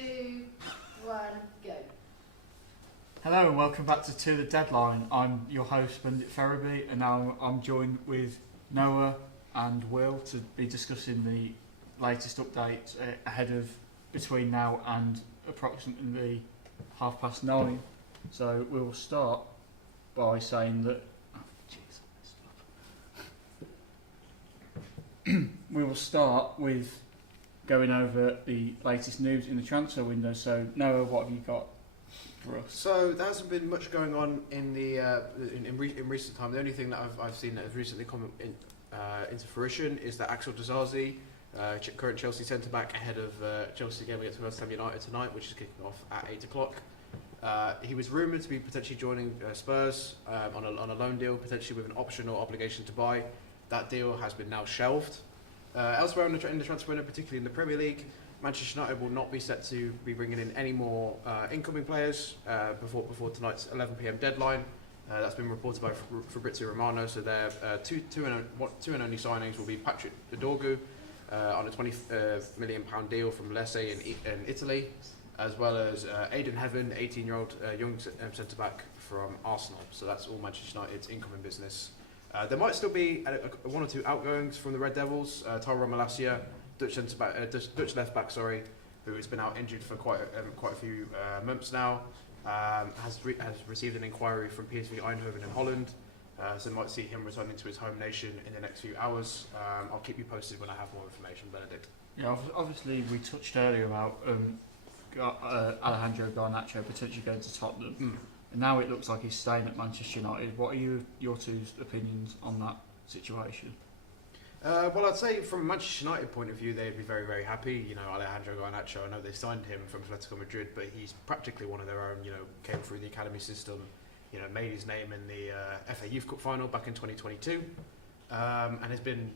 2, 1, go. Hello and welcome back to The Deadline. I'm your host, Bendit Ferraby, and now I'm joined with Noah and Will to be discussing the latest updates ahead of between now and approximately 9:30. So we will start by saying that we will start with going over the latest news in the transfer window. So Noah, what have you got for us? So there hasn't been much going on in the in recent time. The only thing that I've seen that has recently come into fruition is that Axel Disasi, current Chelsea centre back, ahead of Chelsea game against West Ham United tonight, which is kicking off at 8 o'clock. He was rumoured to be potentially joining Spurs on a loan deal, potentially with an option or obligation to buy. That deal has been now shelved. Elsewhere in the transfer window, particularly in the Premier League, Manchester United will not be set to be bringing in any more incoming players before tonight's 11 p.m. deadline. That's been reported by Fabrizio Romano. So their two and only signings will be Patrick Dorgu on a £20 million deal from Lecce in Italy, as well as Aidan Heaven, 18-year-old young centre-back from Arsenal. So that's all Manchester United's incoming business. There might still be one or two outgoings from the Red Devils. Tyrone Malacia, Dutch left back, who has been out injured for quite a few months now, has received an inquiry from PSV Eindhoven in Holland. So might see him returning to his home nation in the next few hours. I'll keep you posted when I have more information, Benedict. Yeah, obviously we touched earlier about Alejandro Garnacho potentially going to Tottenham. And now it looks like he's staying at Manchester United. What are your two's opinions on that situation? Well, I'd say from a Manchester United point of view, they'd be very, very happy. You know, Alejandro Garnacho, I know they signed him from Atletico Madrid, but he's practically one of their own. You know, came through the academy system, you know, made his name in the FA Youth Cup final back in 2022, and has been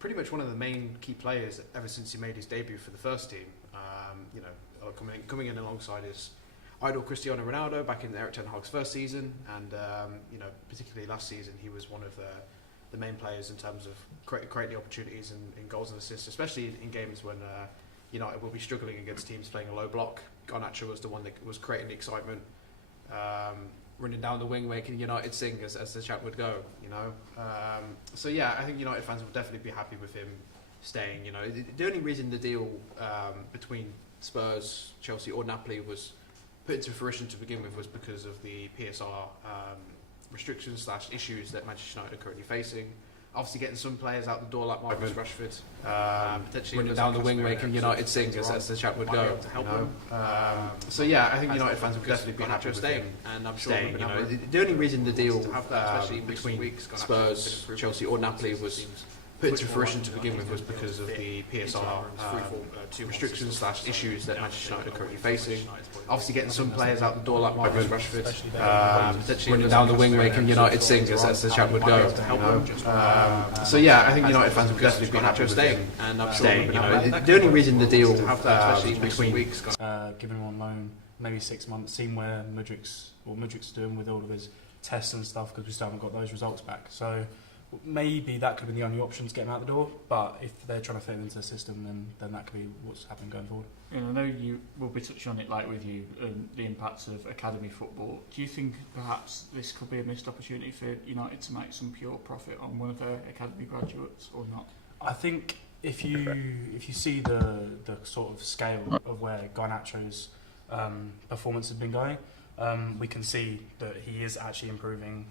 pretty much one of the main key players ever since he made his debut for the first team. You know, coming in alongside his idol Cristiano Ronaldo back in Erik ten Hag's first season, and you know, particularly last season, he was one of the main players in terms of creating the opportunities and goals and assists, especially in games when United will be struggling against teams playing a low block. Garnacho was the one that was creating the excitement, running down the wing, making United sing, as the chant would go. You know, so yeah, I think United fans will definitely be happy with him staying. You know, the only reason the deal between Spurs, Chelsea, or Napoli was put into fruition to begin with was because of the PSR restrictions / issues that Manchester United are currently facing. Obviously getting some players out the door like Marcus Rashford, potentially running down the wing, making United sing, as the chat would go. You know? So yeah, I think United fans will definitely be happy with staying, and I'm sure. You know, the only reason the deal between Spurs, Chelsea, or Napoli was put into fruition to begin with was because of the PSR restrictions / issues that Manchester United are currently facing. Obviously getting some players out the door like Marcus Rashford, potentially running down the wing, making United sing, as the chat would go. You know? So yeah, I think United fans will definitely be happy with staying, and I'm sure. You know, the only reason the deal between giving him on loan maybe 6 months, seeing where Mudrik's doing with all of his tests and stuff, because we still haven't got those results back. So maybe that could be the only option to get him out the door, but if they're trying to fit him into the system, then that could be what's happening going forward. And I know you will be touching on it like with you, the impacts of academy football. Do you think perhaps this could be a missed opportunity for United to make some pure profit on one of their academy graduates, or not? I think if you see the sort of scale of where Garnacho's performance has been going, we can see that he is actually improving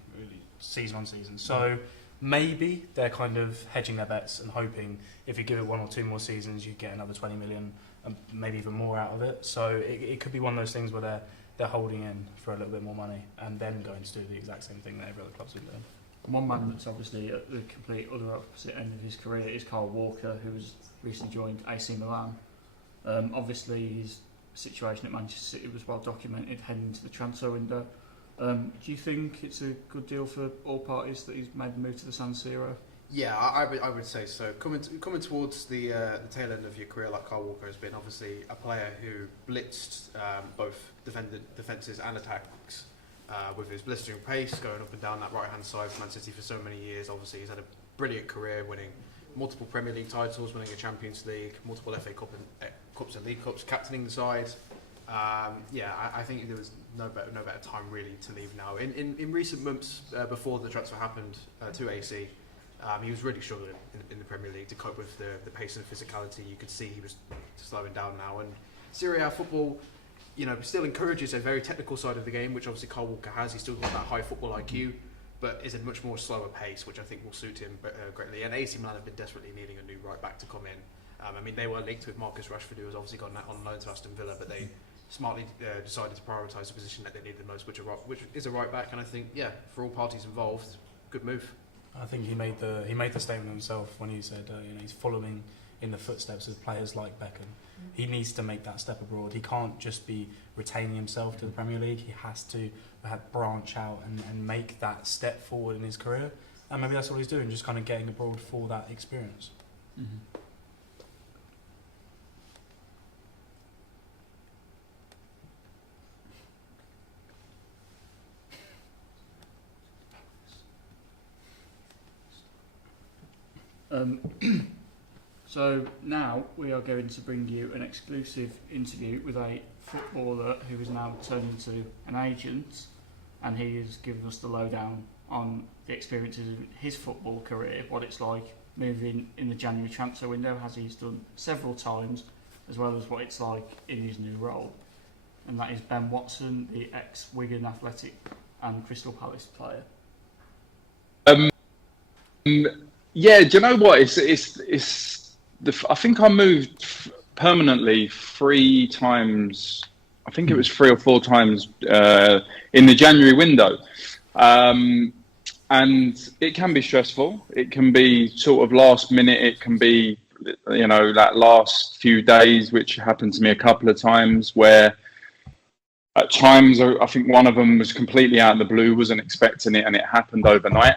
season on season. So maybe they're kind of hedging their bets and hoping if you give it 1 or 2 more seasons, you get another 20 million and maybe even more out of it. So it could be one of those things where they're holding in for a little bit more money and then going to do the exact same thing that every other club's been doing. And one man that's obviously at the complete other opposite end of his career is Kyle Walker, who has recently joined AC Milan. Obviously his situation at Manchester City was well documented heading into the transfer window. Do you think it's a good deal for all parties that he's made the move to the San Siro? Yeah, I would say so. Coming towards the tail end of your career, like Kyle Walker has been, obviously a player who blitzed both defences and attacks with his blistering pace, going up and down that right hand side of Man City for so many years. Obviously, he's had a brilliant career, winning multiple Premier League titles, winning a Champions League, multiple FA Cups and League Cups, captaining the side. I think there was no better time really to leave now. In recent months before the transfer happened to AC, he was really struggling in the Premier League to cope with the pace and physicality. You could see he was slowing down now. And Serie A football, still encourages a very technical side of the game, which obviously Kyle Walker has. He's still got that high football IQ, but is a much more slower pace, which I think will suit him greatly. And AC Milan have been desperately needing a new right back to come in. They were linked with Marcus Rashford, who has obviously gone on loan to Aston Villa, but they smartly decided to prioritise the position that they need the most, which is a right back. And I think, for all parties involved, good move. I think he made the statement himself when he said he's following in the footsteps of players like Beckham. He needs to make that step abroad. He can't just be retaining himself to the Premier League. He has to branch out and make that step forward in his career. And maybe that's what he's doing, just kind of getting abroad for that experience. Mm-hmm. So now we are going to bring you an exclusive interview with a footballer who is now turned into an agent, and he is giving us the lowdown on the experiences of his football career, what it's like moving in the January transfer window, as he's done several times, as well as what it's like in his new role. And that is Ben Watson, the ex-Wigan Athletic and Crystal Palace player. Yeah, do you know what? I think I moved permanently 3 times. I think it was 3 or 4 times in the January window, and it can be stressful. It can be sort of last minute. It can be, that last few days, which happened to me a couple of times, where at times I think one of them was completely out of the blue, wasn't expecting it, and it happened overnight.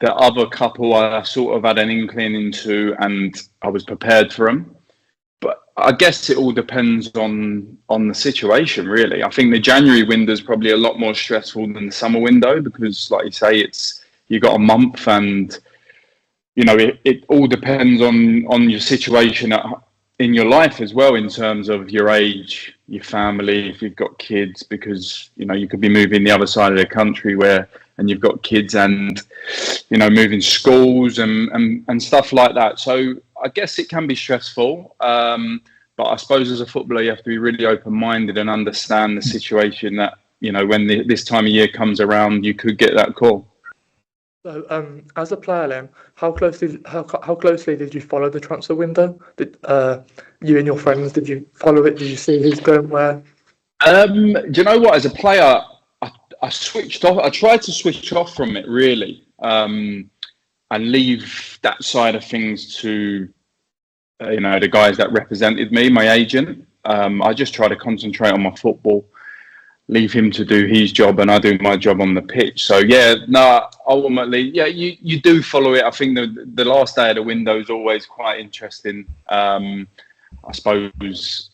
The other couple I sort of had an inkling into, and I was prepared for them. But I guess it all depends on the situation, really. I think the January window is probably a lot more stressful than the summer window because, like you say, you got a month, and it all depends on your situation in your life as well, in terms of your age, your family, if you've got kids, because you could be moving the other side of the country and you've got kids, and moving schools and stuff like that. So I guess it can be stressful, but I suppose as a footballer you have to be really open-minded and understand the situation that when this time of year comes around, you could get that call. So, as a player, then, how closely did you follow the transfer window? Did you and your friends, did you follow it? Did you see who's going where? Do you know what? As a player, I switched off. I tried to switch off from it, really, and leave that side of things to the guys that represented me, my agent. I just try to concentrate on my football, leave him to do his job, and I do my job on the pitch. So ultimately, you do follow it. I think the last day of the window is always quite interesting. I suppose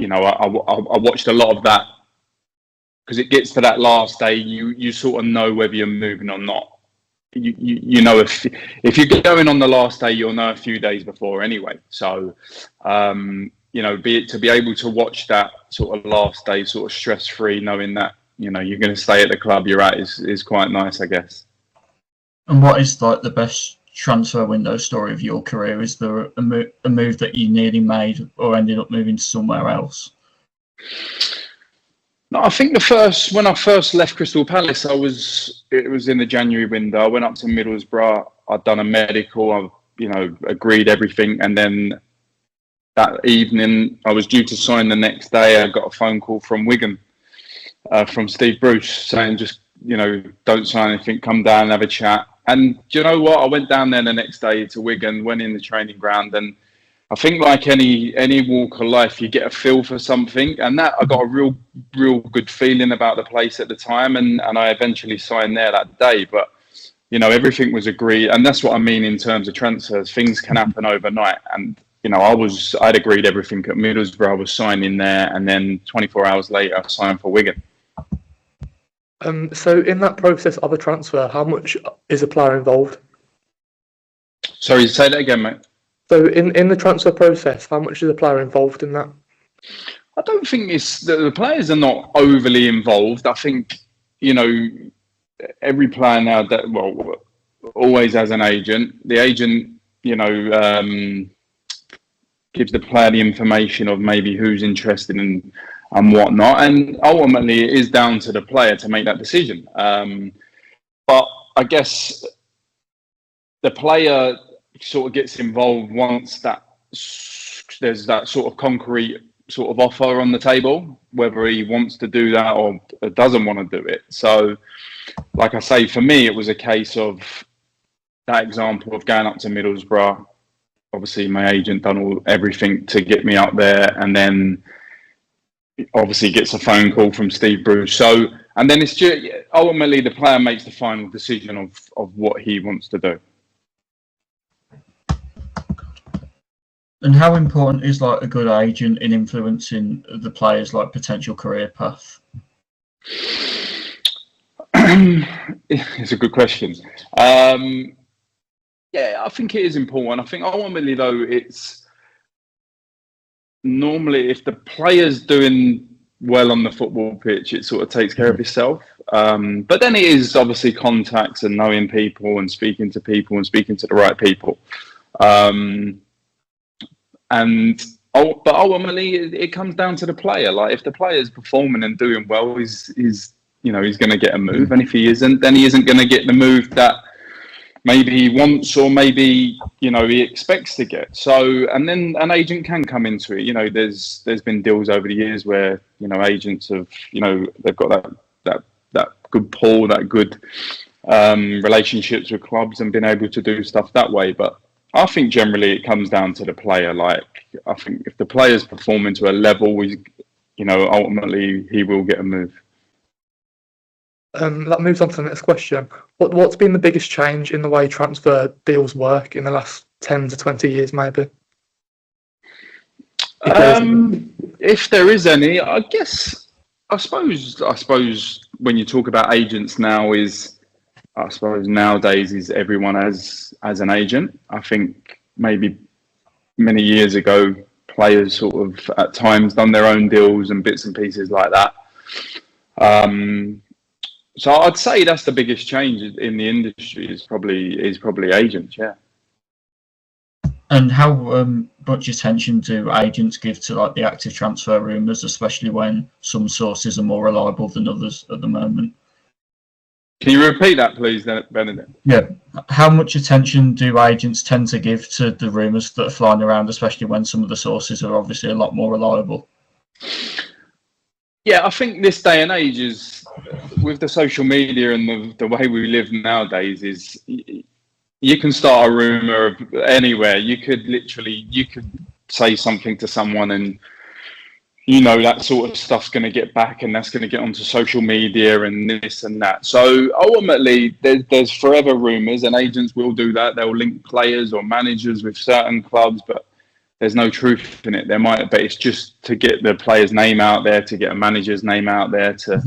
I watched a lot of that because it gets to that last day. You sort of know whether you're moving or not. You know if you're going on the last day, you'll know a few days before anyway. So to be able to watch that sort of last day sort of stress-free, knowing that you're going to stay at the club you're at is quite nice, I guess. And what is like the best transfer window story of your career? Is there a move that you nearly made or ended up moving to somewhere else? No, I think when I first left Crystal Palace, it was in the January window. I went up to Middlesbrough. I'd done a medical. I agreed everything, and then that evening I was due to sign the next day. I got a phone call from Wigan, from Steve Bruce, saying just don't sign anything, come down and have a chat. And do you know what? I went down there the next day to Wigan, went in the training ground, and I think like any walk of life, you get a feel for something, and that I got a real good feeling about the place at the time, and I eventually signed there that day. But everything was agreed, and that's what I mean in terms of transfers. Things can happen overnight, and I'd agreed everything at Middlesbrough. I was signing there, and then 24 hours later, I signed for Wigan. So in that process of a transfer, how much is a player involved? Sorry, say that again, mate. So in the transfer process, how much is a player involved in that? I don't think it's the players are not overly involved. I think, you know, every player now that always has an agent. The agent, you know, gives the player the information of maybe who's interested and whatnot, and ultimately it is down to the player to make that decision. But I guess the player sort of gets involved once that there's that sort of concrete sort of offer on the table, whether he wants to do that or doesn't want to do it. So, like I say, for me, it was a case of that example of going up to Middlesbrough. Obviously, my agent done everything to get me up there, and then obviously gets a phone call from Steve Bruce. So, and then it's just, ultimately the player makes the final decision of what he wants to do. And how important is like a good agent in influencing the player's like potential career path? It's a good question. Yeah, I think it is important. I think ultimately though, it's normally if the player's doing well on the football pitch, it sort of takes care of itself. But then it is obviously contacts and knowing people and speaking to people and speaking to the right people. But ultimately, it comes down to the player. Like if the player is performing and doing well, he's going to get a move, and if he isn't, then he isn't going to get the move that maybe he wants or maybe he expects to get. So, and then an agent can come into it. There's been deals over the years where agents have they've got that good pull, that good relationships with clubs, and been able to do stuff that way. But I think generally it comes down to the player. Like I think if the player's performing to a level, ultimately he will get a move. That moves on to the next question. What's been the biggest change in the way transfer deals work in the last 10 to 20 years, maybe? If there is any, I suppose when you talk about agents now nowadays is everyone has an agent. I think maybe many years ago, players sort of at times done their own deals and bits and pieces like that. So I'd say that's the biggest change in the industry is probably agents, yeah. And how much attention do agents give to like the active transfer rumours, especially when some sources are more reliable than others at the moment? Can you repeat that, please, Benedict? Yeah. How much attention do agents tend to give to the rumours that are flying around, especially when some of the sources are obviously a lot more reliable? Yeah, I think this day and age is, with the social media and the way we live nowadays, is you can start a rumour anywhere. You could say something to someone and that sort of stuff's going to get back and that's going to get onto social media and this and that. So ultimately, there's forever rumours, and agents will do that. They'll link players or managers with certain clubs, but there's no truth in it. But it's just to get the player's name out there, to get a manager's name out there, to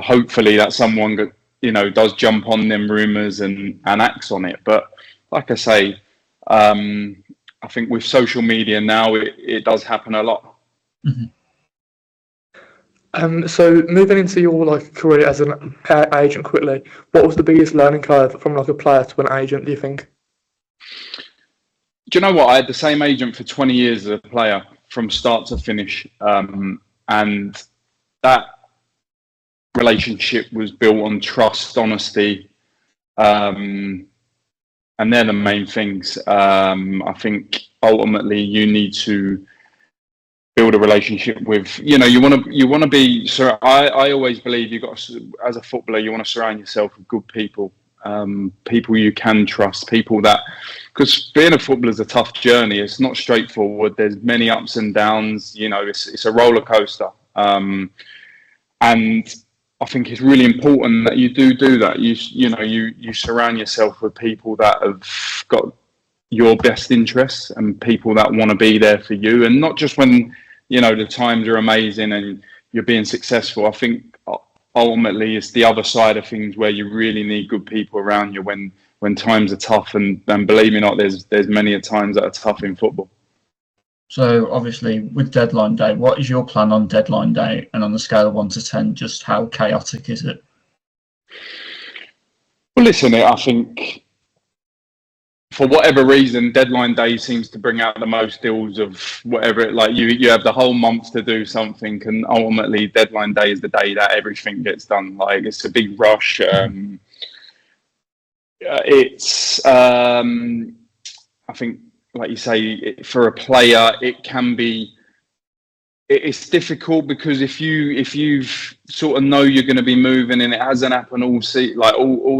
hopefully that someone does jump on them rumours and acts on it. But like I say, I think with social media now, it does happen a lot. Mm-hmm. So moving into your career as an agent quickly, what was the biggest learning curve from a player to an agent, do you think? Do you know what? I had the same agent for 20 years as a player from start to finish. And that relationship was built on trust, honesty, and they're the main things. I think ultimately you need to build a relationship with, you want to be, so I always believe as a footballer, you want to surround yourself with good people, people you can trust, people that, because being a footballer is a tough journey. It's not straightforward. There's many ups and downs, it's a roller coaster. And I think it's really important that you do that. You surround yourself with people that have got your best interests and people that want to be there for you, and not just when the times are amazing and you're being successful. I think ultimately it's the other side of things where you really need good people around you when times are tough, and believe me or not, there's many a times that are tough in football. So obviously with deadline day, what is your plan on deadline day, and on the scale of 1 to 10, just how chaotic is it? Well, listen, I think for whatever reason, deadline day seems to bring out the most deals of whatever it like. You have the whole month to do something, and ultimately, deadline day is the day that everything gets done. Like, it's a big rush. I think, like you say, for a player, it can be. It's difficult because if you sort of know you're going to be moving and it hasn't happened all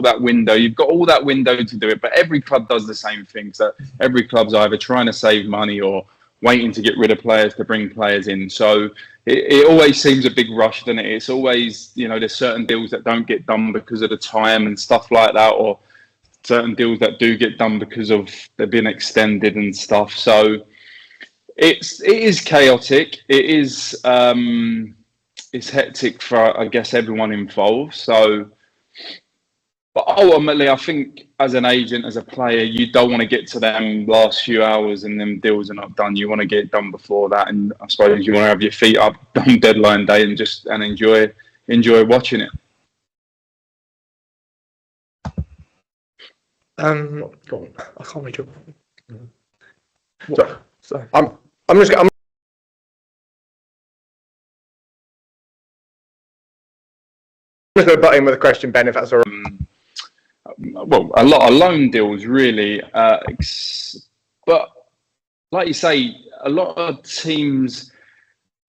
that window, you've got all that window to do it. But every club does the same thing. So every club's either trying to save money or waiting to get rid of players to bring players in. So it always seems a big rush, doesn't it? It's always, there's certain deals that don't get done because of the time and stuff like that, or certain deals that do get done because of they've been extended and stuff. So it is chaotic. It is it's hectic for, I guess, everyone involved. So, but ultimately, I think as an agent, as a player, you don't want to get to them last few hours and them deals are not done. You want to get it done before that, and I suppose you want to have your feet up on deadline day and enjoy watching it. Go on. I can't read your. So I'm just going to butt in with a question, Ben, if that's all right. Well, a lot of loan deals, really. But like you say, a lot of teams,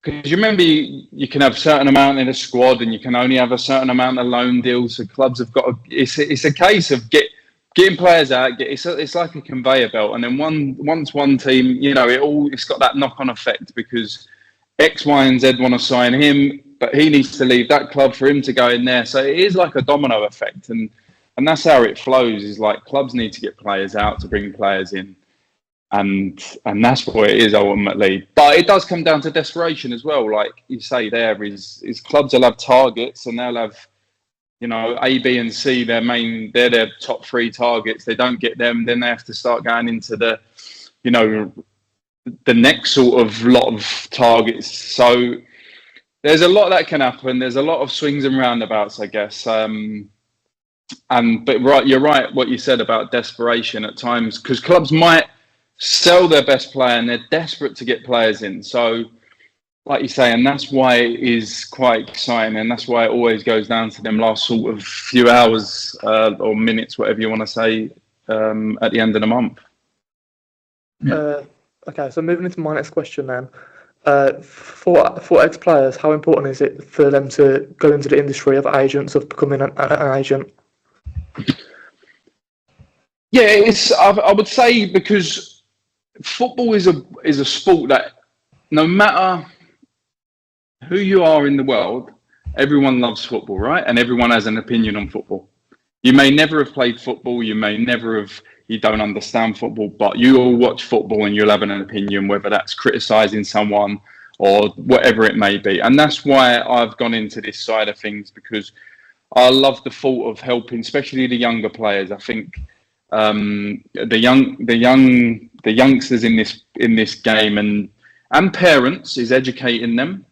because you remember you can have a certain amount in a squad and you can only have a certain amount of loan deals. So clubs have got it's a case of getting players out. It's like a conveyor belt, and then once one team, it's got that knock-on effect because X, Y, and Z want to sign him, but he needs to leave that club for him to go in there. So it is like a domino effect, and that's how it flows. Is like clubs need to get players out to bring players in, and that's what it is ultimately. But it does come down to desperation as well. Like you say, there is clubs will have targets, and they'll have. A, B, and C, they're their top 3 targets. They don't get them, then they have to start going into the next sort of lot of targets. So there's a lot that can happen. There's a lot of swings and roundabouts, I guess. But you're right what you said about desperation at times, because clubs might sell their best player and they're desperate to get players in. So, like you say, and that's why it is quite exciting, and that's why it always goes down to them last sort of few hours or minutes, whatever you want to say, at the end of the month. Okay, so moving into my next question then. For ex-players, how important is it for them to go into the industry of agents, of becoming an agent? Yeah, I would say, because football is a sport that no matter who you are in the world, everyone loves football, right? And everyone has an opinion on football. You may never have played football, you don't understand football, but you all watch football and you'll have an opinion, whether that's criticising someone or whatever it may be. And that's why I've gone into this side of things, because I love the thought of helping, especially the younger players. I think the youngsters in this game and parents is educating them,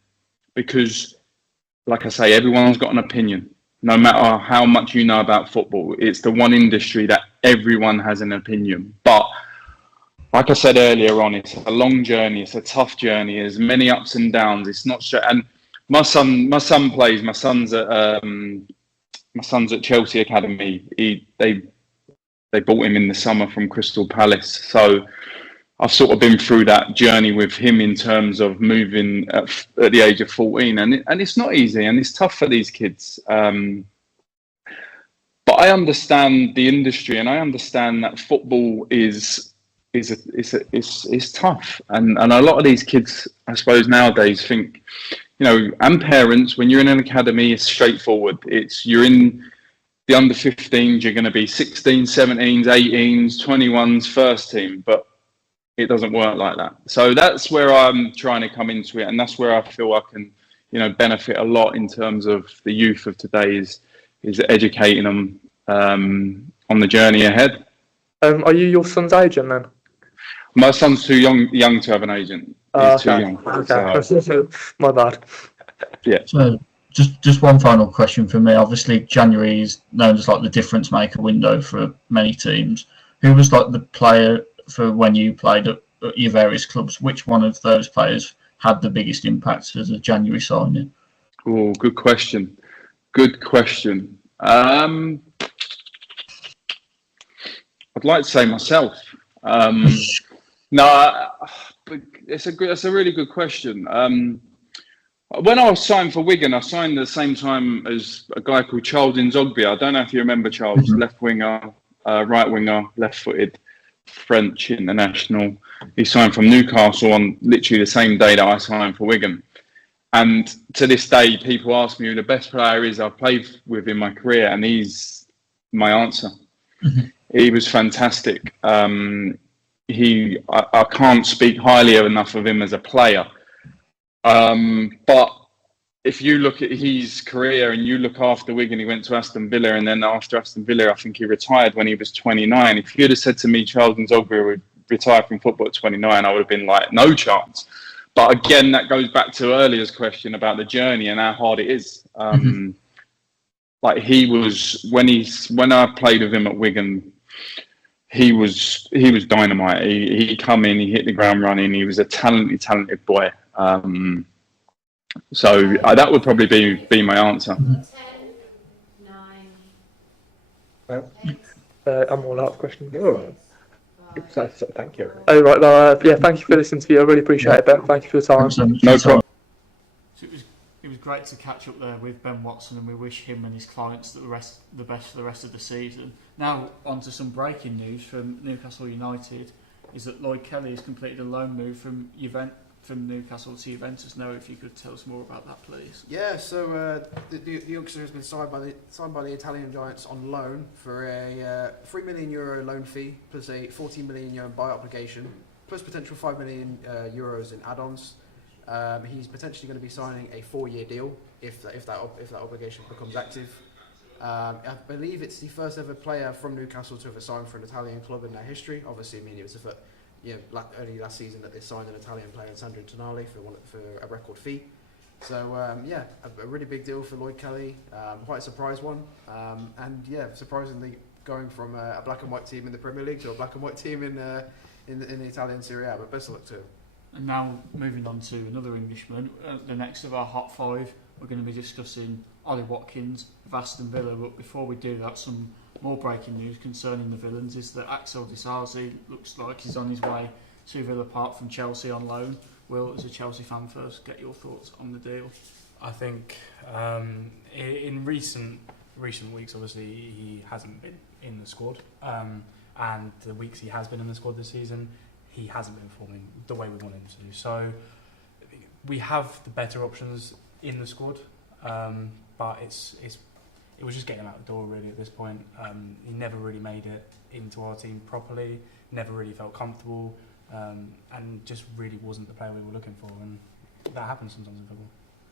because, like I say, everyone's got an opinion. No matter how much you know about football, it's the one industry that everyone has an opinion. But like I said earlier on, it's a long journey. It's a tough journey. There's many ups and downs. It's not straight. And my son plays. My son's at Chelsea Academy. They bought him in the summer from Crystal Palace. So I've sort of been through that journey with him in terms of moving at the age of 14, and it's not easy, and it's tough for these kids. But I understand the industry, and I understand that football is tough, and a lot of these kids, I suppose nowadays, think, and parents, when you're in an academy, it's straightforward. You're in the under 15s, you're going to be 16s, 17s, 18s, 21s, first team, but it doesn't work like that. So that's where I'm trying to come into it, and that's where I feel I can, benefit a lot in terms of the youth of today is educating them on the journey ahead. Are you your son's agent then? My son's too young to have an agent. He's too Okay. young. Okay. So, My bad. So just one final question for me. Obviously, January is known as like the difference maker window for many teams. Who was like the player for when you played at your various clubs? Which one of those players had the biggest impact as a January signing? oh, good question. Good question. I'd like to say myself. No, but it's a really good question. When I was signed for Wigan, I signed at the same time as a guy called Charles Nzogby. I don't know if you remember Charles, left winger, right winger, left footed, French international. He signed from Newcastle on literally the same day that I signed for Wigan. And to this day, people ask me who the best player is I've played with in my career, and he's my answer. He was fantastic. I can't speak highly enough of him as a player. But if you look at his career and you look after Wigan, he went to Aston Villa, and then after Aston Villa, I think he retired when he was 29. If you'd have said to me Charles Nzogby would retire from football at 29, I would have been like, no chance. But again, that goes back to earlier's question about the journey and how hard it is. Like he was when I played with him at Wigan, he was dynamite. He come in, he hit the ground running. He was a talented boy. So that would probably be my answer. 10, 9, I'm all out of questions. Thank you. Oh, right. Yeah, thank you for this interview. I really appreciate it, Ben. Thank you for your time. Thanks so much No for your time. problem. So it was great to catch up there with Ben Watson, and we wish him and his clients the best for the rest of the season. Now on to some breaking news from Newcastle United, is that Lloyd Kelly has completed a loan move from Newcastle to Juventus. Now, if you could tell us more about that, please. Yeah, so the youngster has been signed by the Italian Giants on loan for a €3 million loan fee plus a €14 million buyout obligation plus potential €5 million in add-ons. He's potentially going to be signing a 4-year deal if that obligation becomes active. I believe it's the first ever player from Newcastle to have signed for an Italian club in their history. Obviously, I mean, it was early last season that they signed an Italian player, Sandro Tonali, for a record fee. So a really big deal for Lloyd Kelly. Quite a surprise one, and surprisingly going from a black and white team in the Premier League to a black and white team in the Italian Serie A. But best of luck to him. And now moving on to another Englishman, the next of our hot five, we're going to be discussing Ollie Watkins of Aston Villa. But before we do that, some more breaking news concerning the villains is that Axel Disasi looks like he's on his way to Villa Park from Chelsea on loan. Will, as a Chelsea fan, first get your thoughts on the deal. I think in recent weeks, obviously he hasn't been in the squad, and the weeks he has been in the squad this season, he hasn't been performing the way we want him to. So we have the better options in the squad, but it was just getting him out the door really at this point. He never really made it into our team properly, never really felt comfortable, and just really wasn't the player we were looking for, and that happens sometimes in football.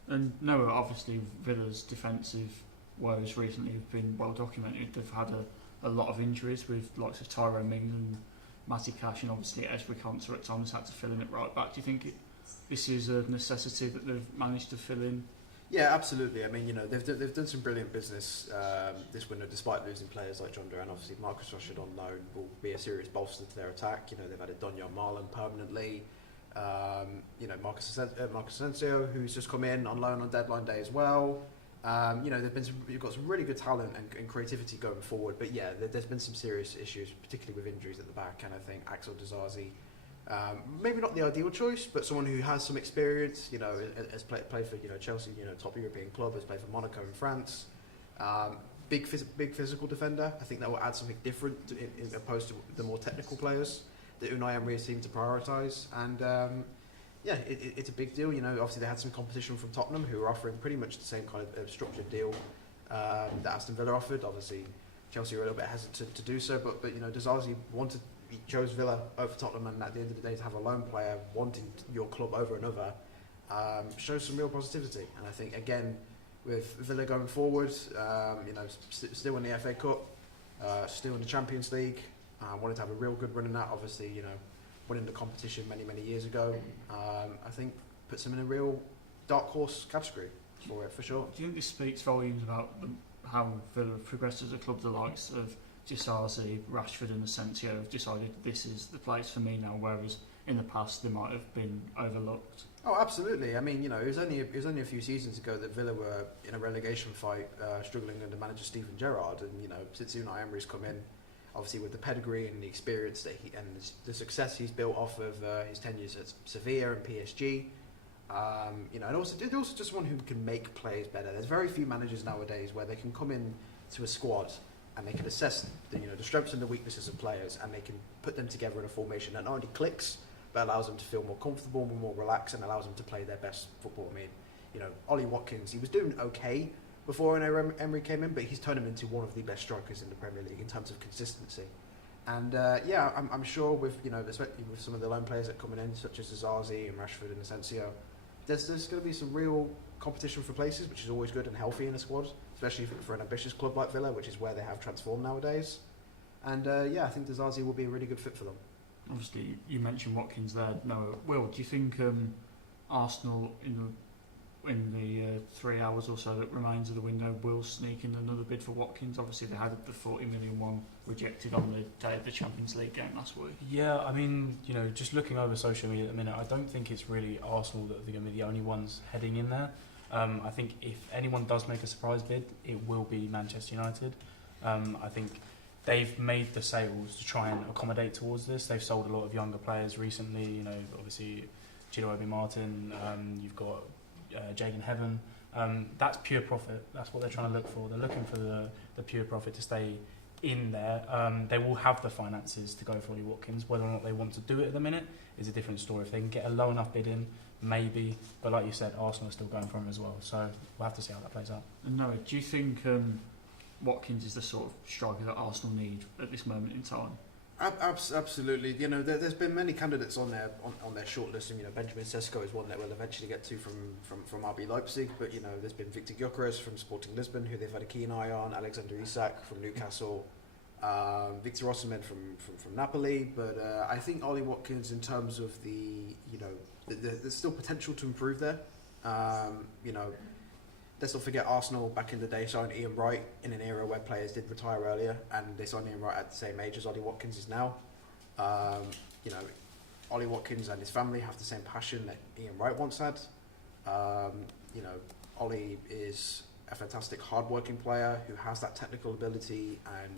And no, obviously Villa's defensive woes recently have been well documented. They've had a lot of injuries with likes of Tyrone Mings and Matty Cash, and obviously Ezri Konsa at times had to fill in at right back. Do you think this is a necessity that they've managed to fill in? Yeah, absolutely. I mean, they've done some brilliant business this window, despite losing players like John Duran. Obviously, Marcus Rashford on loan will be a serious bolster to their attack. They've added Donyell Marlon permanently. Marcus Asensio, who's just come in on loan on deadline day as well. You've got some really good talent and creativity going forward. But yeah, there's been some serious issues, particularly with injuries at the back. And I think Axel Disasi, maybe not the ideal choice, but someone who has some experience. Has played for Chelsea, top European club, has played for Monaco in France. Big physical defender. I think that will add something different in opposed to the more technical players that Unai Emery seemed to prioritise. And it's a big deal. Obviously they had some competition from Tottenham, who were offering pretty much the same kind of structured deal that Aston Villa offered. Obviously, Chelsea were a little bit hesitant to do so, but Disasi he chose Villa over Tottenham, and at the end of the day, to have a lone player wanting your club over another shows some real positivity. And I think again, with Villa going forward, still in the FA Cup, still in the Champions League, wanted to have a real good run in that. Obviously, winning the competition many years ago. I think puts him in a real dark horse category for it, for sure. Do you think this speaks volumes about how Villa have progressed as a club? The likes of Gisarzi, Rashford and Asensio have decided this is the place for me now, whereas in the past they might have been overlooked. Oh, absolutely. I mean, it was only a few seasons ago that Villa were in a relegation fight, struggling under manager Steven Gerrard, and since Unai Emery's come in, obviously with the pedigree and the experience that and the success he's built off of his tenures at Sevilla and PSG, and also just one who can make players better. There's very few managers nowadays where they can come in to a squad and they can assess the strengths and the weaknesses of players, and they can put them together in a formation that not only clicks but allows them to feel more comfortable, more relaxed, and allows them to play their best football. I mean, Ollie Watkins, he was doing okay before Emery came in, but he's turned him into one of the best strikers in the Premier League in terms of consistency. And I'm sure with especially with some of the loan players that are coming in, such as Zazi and Rashford and Asensio, there's going to be some real competition for places, which is always good and healthy in a squad, especially for an ambitious club like Villa, which is where they have transformed nowadays. And I think Zazi will be a really good fit for them. Obviously, you mentioned Watkins there. No, Will, do you think Arsenal in the 3 hours or so that remains of the window will sneak in another bid for Watkins? Obviously, they had the 40 million one rejected on the day of the Champions League game last week. Yeah, I mean, just looking over social media at the minute, I don't think it's really Arsenal that are going to be the only ones heading in there. I think if anyone does make a surprise bid, it will be Manchester United. I think they've made the sales to try and accommodate towards this. They've sold a lot of younger players recently. Obviously, Chido Obi Martin. You've got Jaden Heaven. That's pure profit. That's what they're trying to look for. They're looking for the pure profit to stay in there. They will have the finances to go for Ollie Watkins. Whether or not they want to do it at the minute is a different story. If they can get a low enough bid in, maybe. But like you said, Arsenal are still going for him as well. So we'll have to see how that plays out. And Noah, do you think Watkins is the sort of striker that Arsenal need at this moment in time? Absolutely. There's been many candidates on their shortlist. And, Benjamin Sesko is one that we'll eventually get to from RB Leipzig. But there's been Victor Gyökeres from Sporting Lisbon, who they've had a keen eye on. Alexander Isak from Newcastle. Victor Osimhen from Napoli. But I think Ollie Watkins, in terms of there's still potential to improve there. Let's not forget Arsenal back in the day signed Ian Wright in an era where players did retire earlier, and they signed Ian Wright at the same age as Ollie Watkins is now. Ollie Watkins and his family have the same passion that Ian Wright once had. Ollie is a fantastic hard-working player who has that technical ability and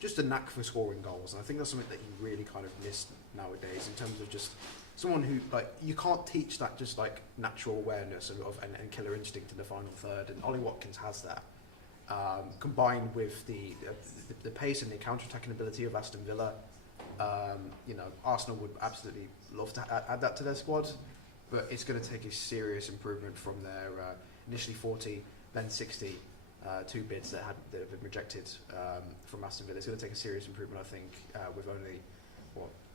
just a knack for scoring goals. And I think that's something that you really kind of miss nowadays in terms of just someone who, you can't teach that just natural awareness and killer instinct in the final third, and Ollie Watkins has that. Combined with the pace and the counter-attacking ability of Aston Villa, Arsenal would absolutely love to add that to their squad, but it's going to take a serious improvement from their initially 40, then 60 two bids that have been rejected from Aston Villa. It's going to take a serious improvement, I think, with only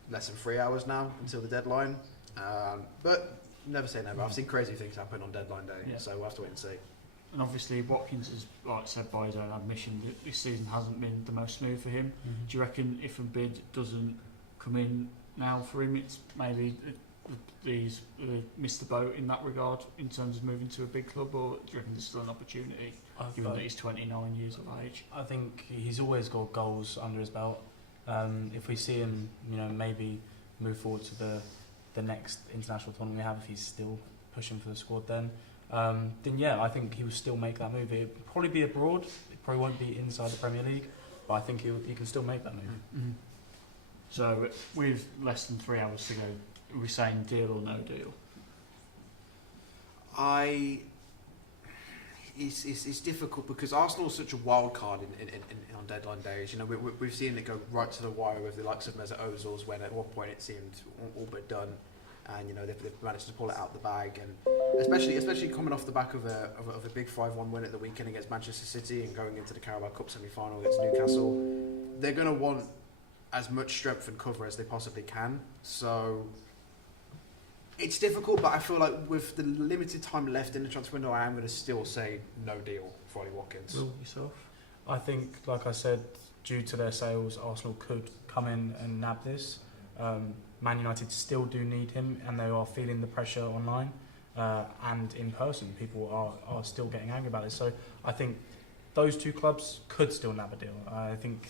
less than 3 hours now until the deadline. But never say never. I've seen crazy things happen on deadline day, so we'll have to wait and see. And obviously Watkins is, like said by his own admission, that this season hasn't been the most smooth for him. Mm-hmm. Do you reckon if a bid doesn't come in now for him, it's maybe he's missed the boat in that regard in terms of moving to a big club, or do you reckon there's still an opportunity, given that he's 29 years of age? I think he's always got goals under his belt. If we see him, maybe move forward to the next international tournament we have, if he's still pushing for the squad, then yeah, I think he will still make that move. It'll probably be abroad. It probably won't be inside the Premier League, but I think he can still make that move. Mm-hmm. So with less than 3 hours to go, are we saying deal or no deal? It's difficult because Arsenal's such a wild card on deadline days. We've seen it go right to the wire with the likes of Mesut Ozil's, when at one point it seemed all but done, and they've managed to pull it out the bag, and especially coming off the back of a big 5-1 win at the weekend against Manchester City and going into the Carabao Cup semi-final against Newcastle, they're going to want as much strength and cover as they possibly can. So it's difficult, but I feel like with the limited time left in the transfer window, I am going to still say no deal for Ollie Watkins. Will, yourself? I think, like I said, due to their sales, Arsenal could come in and nab this. Man United still do need him, and they are feeling the pressure online and in person. People are still getting angry about this. So I think those two clubs could still nab a deal. I think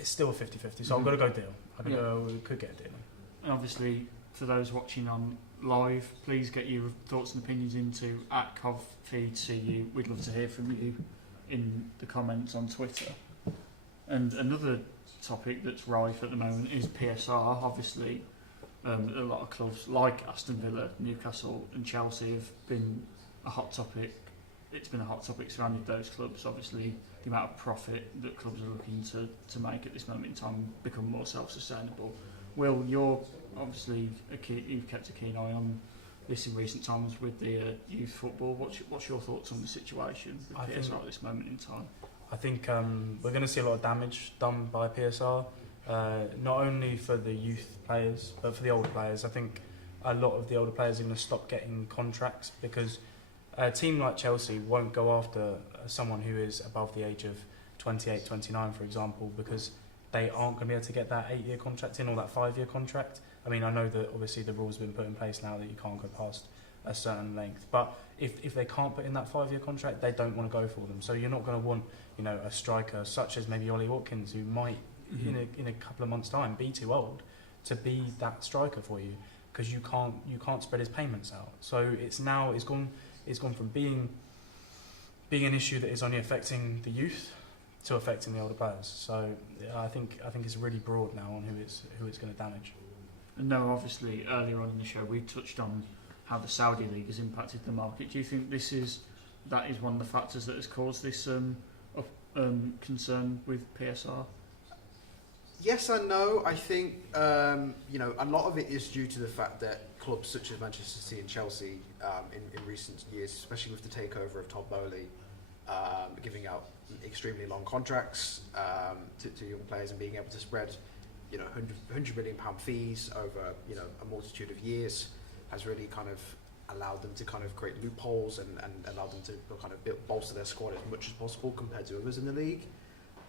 it's still a 50-50. So I've got to go deal. I think we could get a deal. And obviously, for those watching on live, please get your thoughts and opinions into @CovFeedCU. We'd love to hear from you in the comments on Twitter. And another topic that's rife at the moment is PSR. Obviously, a lot of clubs like Aston Villa, Newcastle and Chelsea have been a hot topic. It's been a hot topic surrounding those clubs. Obviously, the amount of profit that clubs are looking to make at this moment in time become more self-sustainable. Will, you're obviously you've kept a keen eye on this in recent times with the youth football. What's your thoughts on the situation with PSR at this moment in time? I think we're going to see a lot of damage done by PSR, not only for the youth players, but for the older players. I think a lot of the older players are going to stop getting contracts because a team like Chelsea won't go after someone who is above the age of 28, 29, for example, because they aren't going to be able to get that 8-year contract in or that 5-year contract. I mean, I know that obviously the rules have been put in place now that you can't go past a certain length, but if they can't put in that 5-year contract, they don't want to go for them. So you're not going to want, a striker such as maybe Ollie Watkins, who might in a couple of months' time be too old to be that striker for you, because you can't spread his payments out. So it's gone from being an issue that is only affecting the youth to affecting the older players. So I think it's really broad now on who it's going to damage. And no, obviously earlier on in the show we touched on how the Saudi League has impacted the market. Do you think that is one of the factors that has caused this concern with PSR? Yes and no. I think a lot of it is due to the fact that clubs such as Manchester City and Chelsea in recent years, especially with the takeover of Todd Bowley, giving out extremely long contracts to young players and being able to spread £100 million fees over a multitude of years has really kind of allowed them to kind of create loopholes and allow them to kind of bolster their squad as much as possible compared to others in the league.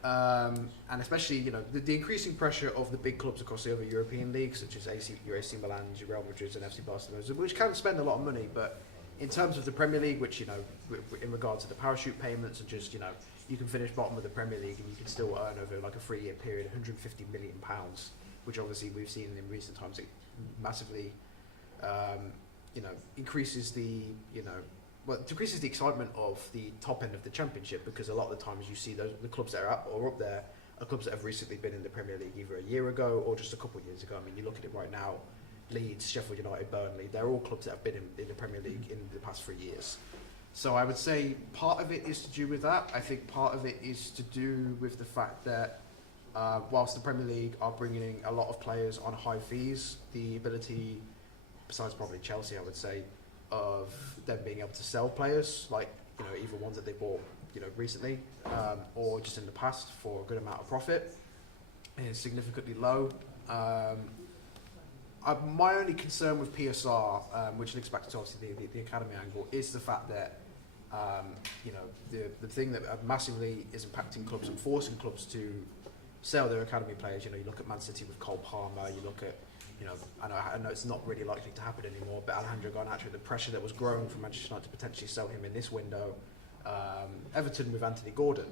And especially, the increasing pressure of the big clubs across the other European leagues, such as AC Milan, Real Madrid, and FC Barcelona, which can spend a lot of money, but in terms of the Premier League, which in regard to the parachute payments and just you can finish bottom of the Premier League and you can still earn over like a 3-year period £150 million, which obviously we've seen in recent times it massively increases the decreases the excitement of the top end of the Championship, because a lot of the times you see the clubs that are up there are clubs that have recently been in the Premier League either a year ago or just a couple of years ago. I mean, you look at it right now, Leeds, Sheffield United, Burnley, they're all clubs that have been in the Premier League in the past 3 years. So I would say part of it is to do with that. I think part of it is to do with the fact that whilst the Premier League are bringing in a lot of players on high fees, the ability, besides probably Chelsea, I would say, of them being able to sell players, like either ones that they bought recently or just in the past for a good amount of profit, is significantly low. My only concern with PSR, which links back to obviously the academy angle, is the fact that the thing that massively is impacting clubs and forcing clubs to sell their academy players. You look at Man City with Cole Palmer. You look at I know it's not really likely to happen anymore, but Alejandro Garnacho, the pressure that was growing from Manchester United to potentially sell him in this window. Everton with Anthony Gordon.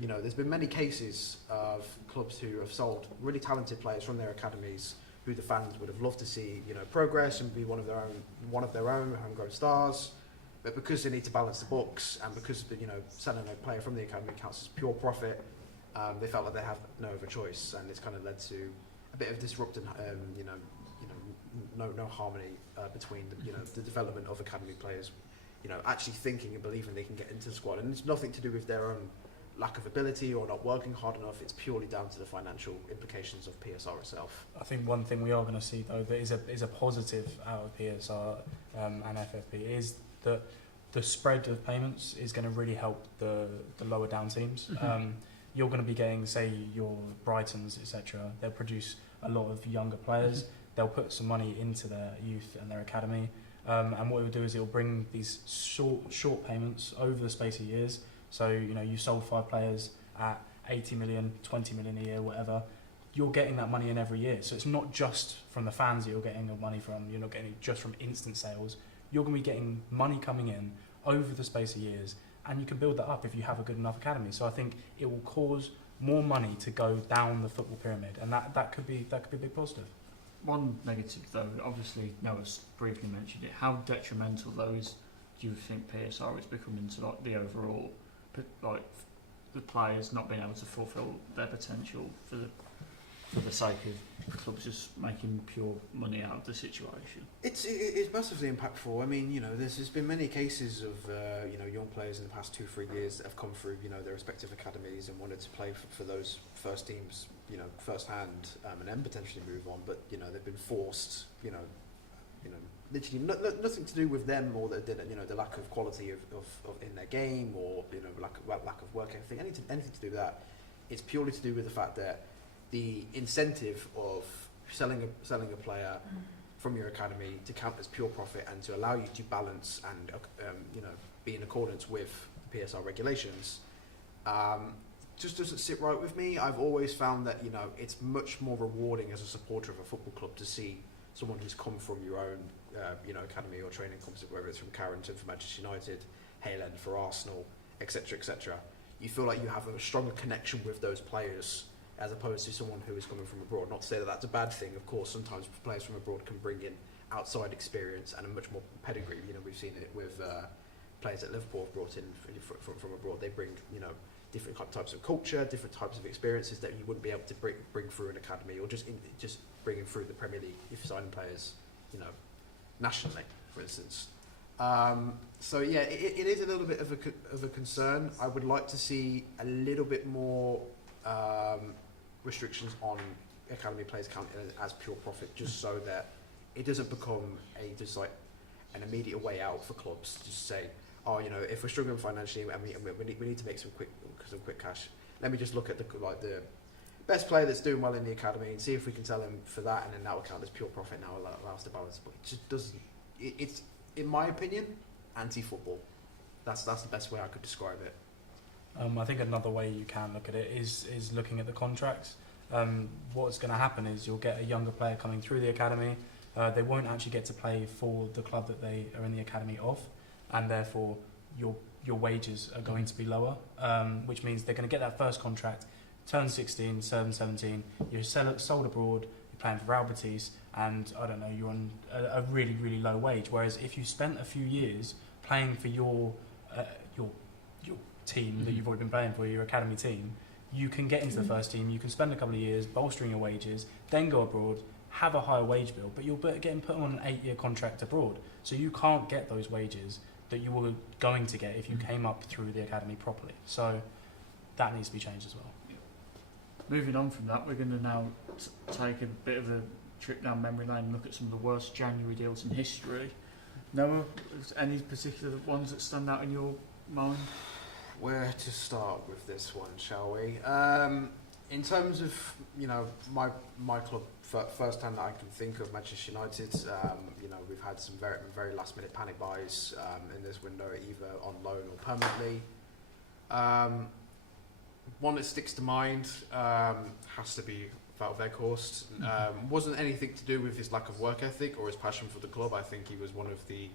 There's been many cases of clubs who have sold really talented players from their academies who the fans would have loved to see progress and be one of their own homegrown stars, but because they need to balance the books and because selling a player from the academy counts as pure profit, they felt like they have no other choice, and it's kind of led to a bit of disrupting no harmony between the development of academy players actually thinking and believing they can get into the squad, and it's nothing to do with their own lack of ability or not working hard enough. It's purely down to the financial implications of PSR itself. I think one thing we are going to see though that is a positive out of PSR and FFP is that the spread of payments is going to really help the lower down teams. You're going to be getting, say, your Brightons, etc. They'll produce a lot of younger players. They'll put some money into their youth and their academy, and what it will do is it will bring these short payments over the space of years. So you sold 5 players at 80 million, 20 million a year, whatever. you're getting that money in every year. So it's not just from the fans that you're getting the money from. You're not getting it just from instant sales. You're going to be getting money coming in over the space of years, and you can build that up if you have a good enough academy. So I think it will cause more money to go down the football pyramid, and that could be a big positive. One negative, though, obviously Noah's briefly mentioned it. How detrimental, though, do you think PSR is becoming to like the overall, like the players not being able to fulfil their potential for the sake of clubs just making pure money out of the situation? It's massively impactful. I mean, you know, there's been many cases of you know, young players in the past 2-3 years that have come through, you know, their respective academies and wanted to play for those first teams, you know, firsthand, and then potentially move on. But you know, they've been forced, you know, literally nothing to do with them or the lack of quality of in their game, or you know, lack of work ethic, anything to do with that. It's purely to do with the fact that the incentive of selling a player from your academy to count as pure profit and to allow you to balance and you know, be in accordance with PSR regulations just doesn't sit right with me. I've always found that, you know, it's much more rewarding as a supporter of a football club to see someone who's come from your own you know, academy or training company, whether it's from Carrington for Manchester United, Hale End for Arsenal, etc., etc. You feel like you have a stronger connection with those players as opposed to someone who is coming from abroad. Not to say that that's a bad thing. Of course, sometimes players from abroad can bring in outside experience and a much more pedigree. You know, we've seen it with players that Liverpool have brought in from abroad. They bring, you know, different types of culture, different types of experiences that you wouldn't be able to bring through an academy, or just bringing through the Premier League if you're signing players, you know, nationally, for instance. So yeah, it is a little bit of a concern. I would like to see a little bit more restrictions on academy players counted as pure profit, just so that it doesn't become an immediate way out for clubs to just say, oh, you know, if we're struggling financially and we need to make some quick cash, let me just look at the best player that's doing well in the academy and see if we can sell him for that, and then that will count as pure profit. Now allow us to balance, but it just doesn't. It's, in my opinion, anti-football. That's the best way I could describe it. I think another way you can look at it is looking at the contracts. What's going to happen is you'll get a younger player coming through the academy. They won't actually get to play for the club that they are in the academy of, and therefore your wages are going to be lower, which means they're going to get that first contract, turn 16, turn 17, you're sold abroad, you're playing for Real Betis, and I don't know, you're on a really, really low wage. Whereas if you spent a few years playing for your team that you've already been playing for, your academy team, you can get into the first team, you can spend a couple of years bolstering your wages, then go abroad, have a higher wage bill, but you're getting put on an 8-year contract abroad. So you can't get those wages that you were going to get if you came up through the academy properly. So that needs to be changed as well. Moving on from that, we're going to now take a bit of a trip down memory lane and look at some of the worst January deals in history. Noah, any particular ones that stand out in your mind? Where to start with this one, shall we? In terms of, you know, my club, first time that I can think of, Manchester United, you know, we've had some very, very last minute panic buys in this window, either on loan or permanently. One that sticks to mind has to be Wout Weghorst. Wasn't anything to do with his lack of work ethic or his passion for the club. I think he was one of the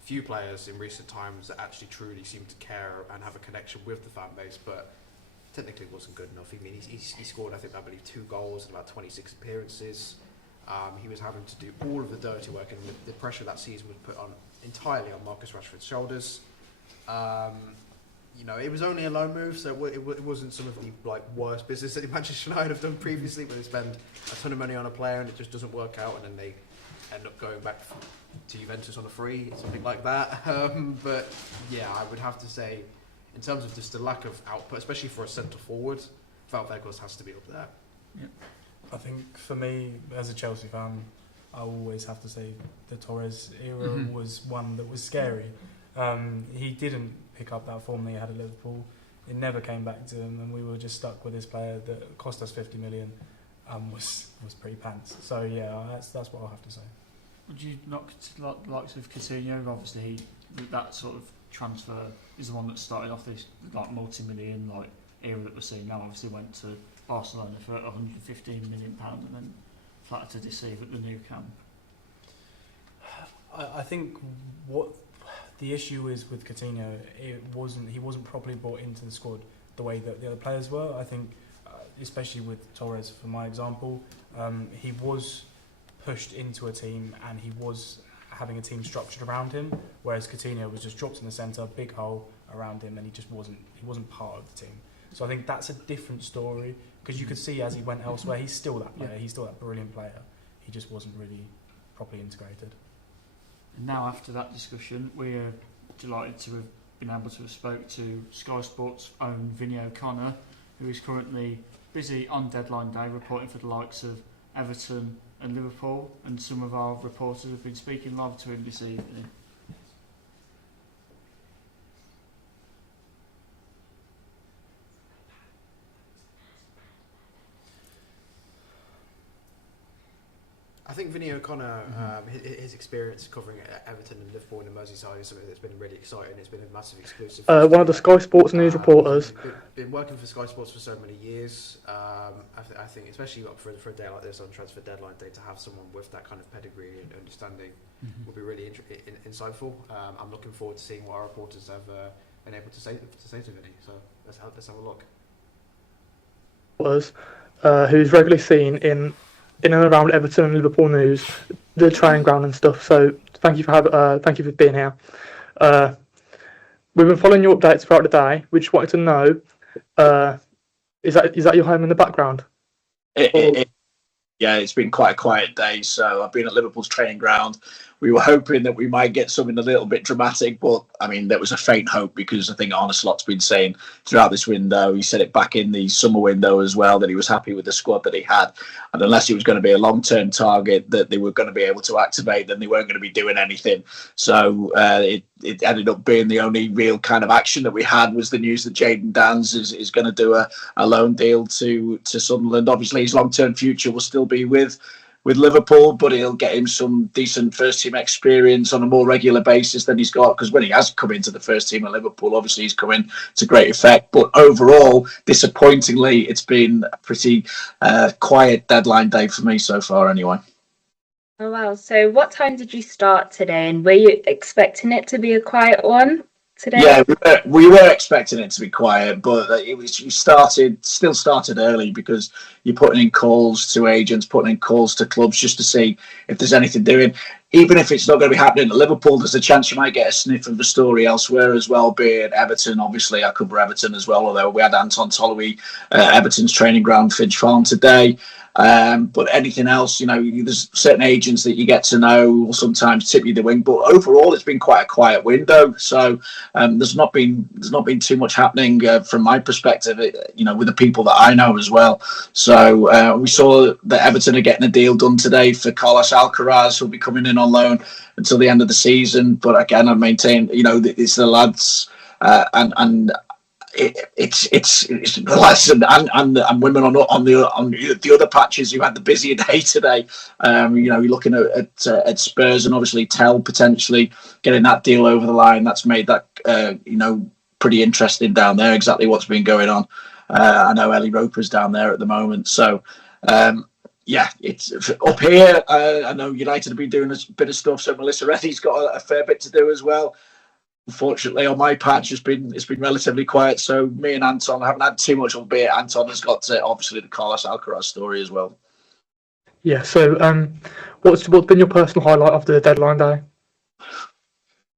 few players in recent times that actually truly seem to care and have a connection with the fan base, but technically wasn't good enough. I mean, he scored, I believe 2 goals in about 26 appearances. He was having to do all of the dirty work, and the pressure that season was put on entirely on Marcus Rashford's shoulders. You know, it was only a loan move, so it wasn't some of the worst business that Manchester United have done previously, where they spend a ton of money on a player and it just doesn't work out, and then they end up going back to Juventus on a free, something like that. But yeah, I would have to say, in terms of just the lack of output, especially for a centre forward, Wout Weghorst has to be up there. Yep. I think for me, as a Chelsea fan, I always have to say the Torres era was one that was scary. He didn't pick up that form that he had at Liverpool. It never came back to him, and we were just stuck with this player that cost us 50 million. Was pretty pants. So yeah, that's what I'll have to say. Would you not consider the likes of Coutinho? Obviously, that sort of transfer is the one that started off this multi-million era that we're seeing now. Obviously, went to Barcelona for £115 million and then flattered to deceive at the new camp. I think what the issue is with Coutinho, he wasn't properly brought into the squad the way that the other players were. I think, especially with Torres, for my example, he was pushed into a team and he was having a team structured around him, whereas Coutinho was just dropped in the centre, big hole around him, and he wasn't part of the team. So I think that's a different story, because you could see as he went elsewhere, he's still that player, he's still that brilliant player. He just wasn't really properly integrated. And now after that discussion, we're delighted to have been able to have spoke to Sky Sports' own Vinny O'Connor, who is currently busy on deadline day reporting for the likes of Everton and Liverpool, and some of our reporters have been speaking live to him this evening. I think Vinny O'Connor, his experience covering Everton and Liverpool in the Merseyside is something that's been really exciting. It's been a massive exclusive. One of the Sky Sports news reporters. Been working for Sky Sports for so many years. I think, especially for a day like this on transfer deadline day, to have someone with that kind of pedigree and understanding will be really insightful. I'm looking forward to seeing what our reporters have been able to say to Vinny. So let's have a look. Who's regularly seen in and around Everton and Liverpool news, the training ground and stuff. So thank you for being here. We've been following your updates throughout the day. We just wanted to know, is that your home in the background? Yeah, it's been quite a quiet day. So I've been at Liverpool's training ground. We were hoping that we might get something a little bit dramatic, but I mean, there was a faint hope, because I think Arne Slot's been saying throughout this window, he said it back in the summer window as well, that he was happy with the squad that he had. And unless it was going to be a long-term target that they were going to be able to activate, then they weren't going to be doing anything. So it ended up being the only real kind of action that we had was the news that Jadon Danns is going to do a loan deal to Sunderland. Obviously, his long-term future will still be with Liverpool, but he'll get him some decent first team experience on a more regular basis than he's got, because when he has come into the first team at Liverpool, obviously he's come in to great effect. But overall, disappointingly, it's been a pretty quiet deadline day for me so far anyway. Oh wow, so what time did you start today, and were you expecting it to be a quiet one today? Yeah, we were expecting it to be quiet, but you still started early, because you're putting in calls to agents, putting in calls to clubs just to see if there's anything doing. Even if it's not going to be happening at Liverpool, there's a chance you might get a sniff of the story elsewhere as well, be it Everton. Obviously, I cover Everton as well, although we had Anton Tolloy, Everton's training ground, Finch Farm today. But anything else, there's certain agents that you get to know will sometimes tip you the wing. But overall, it's been quite a quiet window. So there's not been too much happening from my perspective, with the people that I know as well. So we saw that Everton are getting a deal done today for Carlos Alcaraz, who'll be coming in on loan until the end of the season. But again, I maintain, it's the lads and it's the lads and women on the other patches who had the busier day today. You're looking at Spurs and obviously Tell potentially getting that deal over the line. That's made that pretty interesting down there. Exactly what's been going on. I know Ellie Roper's down there at the moment, so. It's up here. I know United have been doing a bit of stuff, so Melissa Reddy's got a fair bit to do as well. Unfortunately, on my patch, it's been relatively quiet. So me and Anton haven't had too much, albeit Anton has got obviously the Carlos Alcaraz story as well. Yeah. So, what's been your personal highlight of the deadline day?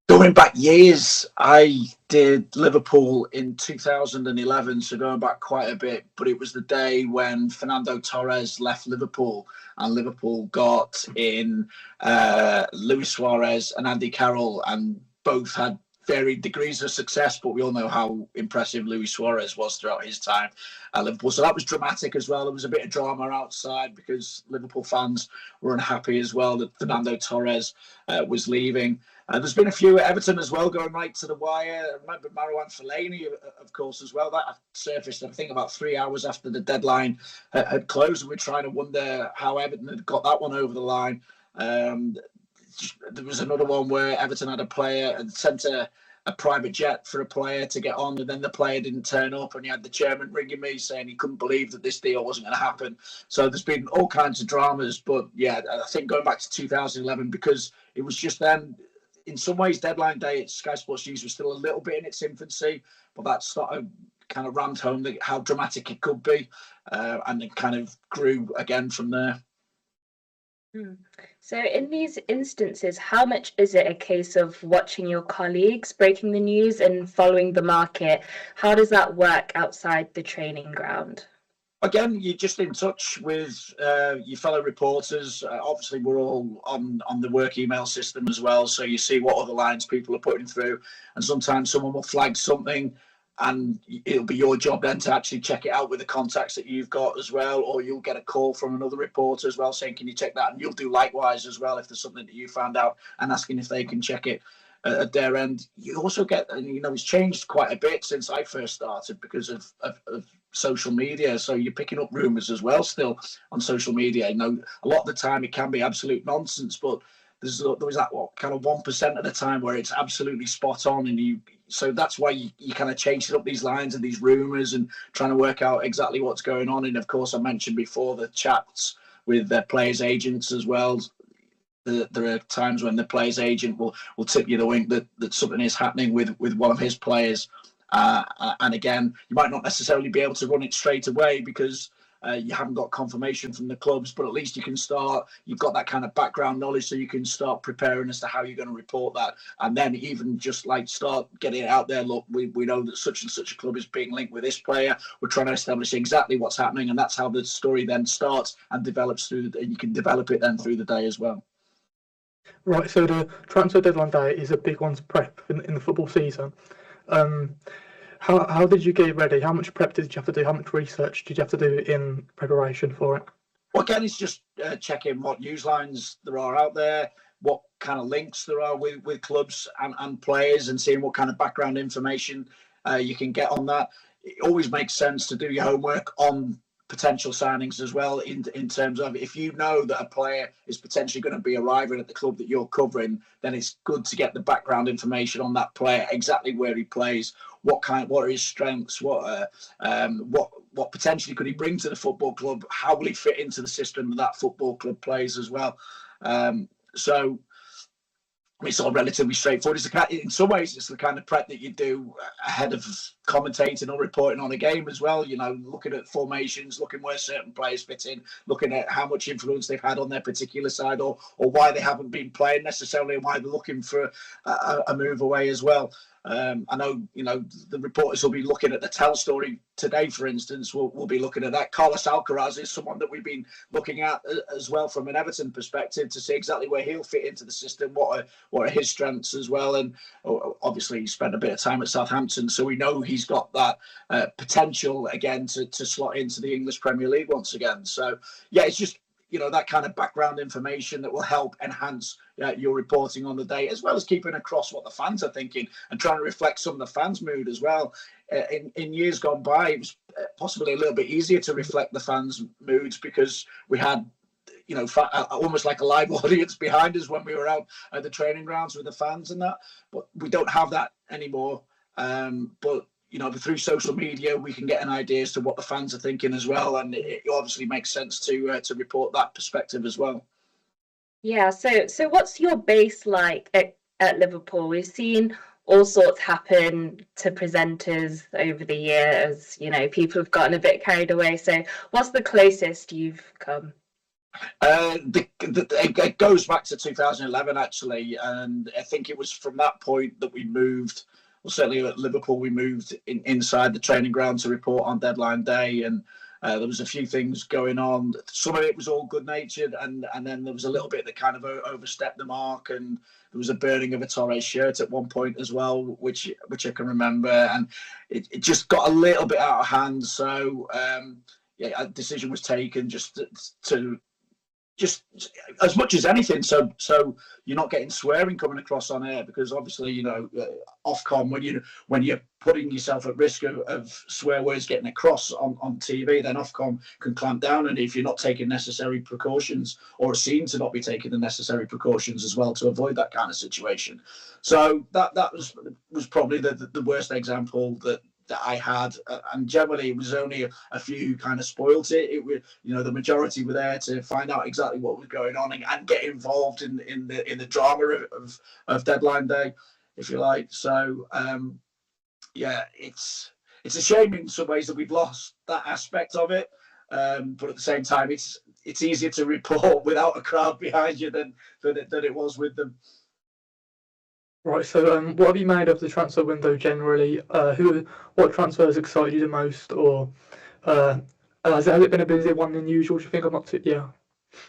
Going back years, I did Liverpool in 2011, so going back quite a bit. But it was the day when Fernando Torres left Liverpool, and Liverpool got in Luis Suarez and Andy Carroll, and both had varied degrees of success, but we all know how impressive Luis Suarez was throughout his time at Liverpool. So that was dramatic as well. There was a bit of drama outside because Liverpool fans were unhappy as well that Fernando Torres was leaving. There's been a few at Everton as well going right to the wire. I remember Marouane Fellaini, of course, as well. That surfaced, I think, about 3 hours after the deadline had closed, and we're trying to wonder how Everton had got that one over the line. There was another one where Everton had a player and sent a a private jet for a player to get on, and then the player didn't turn up, and he had the chairman ringing me saying he couldn't believe that this deal wasn't going to happen. So there's been all kinds of dramas, but yeah, I think going back to 2011, because it was just then, in some ways, deadline day at Sky Sports News was still a little bit in its infancy, but that sort of kind of rammed home how dramatic it could be, and it kind of grew again from there. So in these instances, how much is it a case of watching your colleagues breaking the news and following the market? How does that work outside the training ground? Again, you're just in touch with your fellow reporters. Obviously, we're all on the work email system as well, so you see what other lines people are putting through, and sometimes someone will flag something, and it'll be your job then to actually check it out with the contacts that you've got as well, or you'll get a call from another reporter as well saying, can you check that? And you'll do likewise as well if there's something that you found out, and asking if they can check it at their end. You also get, and it's changed quite a bit since I first started because of social media. So you're picking up rumours as well still on social media. A lot of the time it can be absolute nonsense, but there was that kind of 1% of the time where it's absolutely spot on, and so that's why you kind of chasing up these lines and these rumours and trying to work out exactly what's going on. And of course, I mentioned before the chats with their players' agents as well. There are times when the player's agent will tip you the wink that something is happening with one of his players. And again, you might not necessarily be able to run it straight away because you haven't got confirmation from the clubs, but at least you can start. You've got that kind of background knowledge, so you can start preparing as to how you're going to report that, and then even just like start getting it out there. Look, we know that such and such a club is being linked with this player. We're trying to establish exactly what's happening, and that's how the story then starts and develops and you can develop it then through the day as well. Right, so the transfer deadline day is a big one to prep in the football season. How did you get ready? How much prep did you have to do? How much research did you have to do in preparation for it? Well, again, it's just checking what news lines there are out there, what kind of links there are with clubs and players, and seeing what kind of background information you can get on that. It always makes sense to do your homework on potential signings as well, in terms of if you know that a player is potentially going to be arriving at the club that you're covering, then it's good to get the background information on that player, exactly where he plays, what are his strengths, what potentially could he bring to the football club, how will he fit into the system that football club plays as well. So it's all relatively straightforward. In some ways, it's the kind of prep that you do ahead of commentating or reporting on a game as well. Looking at formations, looking where certain players fit in, looking at how much influence they've had on their particular side, or why they haven't been playing necessarily, and why they're looking for a move away as well. I know, the reporters will be looking at the Tell story today, for instance. We'll be looking at that. Carlos Alcaraz is someone that we've been looking at as well from an Everton perspective to see exactly where he'll fit into the system, what are his strengths as well. And obviously he spent a bit of time at Southampton, so we know he's got that potential again to slot into the English Premier League once again. So yeah, it's just that kind of background information that will help enhance your reporting on the day, as well as keeping across what the fans are thinking and trying to reflect some of the fans' mood as well. In years gone by, it was possibly a little bit easier to reflect the fans' moods because we had almost like a live audience behind us when we were out at the training grounds with the fans and that. But we don't have that anymore. But through social media, we can get an idea as to what the fans are thinking as well, and it obviously makes sense to report that perspective as well. Yeah. So what's your base like at Liverpool? We've seen all sorts happen to presenters over the years. People have gotten a bit carried away. So what's the closest you've come? It goes back to 2011 actually, and I think it was from that point that we moved. Well, certainly at Liverpool, we moved inside the training ground to report on deadline day, and there was a few things going on. Some of it was all good-natured, and then there was a little bit that kind of overstepped the mark, and there was a burning of a Torres shirt at one point as well, which I can remember, and it just got a little bit out of hand. So a decision was taken just to just as much as anything, so you're not getting swearing coming across on air, because obviously, Ofcom, when you're putting yourself at risk of swear words getting across on TV, then Ofcom can clamp down, and if you're not taking necessary precautions, or are seen to not be taking the necessary precautions as well to avoid that kind of situation. So that was probably the worst example that I had, and generally it was only a few kind of spoilt it. It was, the majority were there to find out exactly what was going on and get involved in the drama of deadline day, if you like. So yeah, it's a shame in some ways that we've lost that aspect of it, but at the same time, it's easier to report without a crowd behind you than it was with them. Right, so what have you made of the transfer window generally? What transfers excited you the most, or has it been a busier one than usual? Do you think? I'm not too, yeah.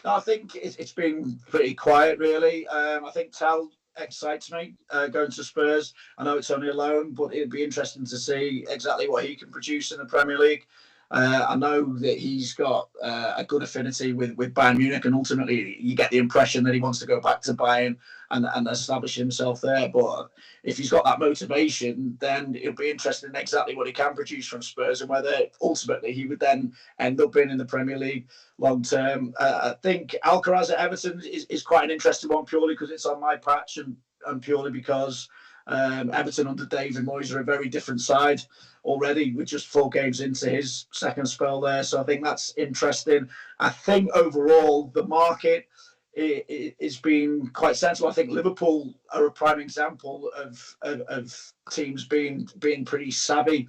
I think it's been pretty quiet, really. I think Tal excites me going to Spurs. I know it's only a loan, but it'd be interesting to see exactly what he can produce in the Premier League. I know that he's got a good affinity with Bayern Munich, and ultimately you get the impression that he wants to go back to Bayern and establish himself there. But if he's got that motivation, then it'll be interesting in exactly what he can produce from Spurs, and whether ultimately he would then end up being in the Premier League long term. I think Alcaraz at Everton is quite an interesting one, purely because it's on my patch, and purely because Everton under David Moyes are a very different side already, with just 4 games into his second spell there. So I think that's interesting. I think overall the market is being quite sensible. I think Liverpool are a prime example of teams being pretty savvy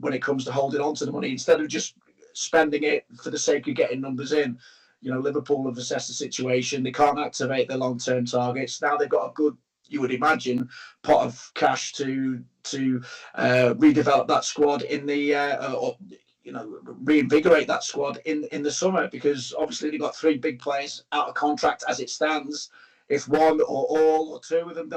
when it comes to holding on to the money instead of just spending it for the sake of getting numbers in. Liverpool have assessed the situation. They can't activate their long-term targets. Now they've got a good, you would imagine, pot of cash to redevelop that squad in the reinvigorate that squad in the summer, because obviously they've got 3 big players out of contract as it stands. If one or all or 2 of them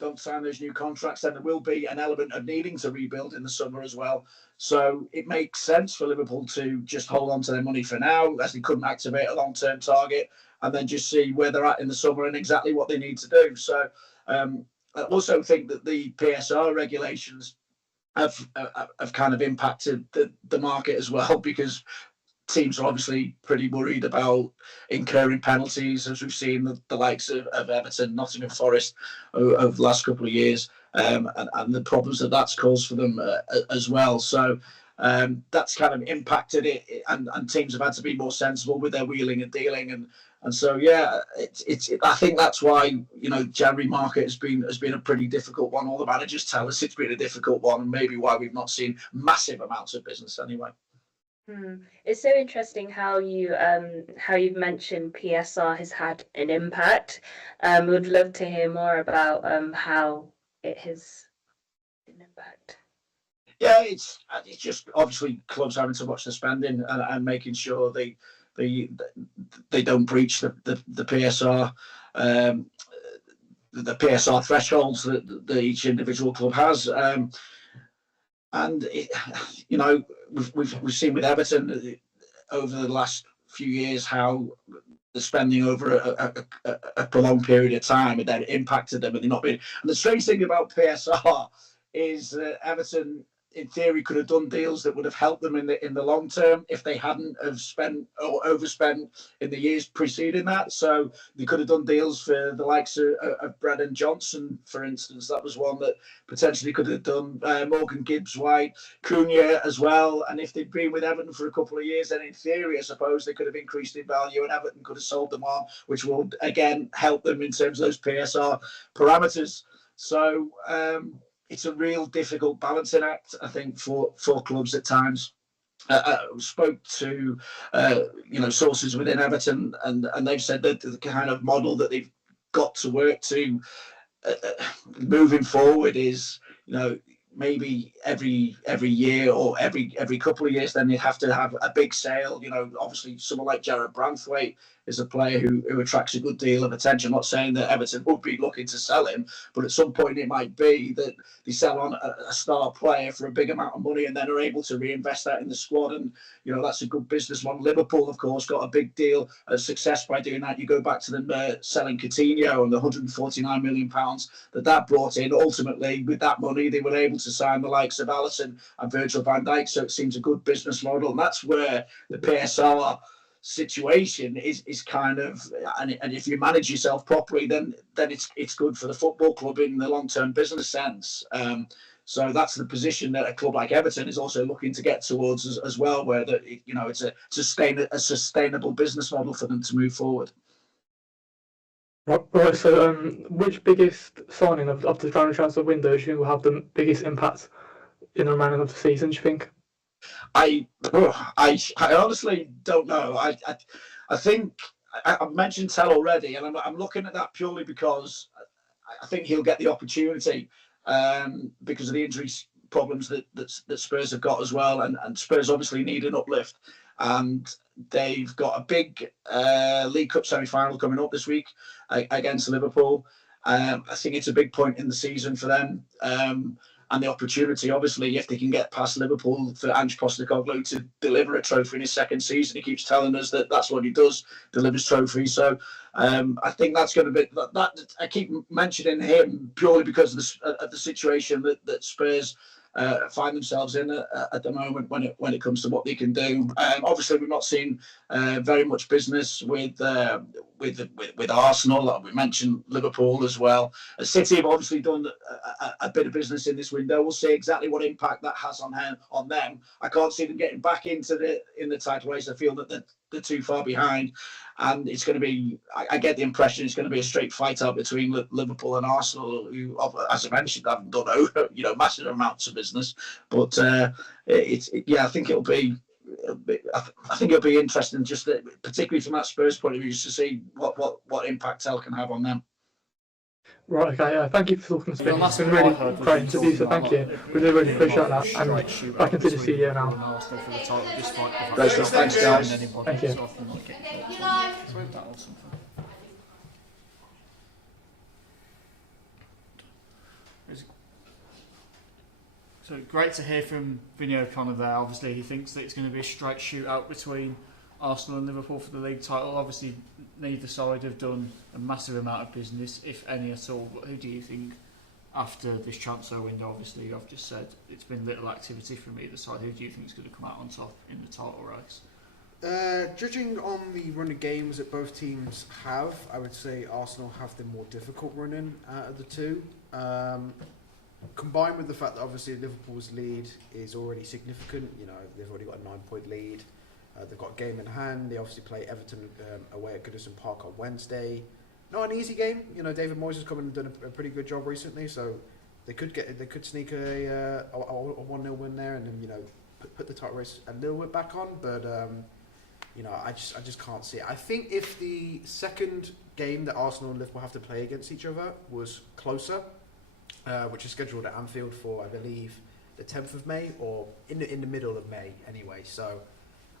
don't sign those new contracts, then there will be an element of needing to rebuild in the summer as well. So it makes sense for Liverpool to just hold on to their money for now, as they couldn't activate a long-term target, and then just see where they're at in the summer and exactly what they need to do. So I also think that the PSR regulations have kind of impacted the market as well, because teams are obviously pretty worried about incurring penalties, as we've seen the likes of Everton, Nottingham Forest over the last couple of years, and the problems that's caused for them as well. So that's kind of impacted it, and teams have had to be more sensible with their wheeling and dealing, and so yeah, I think that's why January market has been a pretty difficult one. All the managers tell us it's been a difficult one, and maybe why we've not seen massive amounts of business anyway. It's so interesting how you've mentioned PSR has had an impact. Would love to hear more about how it has an impact. Yeah, it's just obviously clubs having to watch the spending and making sure they don't breach the PSR the PSR thresholds that each individual club has. And we've seen with Everton over the last few years how the spending over a prolonged period of time had then impacted them, and they're not being. And the strange thing about PSR is that Everton, in theory, could have done deals that would have helped them in the long term if they hadn't have spent or overspent in the years preceding that. So they could have done deals for the likes of Brennan Johnson, for instance. That was one that potentially could have done. Morgan Gibbs-White, Cunha as well. And if they'd been with Everton for a couple of years, then in theory, I suppose they could have increased in value, and Everton could have sold them on, which will again help them in terms of those PSR parameters. So it's a real difficult balancing act, I think, for clubs at times. I spoke to sources within Everton, and they've said that the kind of model that they've got to work to moving forward is, maybe every year or every couple of years, then you have to have a big sale. Obviously someone like Jared Branthwaite is a player who attracts a good deal of attention. I'm not saying that Everton would be looking to sell him, but at some point it might be that they sell on a star player for a big amount of money and then are able to reinvest that in the squad. And that's a good business model. Liverpool, of course, got a big deal of success by doing that. You go back to them selling Coutinho and the £149 million that brought in. Ultimately, with that money, they were able to sign the likes of Alisson and Virgil van Dijk. So it seems a good business model, and that's where the PSR situation is kind of, and if you manage yourself properly, then it's good for the football club in the long-term business sense. So that's the position that a club like Everton is also looking to get towards as well, where it's a sustainable business model for them to move forward. Right. So, which biggest signing of the January transfer window do you think will have the biggest impact in the remaining of the season? Do you think? I honestly don't know. I think I've mentioned Tell already, and I'm looking at that purely because I think he'll get the opportunity because of the injury problems that Spurs have got as well, and Spurs obviously need an uplift, and they've got a big League Cup semi-final coming up this week against Liverpool. I think it's a big point in the season for them. And the opportunity, obviously, if they can get past Liverpool, for Ange Postecoglou to deliver a trophy in his second season. He keeps telling us that that's what he does, delivers trophies. So I think that's going to be that. I keep mentioning him purely because of the situation that Spurs find themselves in at the moment when it comes to what they can do. Obviously, we've not seen very much business with Arsenal. We mentioned Liverpool as well. City have obviously done a bit of business in this window. We'll see exactly what impact that has on them. I can't see them getting back in the title race. I feel that they're too far behind, and it's going to be. I get the impression it's going to be a straight fight out between Liverpool and Arsenal, who, as I mentioned, haven't done massive amounts of business. But I think it'll be. I think it'll be interesting, just particularly from that Spurs point of view, just to see what impact Tel can have on them. Right, okay, thank you for talking to me. The It's last been bit I really heard was great them interview, so talking thank you. about We really being appreciate like that. a And straight back shootout into the between studio Liverpool now. and Arsenal for the title, despite the fact Great that stuff, they thanks, haven't guys. signed anybody, Thank you. so I can like get thoughts on that or something. So great to hear from Vinny O'Connor there. Obviously, he thinks that it's going to be a straight shootout between Arsenal and Liverpool for the league title. Obviously, neither side have done a massive amount of business, if any at all. But who do you think, after this transfer window, obviously, I've just said it's been little activity from either side, who do you think is going to come out on top in the title race? Judging on the run of games that both teams have, I would say Arsenal have the more difficult running out of the two. Combined with the fact that obviously Liverpool's lead is already significant, they've already got a 9-point lead. They've got a game in hand. They obviously play Everton away at Goodison Park on Wednesday. Not an easy game. David Moyes has come in and done a pretty good job recently, so they could sneak a 1-0 win there, and then put the title race a little bit back on. But I just can't see it. I think if the second game that Arsenal and Liverpool have to play against each other was closer, which is scheduled at Anfield for, I believe, the 10th of May, or in the middle of May anyway. So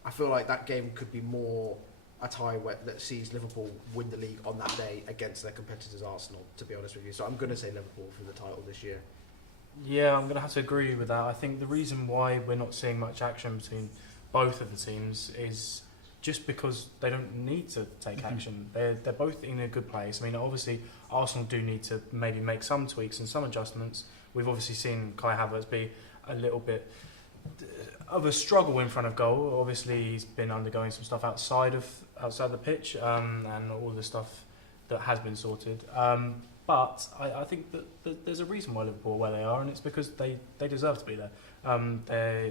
I feel like that game could be more a tie that sees Liverpool win the league on that day against their competitors Arsenal, to be honest with you. So I'm going to say Liverpool for the title this year. Yeah, I'm going to have to agree with that. I think the reason why we're not seeing much action between both of the teams is just because they don't need to take action. They're both in a good place. I mean, obviously, Arsenal do need to maybe make some tweaks and some adjustments. We've obviously seen Kai Havertz be a little bit of a struggle in front of goal. Obviously, he's been undergoing some stuff outside the pitch and all the stuff that has been sorted. But I think that there's a reason why Liverpool are where they are, and it's because they deserve to be there.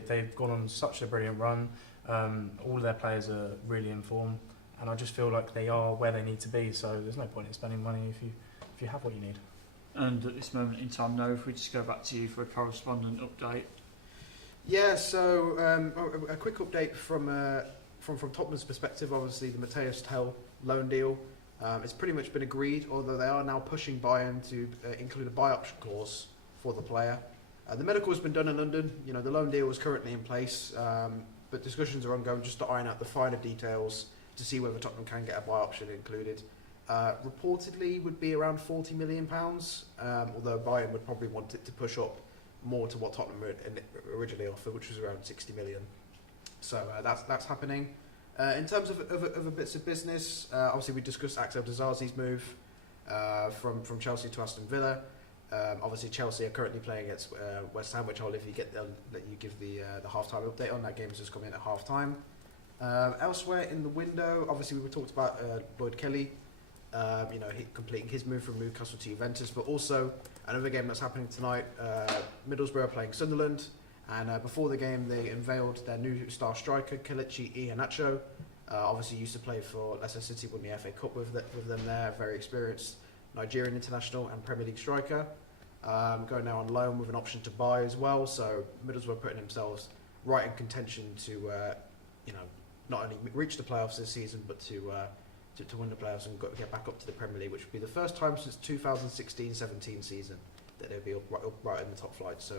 They've gone on such a brilliant run. All of their players are really in form, and I just feel like they are where they need to be. So there's no point in spending money if you have what you need. And at this moment in time, Noah, if we just go back to you for a correspondent update. Yeah, so a quick update from Tottenham's perspective. Obviously, the Matthias Tel loan deal it's pretty much been agreed, although they are now pushing Bayern to include a buy option clause for the player. The medical has been done in London. You know, the loan deal is currently in place, but discussions are ongoing just to iron out the finer details to see whether Tottenham can get a buy option included. Reportedly would be around £40 million, although Bayern would probably want it to push up more to what Tottenham originally offered, which was around 60 million. So that's happening. In terms of other bits of business, obviously we discussed Axel Disasi's move from Chelsea to Aston Villa. Obviously Chelsea are currently playing against West Ham, which I'll let you give the half-time update on. That game's just come in at half-time. Elsewhere in the window, obviously we talked about Lloyd Kelly, completing his move from Newcastle to Juventus, but also another game that's happening tonight. Middlesbrough are playing Sunderland, and before the game they unveiled their new star striker Kelechi Iheanacho. Obviously used to play for Leicester City, won the FA Cup with them there, very experienced Nigerian international and Premier League striker. Going now on loan with an option to buy as well, so Middlesbrough putting themselves right in contention to not only reach the playoffs this season, but to win the playoffs and get back up to the Premier League, which would be the first time since 2016-17 season that they'll be right in the top flight. So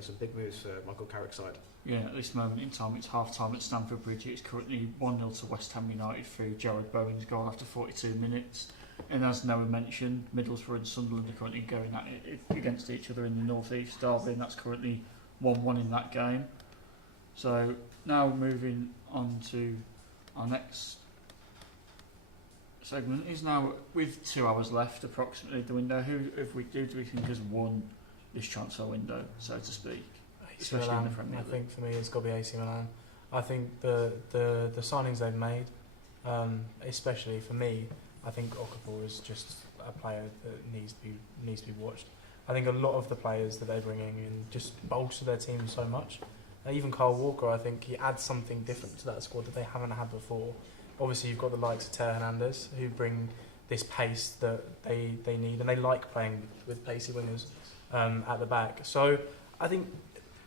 some big moves for Michael Carrick's side. Yeah, at this moment in time, it's half-time at Stamford Bridge. It's currently 1-0 to West Ham United through Jared Bowen's goal after 42 minutes. And as Noah mentioned, Middlesbrough and Sunderland are currently going at it against each other in the North East derby, and that's currently 1-1 in that game. So now moving on to our next segment is now with 2 hours left approximately the window. Who do we think has won this transfer window, so to speak? Especially Milan, in the Premier League. I think for me it's got to be AC Milan. I think the signings they've made, especially for me, I think Okafor is just a player that needs to be watched. I think a lot of the players that they're bringing in just bolster their team so much. Even Kyle Walker, I think he adds something different to that squad that they haven't had before. Obviously, you've got the likes of Teo Hernandez, who bring this pace that they need, and they like playing with pacey wingers at the back. So I think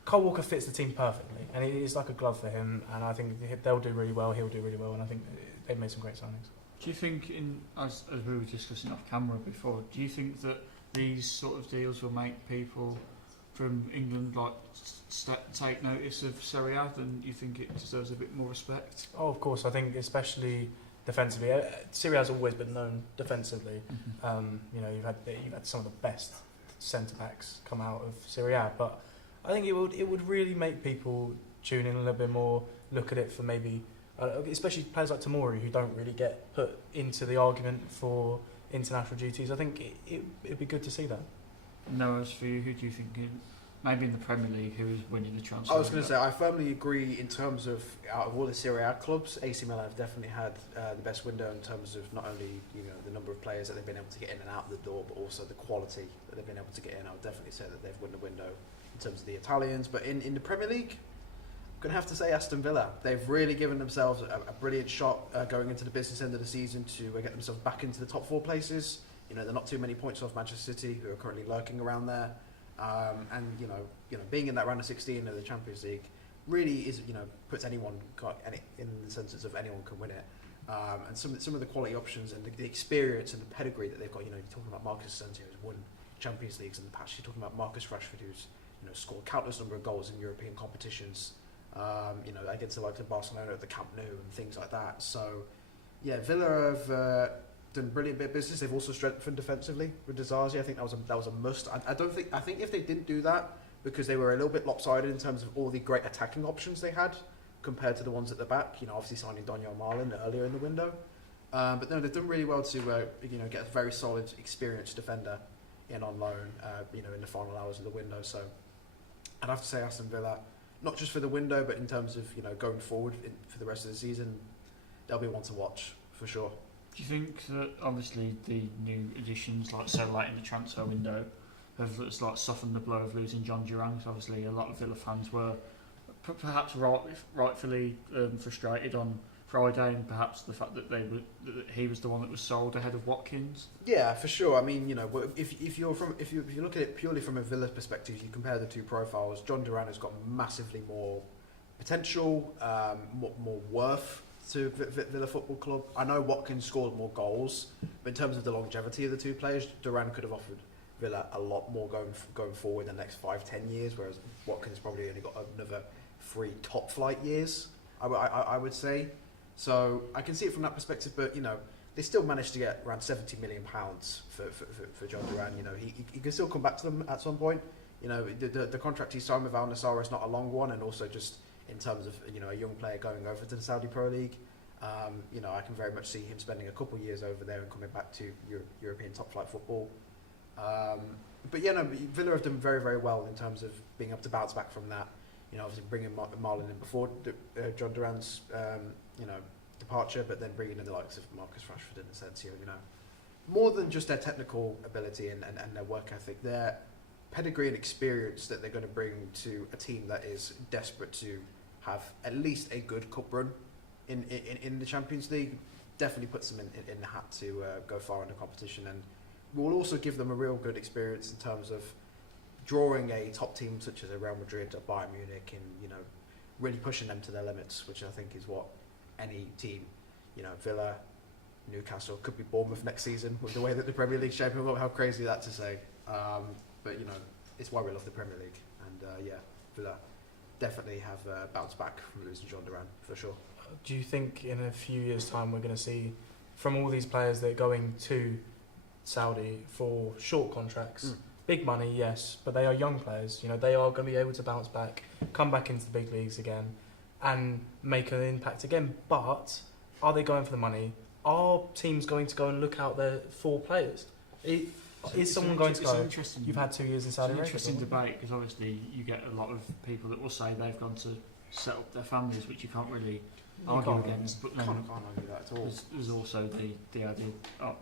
Kyle Walker fits the team perfectly, and it is like a glove for him, and I think they'll do really well, he'll do really well, and I think they've made some great signings. Do you think, as we were discussing off camera before, do you think that these sort of deals will make people from England take notice of Serie A, and you think it deserves a bit more respect? Oh, of course. I think especially defensively, Serie A has always been known defensively. Mm-hmm. You've had some of the best centre backs come out of Serie A, but I think it would really make people tune in a little bit more, look at it for maybe, especially players like Tomori who don't really get put into the argument for international duties. I think it'd be good to see that. No, as for you, who do you think, maybe in the Premier League, who is winning the transfer? I was going to say, I firmly agree in terms of, out of all the Serie A clubs, AC Milan have definitely had the best window in terms of not only the number of players that they've been able to get in and out the door, but also the quality that they've been able to get in. I would definitely say that they've won the window in terms of the Italians. But in the Premier League, I'm going to have to say Aston Villa. They've really given themselves a brilliant shot going into the business end of the season to get themselves back into the top 4 places. They're not too many points off Manchester City, who are currently lurking around there. And being in that round of 16 of the Champions League really is puts anyone in the senses of anyone can win it. And some of the quality options and the experience and the pedigree that they've got. You're talking about Marcus Asensio, who's won Champions Leagues in the past. You're talking about Marcus Rashford, who's scored countless number of goals in European competitions. Against the likes of Barcelona at the Camp Nou and things like that. So yeah, Villa have done a brilliant bit of business. They've also strengthened defensively with Disasi. I think that was a must. I think if they didn't do that, because they were a little bit lopsided in terms of all the great attacking options they had compared to the ones at the back. Obviously signing Daniel Marlin earlier in the window, but no, they've done really well to get a very solid, experienced defender in on loan. In the final hours of the window. So I'd have to say Aston Villa, not just for the window, but in terms of going forward for the rest of the season, they'll be one to watch for sure. Do you think that obviously the new additions, so late in the transfer window, have softened the blow of losing John Duran? Obviously, a lot of Villa fans were perhaps rightfully frustrated on Friday, and perhaps the fact that that he was the one that was sold ahead of Watkins. Yeah, for sure. I mean, if you look at it purely from a Villa perspective, you compare the two profiles. John Duran has got massively more potential, more worth to Villa Football Club. I know Watkins scored more goals, but in terms of the longevity of the two players, Duran could have offered Villa a lot more going forward in the next 5-10 years, whereas Watkins probably only got another 3 top flight years, I would say. So I can see it from that perspective, but they still managed to get around £70 million for John Duran. He can still come back to them at some point. The contract he signed with Al Nassr is not a long one, and also just in terms of a young player going over to the Saudi Pro League, I can very much see him spending a couple of years over there and coming back to European top flight football. But Villa have done very, very well in terms of being able to bounce back from that. Obviously bringing Marlon in before John Duran's departure, but then bringing in the likes of Marcus Rashford and Asensio. More than just their technical ability and their work ethic, their pedigree and experience that they're going to bring to a team that is desperate to have at least a good cup run in the Champions League definitely puts them in the hat to go far in the competition, and will also give them a real good experience in terms of drawing a top team such as a Real Madrid or Bayern Munich and really pushing them to their limits, which I think is what any team, Villa, Newcastle, could be Bournemouth next season with the way that the Premier League's shaping up. How crazy that to say, but it's why we love the Premier League, and Villa definitely have bounced back from losing John Duran for sure. Do you think in a few years' time we're going to see from all these players that are going to Saudi for short contracts, big money, yes, but they are young players. They are going to be able to bounce back, come back into the big leagues again, and make an impact again. But are they going for the money? Are teams going to go and look out there for players? Is someone going to go? You've had 2 years in Saudi Arabia. It's an interesting debate because obviously you get a lot of people that will say they've gone to set up their families, which you can't really argue against. But then can't argue that at all. There's also the idea,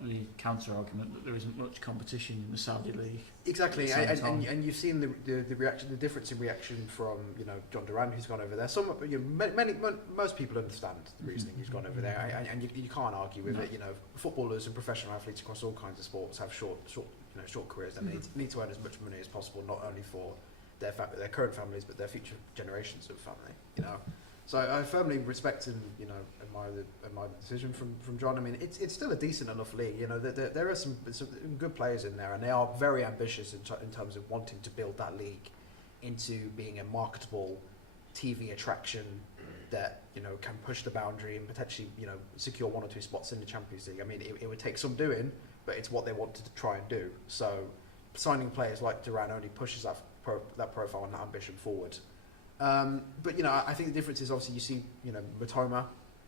the counter argument that there isn't much competition in the Saudi league. Exactly, and you've seen the reaction, the difference in reaction from John Duran, who's gone over there. Most people understand the reasoning he's gone over there, and you can't argue with it. Footballers and professional athletes across all kinds of sports have short careers, and they need to earn as much money as possible, not only for their current families, but their future generations of family. So I firmly respect and admire the decision from John. I mean, it's still a decent enough league. There are some good players in there, and they are very ambitious in terms of wanting to build that league into being a marketable TV attraction that can push the boundary and potentially secure 1 or 2 spots in the Champions League. I mean, it would take some doing, but it's what they wanted to try and do. So signing players like Duran only pushes that profile and that ambition forward. But I think the difference is obviously you see Matoma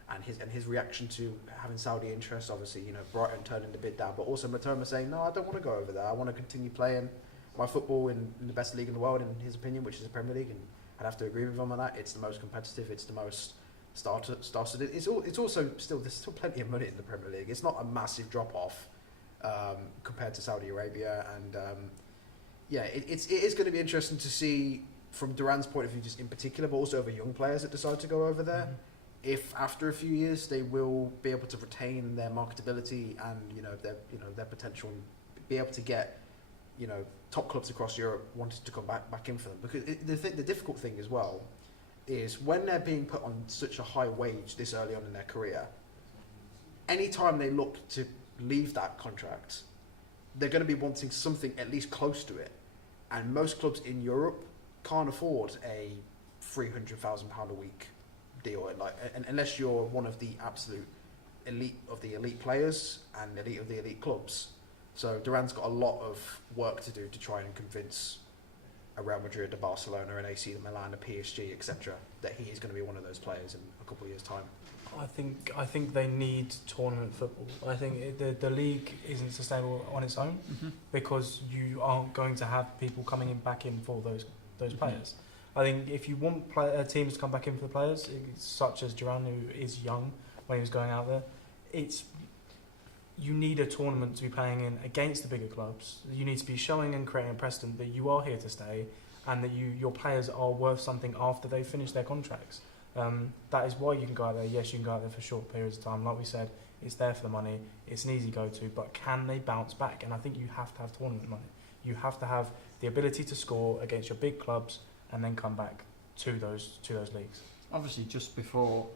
and his reaction to having Saudi interest. Obviously Brighton turning the bid down, but also Matoma saying no, I don't want to go over there. I want to continue playing my football in the best league in the world, in his opinion, which is the Premier League. And I'd have to agree with him on that. It's the most competitive. It's the most star-studded. It's also there's still plenty of money in the Premier League. It's not a massive drop off compared to Saudi Arabia, and it is going to be interesting to see from Duran's point of view, just in particular, but also over young players that decide to go over there. If after a few years they will be able to retain their marketability and their potential, and be able to get top clubs across Europe wanted to come back in for them. Because the difficult thing as well is when they're being put on such a high wage this early on in their career, any time they look to leave that contract, they're going to be wanting something at least close to it. And most clubs in Europe can't afford a £300,000 a week deal, unless you're one of the absolute elite of the elite players and elite of the elite clubs. So Duran's got a lot of work to do to try and convince a Real Madrid, a Barcelona, an AC Milan, a PSG, etc., that he is going to be one of those players in a couple of years' time. I think they need tournament football. I think the league isn't sustainable on its own because you aren't going to have people coming back in for those players. I think if you want teams to come back in for the players, such as Duran, who is young when he was going out there, you need a tournament to be playing in against the bigger clubs. You need to be showing and creating a precedent that you are here to stay and that your players are worth something after they finish their contracts. That is why you can go out there. Yes, you can go out there for short periods of time. Like we said, it's there for the money. It's an easy go-to, but can they bounce back? And I think you have to have tournament money. You have to have the ability to score against your big clubs and then come back to those leagues. Obviously, just before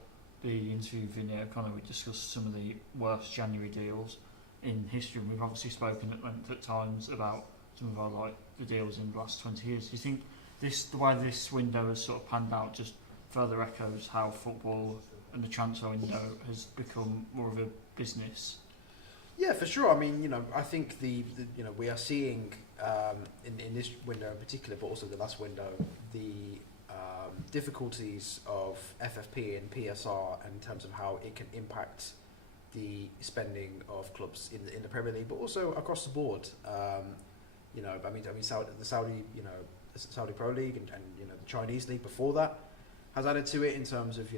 the interview with Vinny O'Connor, we discussed some of the worst January deals in history, and we've obviously spoken at length at times about some of our the deals in the last 20 years. Do you think the way this window has sort of panned out just further echoes how football and the transfer window has become more of a business? Yeah, for sure. I mean, I think the we are seeing in this window in particular, but also the last window, the difficulties of FFP and PSR in terms of how it can impact the spending of clubs in the Premier League, but also across the board. I mean, the Saudi Pro League and the Chinese League before that has added to it in terms of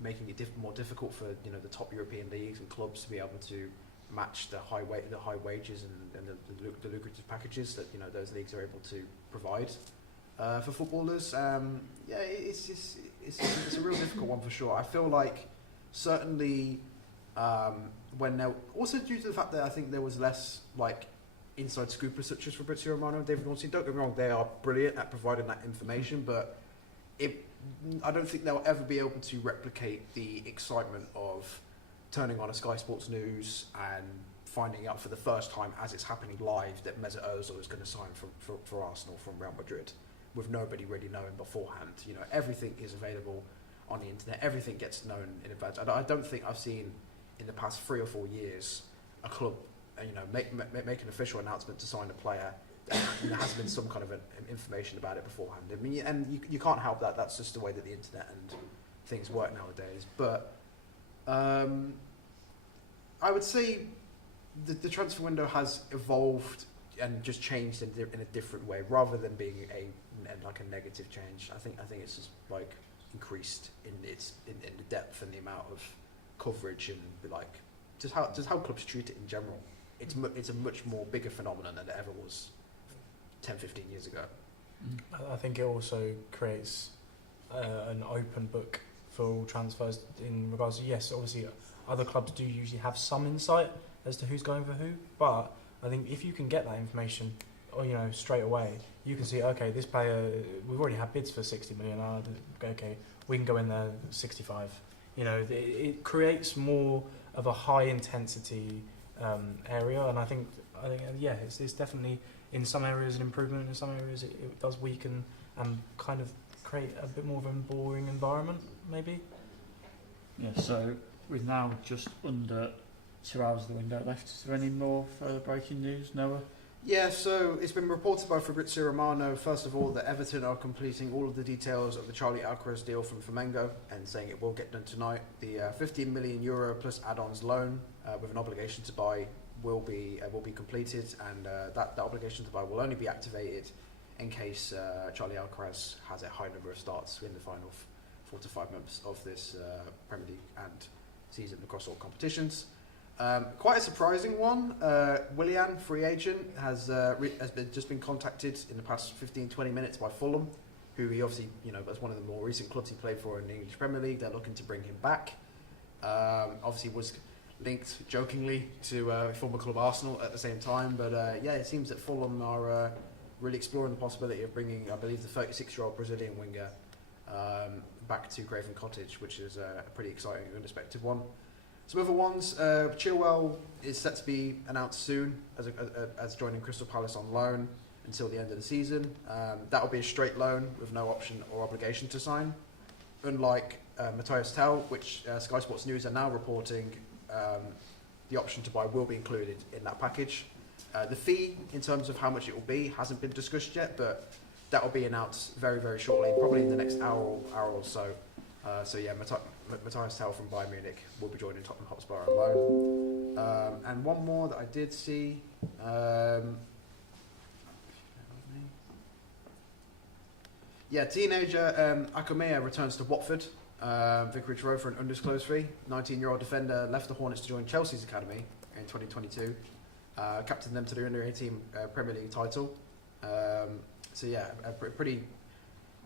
making it more difficult for the top European leagues and clubs to be able to match the high wages and the lucrative packages that those leagues are able to provide for footballers. It's a real difficult one for sure. I feel like certainly when now also due to the fact that I think there was less inside scoopers such as Fabrizio Romano and David Ornstein. Don't get me wrong, they are brilliant at providing that information, but I don't think they'll ever be able to replicate the excitement of turning on a Sky Sports News and finding out for the first time as it's happening live that Mesut Ozil is going to sign for Arsenal from Real Madrid, with nobody really knowing beforehand. Everything is available on the internet. Everything gets known in advance. I don't think I've seen in the past 3 or 4 years a club make an official announcement to sign a player and there hasn't been some kind of information about it beforehand. I mean, and you can't help that. That's just the way that the internet and things work nowadays. But I would say the transfer window has evolved and just changed in a different way, rather than being a negative change. I think it's just increased in the depth and the amount of coverage and just how clubs treat it in general. It's a much more bigger phenomenon than it ever was 10, 15 years ago. I think it also creates an open book for all transfers in regards to, yes, obviously other clubs do usually have some insight as to who's going for who, but I think if you can get that information straight away, you can see, okay, this player, we've already had bids for 60 million, okay, we can go in there 65. It creates more of a high intensity area, and I think it's definitely in some areas an improvement, in some areas it does weaken and kind of create a bit more of a boring environment, maybe. Yeah, so we're now just under 2 hours of the window left. Is there any more further breaking news, Noah? Yeah, so it's been reported by Fabrizio Romano, first of all, that Everton are completing all of the details of the Charlie Alcaraz deal from Flamengo and saying it will get done tonight. The €15 million plus add-ons loan with an obligation to buy will be completed, and that obligation to buy will only be activated in case Charlie Alcaraz has a high number of starts in the final 4 to 5 months of this Premier League and season across all competitions. Quite a surprising one. Willian, free agent, has just been contacted in the past 15-20 minutes by Fulham, who he obviously, as one of the more recent clubs he played for in the English Premier League. They're looking to bring him back. Obviously was linked jokingly to former club Arsenal at the same time, but it seems that Fulham are really exploring the possibility of bringing, I believe, the 36-year-old Brazilian winger back to Craven Cottage, which is a pretty exciting and unexpected one. Some other ones, Chilwell is set to be announced soon as joining Crystal Palace on loan until the end of the season. That will be a straight loan with no option or obligation to sign. Unlike Matthias Tell, which Sky Sports News are now reporting, the option to buy will be included in that package. The fee, in terms of how much it will be, hasn't been discussed yet, but that will be announced very, very shortly, probably in the next hour or so. Matthias Tell from Bayern Munich will be joining Tottenham Hotspur on loan. And one more that I did see. Teenager Akamea returns to Watford, Vicarage Road for an undisclosed fee. 19-year-old defender left the Hornets to join Chelsea's academy in 2022. Captained them to the under-18 Premier League title. A pretty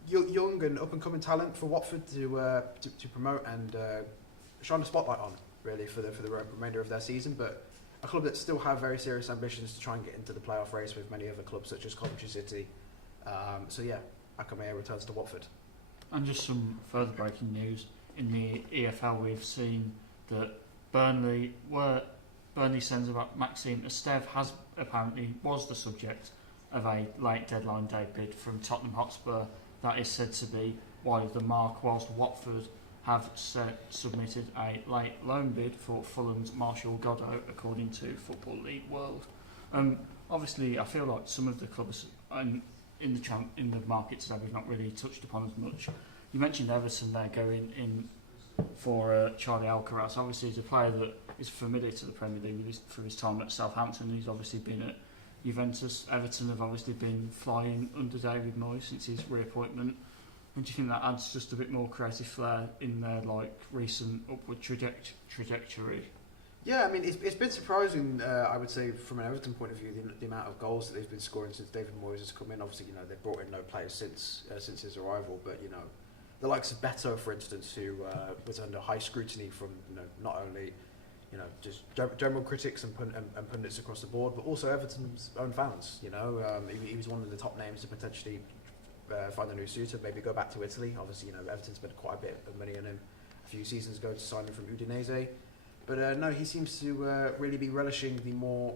young and up-and-coming talent for Watford to promote and shine a spotlight on, really, for the remainder of their season. But a club that still have very serious ambitions to try and get into the playoff race with many other clubs such as Coventry City. Akamea returns to Watford. And just some further breaking news in the EFL, we've seen that Burnley centre back Maxime Esteve was the subject of a late deadline day bid from Tottenham Hotspur that is said to be wide of the mark, whilst Watford have submitted a late loan bid for Fulham's Marshall Goddo, according to Football League World. Obviously, I feel like some of the clubs in the market today we've not really touched upon as much. You mentioned Everton there going in for Charlie Alcaraz. Obviously, he's a player that is familiar to the Premier League through his time at Southampton. He's obviously been at Juventus. Everton have obviously been flying under David Moyes since his reappointment. And do you think that adds just a bit more creative flair in their recent upward trajectory? Yeah, I mean, it's been surprising, I would say, from an Everton point of view, the amount of goals that they've been scoring since David Moyes has come in. Obviously, they've brought in no players since his arrival, but, the likes of Beto, for instance, who was under high scrutiny from, not only, just general critics and pundits across the board, but also Everton's own fans, He was one of the top names to potentially find a new suitor, maybe go back to Italy. Obviously, Everton spent quite a bit of money on him a few seasons ago to sign him from Udinese. But no, he seems to really be relishing the more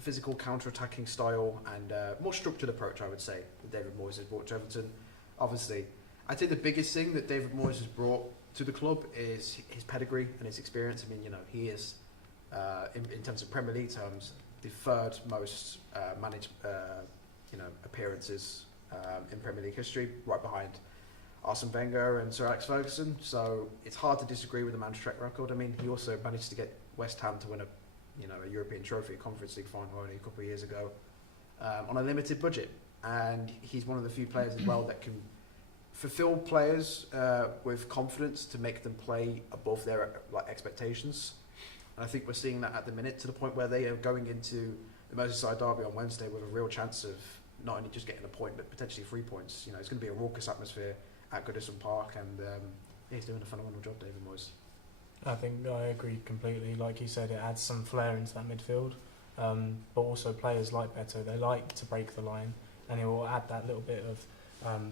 physical counter-attacking style and more structured approach, I would say, that David Moyes has brought to Everton. Obviously, I'd say the biggest thing that David Moyes has brought to the club is his pedigree and his experience. I mean, he is, in terms of Premier League terms, the third most managed, appearances in Premier League history, right behind Arsene Wenger and Sir Alex Ferguson. So it's hard to disagree with the man's track record. I mean, he also managed to get West Ham to win a European trophy, a Conference League final only a couple of years ago, on a limited budget. And he's one of the few players as well that can fulfill players with confidence to make them play above their expectations. And I think we're seeing that at the minute, to the point where they are going into the Merseyside derby on Wednesday with a real chance of not only just getting a point, but potentially 3 points. It's going to be a raucous atmosphere at Goodison Park, and he's doing a phenomenal job, David Moyes. I think I agree completely. Like you said, it adds some flair into that midfield, but also players like Beto, they like to break the line, and it will add that little bit of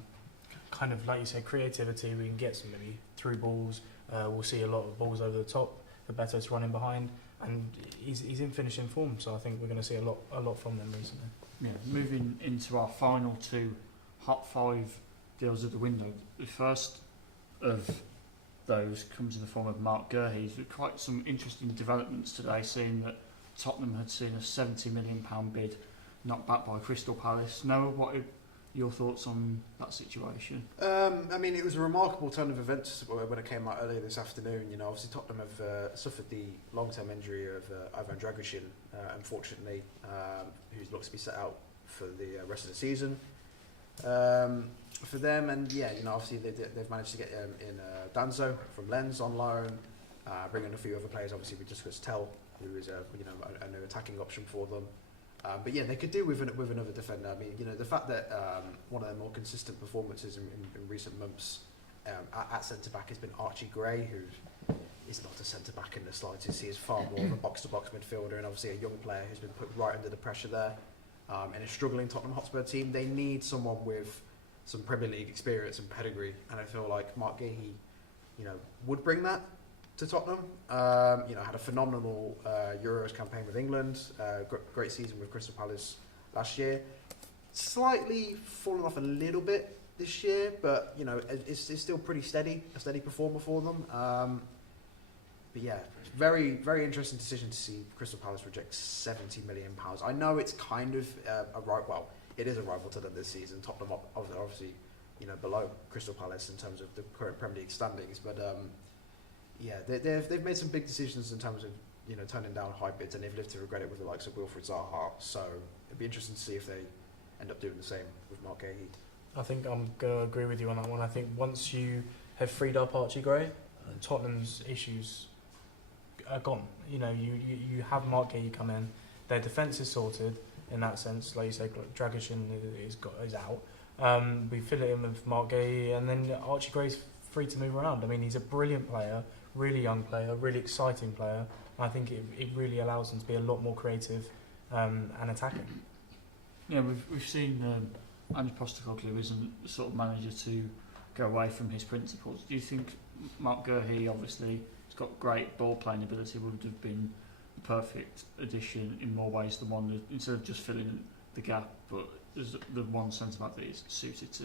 kind of, like you said, creativity. We can get some maybe through balls. We'll see a lot of balls over the top for Beto to run in behind, and he's in finishing form. So I think we're going to see a lot from them recently. Yeah, moving into our final two Hot 5 deals of the window. The first of those comes in the form of Mark Gurhey. With quite some interesting developments today, seeing that Tottenham had seen a £70 million bid knocked back by Crystal Palace. Noah, what are your thoughts on that situation? I mean, it was a remarkable turn of events when it came out earlier this afternoon. Obviously Tottenham have suffered the long-term injury of Ivan Dragusin, unfortunately, who looks to be set out for the rest of the season. For them, and obviously they've managed to get in Danzo from Lens on loan, bring in a few other players. Obviously we discussed Tell, who is a new attacking option for them. But they could do with another defender. I mean, the fact that one of their more consistent performances in recent months at centre back has been Archie Gray, who is not a centre back in the slightest. He is far more of a box to box midfielder, and obviously a young player who's been put right under the pressure there. In a struggling Tottenham Hotspur team, they need someone with some Premier League experience and pedigree, and I feel like Mark Gahey, would bring that to Tottenham. Had a phenomenal Euros campaign with England, great season with Crystal Palace last year. Slightly fallen off a little bit this year, but it's still pretty steady, a steady performer for them. But yeah, very, very interesting decision to see Crystal Palace reject £70 million. I know it's kind of it is a rival to them this season. Tottenham obviously, below Crystal Palace in terms of the current Premier League standings, but they've made some big decisions in terms of turning down high bids, and they've lived to regret it with the likes of Wilfried Zaha. So it'd be interesting to see if they end up doing the same with Mark Gahey. I think I'm going to agree with you on that one. I think once you have freed up Archie Gray, Tottenham's issues are gone. You have Mark Gahey come in, their defence is sorted in that sense. Like you said, Dragusin is out. We fill it in with Mark Gahey, and then Archie Gray's free to move around. I mean, he's a brilliant player, really young player, really exciting player. I think it really allows them to be a lot more creative and attacking. Yeah, we've seen Ange Postecoglou isn't the sort of manager to go away from his principles. Do you think Mark Gurhey, obviously, has got great ball playing ability, would have been the perfect addition in more ways than one, instead of just filling the gap, but is the one centre back that is suited to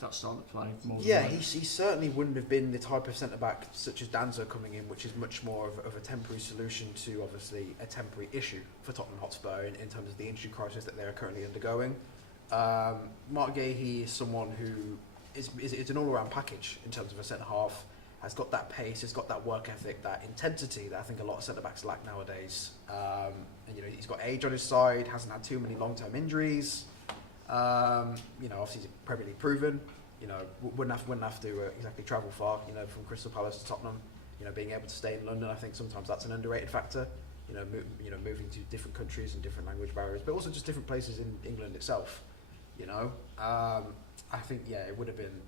that style of play more than Yeah, others. he certainly wouldn't have been the type of centre back such as Danzo coming in, which is much more of a temporary solution to obviously a temporary issue for Tottenham Hotspur in terms of the injury crisis that they're currently undergoing. Mark Gahey is someone who is an all-round package in terms of a centre half. Has got that pace, has got that work ethic, that intensity that I think a lot of centre backs lack nowadays. And he's got age on his side, hasn't had too many long-term injuries. Obviously he's Premier League proven. Wouldn't have to exactly travel far. From Crystal Palace to Tottenham. Being able to stay in London, I think sometimes that's an underrated factor. Moving to different countries and different language barriers, but also just different places in England itself. I think it would have been,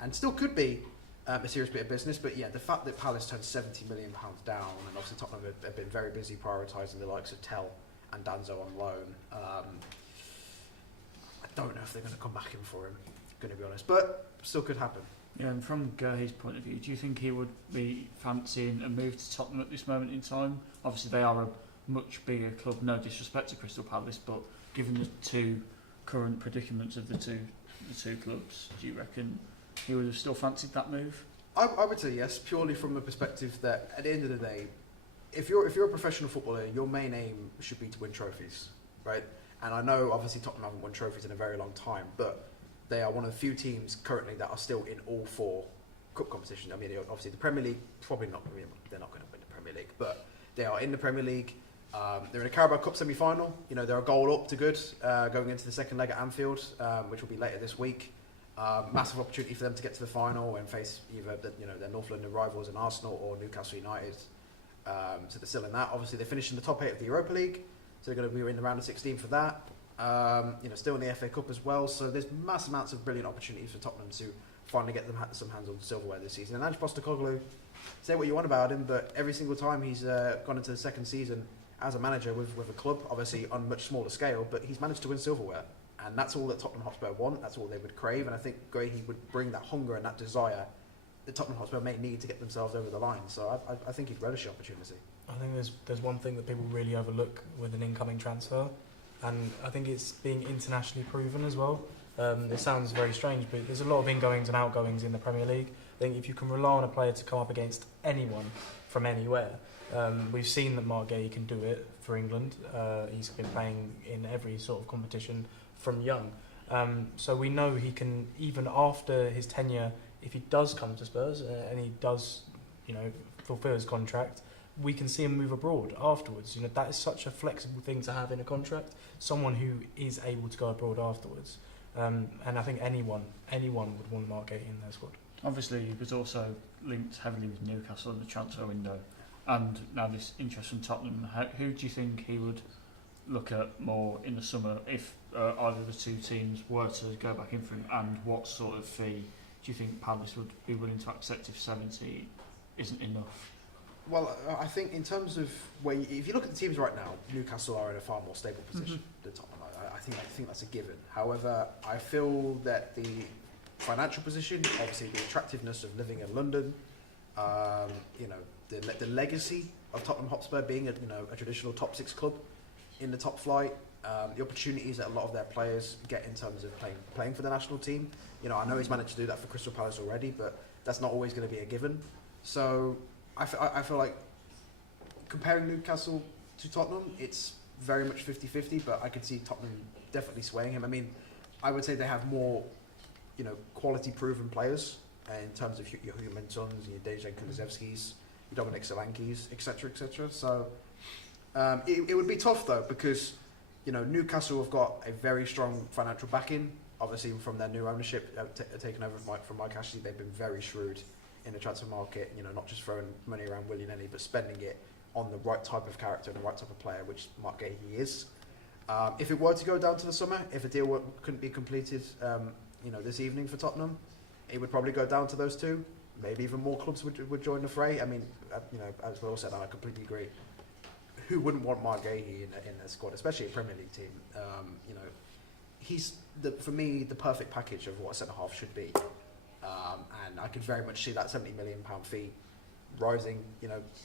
and still could be, a serious bit of business. But the fact that Palace turned £70 million down, and obviously Tottenham have been very busy prioritising the likes of Tell and Danzo on loan. I don't know if they're going to come back in for him, going to be honest, but still could happen. Yeah, and from Gurhey's point of view, do you think he would be fancying a move to Tottenham at this moment in time? Obviously, they are a much bigger club, no disrespect to Crystal Palace, but given the two current predicaments of the two clubs, do you reckon he would have still fancied that move? I would say yes, purely from the perspective that at the end of the day, if you're a professional footballer, your main aim should be to win trophies, right? And I know obviously Tottenham haven't won trophies in a very long time, but they are one of the few teams currently that are still in all four cup competitions. I mean, obviously the Premier League, probably not. They're not going to win the Premier League, but they are in the Premier League. They're in a Carabao Cup semi-final. They're a goal up to good going into the second leg at Anfield, which will be later this week. Massive opportunity for them to get to the final and face either their North London rivals in Arsenal or Newcastle United. So they're still in that. Obviously, they're finishing the top 8 of the Europa League, so they're going to be in the round of 16 for that. Still in the FA Cup as well. So there's mass amounts of brilliant opportunities for Tottenham to finally get them some hands on silverware this season. And Ange Postecoglou, say what you want about him, but every single time he's gone into the second season as a manager with a club, obviously on a much smaller scale, but he's managed to win silverware. And that's all that Tottenham Hotspur want, that's all they would crave, and I think Gahey would bring that hunger and that desire that Tottenham Hotspur may need to get themselves over the line. So I think he'd relish the opportunity. I think there's one thing that people really overlook with an incoming transfer, and I think it's being internationally proven as well. It sounds very strange, but there's a lot of ingoings and outgoings in the Premier League. I think if you can rely on a player to come up against anyone from anywhere, we've seen that Mark Gahey can do it for England. He's been playing in every sort of competition from young. So we know he can, even after his tenure, if he does come to Spurs and he does, fulfil his contract, we can see him move abroad afterwards. That is such a flexible thing to have in a contract. Someone who is able to go abroad afterwards. And I think anyone would want Mark Gahey in their squad. Obviously, he was also linked heavily with Newcastle in the transfer window, and now this interest from Tottenham. Who do you think he would look at more in the summer if either of the two teams were to go back in for him, and what sort of fee do you think Palace would be willing to accept if 70 isn't enough? Well, I think in terms of if you look at the teams right now, Newcastle are in a far more stable position than Tottenham. I think that's a given. However, I feel that the financial position, obviously the attractiveness of living in London, the legacy of Tottenham Hotspur being a traditional top 6 club in the top flight, the opportunities that a lot of their players get in terms of playing for the national team. I know he's managed to do that for Crystal Palace already, but that's not always going to be a given. So I feel like comparing Newcastle to Tottenham, it's very much 50-50, but I could see Tottenham definitely swaying him. I mean, I would say they have more, quality proven players in terms of your Heung-min Sons, your Dejan Kulusevskis, your Dominic Solankis, etc., etc. So it would be tough though, because Newcastle have got a very strong financial backing, obviously from their new ownership taken over from Mike Ashley. They've been very shrewd in the transfer market, not just throwing money around willy-nilly, but spending it on the right type of character and the right type of player, which Mark Gahey is. If it were to go down to the summer, if a deal couldn't be completed, this evening for Tottenham, it would probably go down to those two. Maybe even more clubs would join the fray. I mean, as Will said, and I completely agree. Who wouldn't want Mark Gahey in their squad, especially a Premier League team? He's for me the perfect package of what a centre half should be. And I could very much see that £70 million fee rising,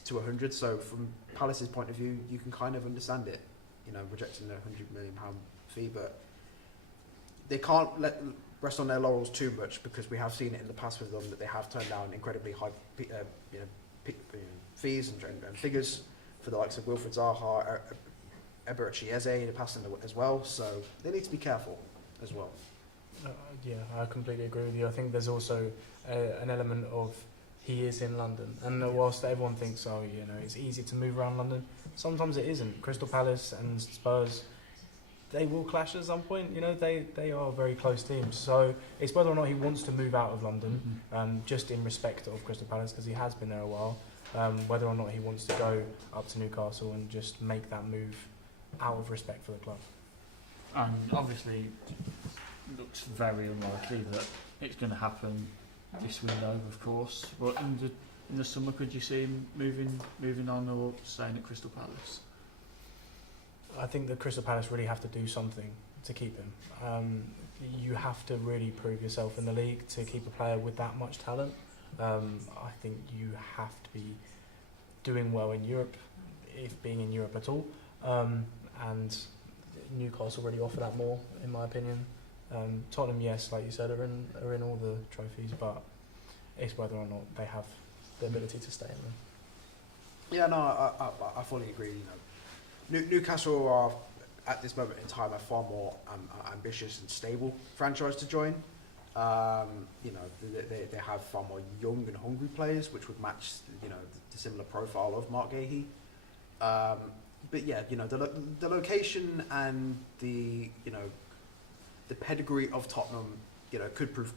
to 100. So from Palace's point of view, you can kind of understand it, rejecting the £100 million fee. But they can't rest on their laurels too much, because we have seen it in the past with them that they have turned down incredibly high fees and figures for the likes of Wilfried Zaha, Eberechi Eze in the past as well. So they need to be careful as well. Yeah, I completely agree with you. I think there's also an element of he is in London, and whilst everyone thinks, oh, you know, it's easy to move around London, sometimes it isn't. Crystal Palace and Spurs, they will clash at some point. You know, they are very close teams. So it's whether or not he wants to move out of London, just in respect of Crystal Palace, because he has been there a while. Whether or not he wants to go up to Newcastle and just make that move out of respect for the club. And obviously, looks very unlikely that it's going to happen this window, of course. But in the summer, could you see him moving on or staying at Crystal Palace? I think that Crystal Palace really have to do something to keep him. You have to really prove yourself in the league to keep a player with that much talent. I think you have to be doing well in Europe, if being in Europe at all. And Newcastle really offer that more, in my opinion. Tottenham, yes, like you said, are in all the trophies, but it's whether or not they have the ability to stay in them. Yeah, no, I fully agree. You know, Newcastle are at this moment in time a far more ambitious and stable franchise to join. You know, they have far more young and hungry players, which would match, you know, the similar profile of Mark Gahey. But yeah, you know, the location and the, you know, the pedigree of Tottenham, you know, could prove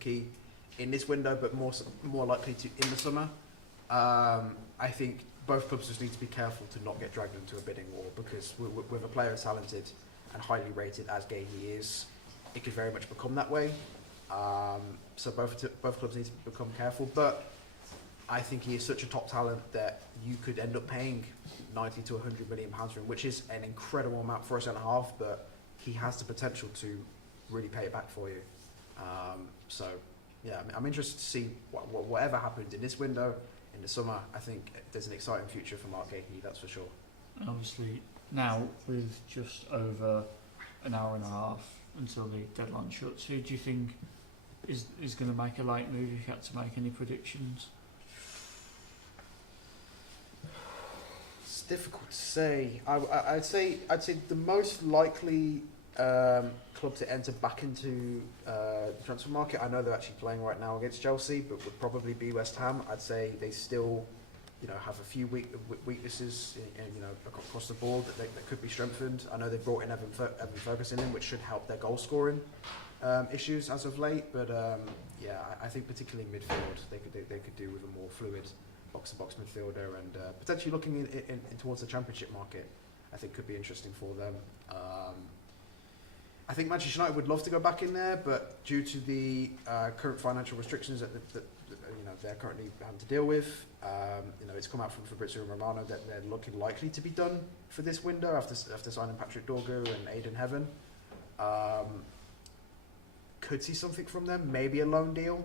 key in this window, but more likely to in the summer. I think both clubs just need to be careful to not get dragged into a bidding war, because with a player as talented and highly rated as Gahey is, it could very much become that way. So both clubs need to become careful. But I think he is such a top talent that you could end up paying 90 to 100 million pounds for him, which is an incredible amount for a centre half. But he has the potential to really pay it back for you. So yeah, I'm interested to see whatever happens in this window in the summer. I think there's an exciting future for Mark Gahey, that's for sure. And obviously, now with just over an hour and a half until the deadline shuts, who do you think is going to make a late move, if you had to make any predictions? It's difficult to say. I'd say the most likely club to enter back into the transfer market, I know they're actually playing right now against Chelsea, but would probably be West Ham. I'd say they still, you know, have a few weaknesses in, you know, across the board that could be strengthened. I know they brought in Evan Ferguson in, which should help their goal scoring issues as of late. But yeah, I think particularly midfield they could do with a more fluid box-to-box midfielder, and potentially looking in towards the Championship market, I think could be interesting for them. I think Manchester United would love to go back in there, but due to the current financial restrictions that you know they're currently having to deal with, you know, it's come out from Fabrizio Romano that they're looking likely to be done for this window after signing Patrick Dorgu and Aidan Heaven. Could see something from them, maybe a loan deal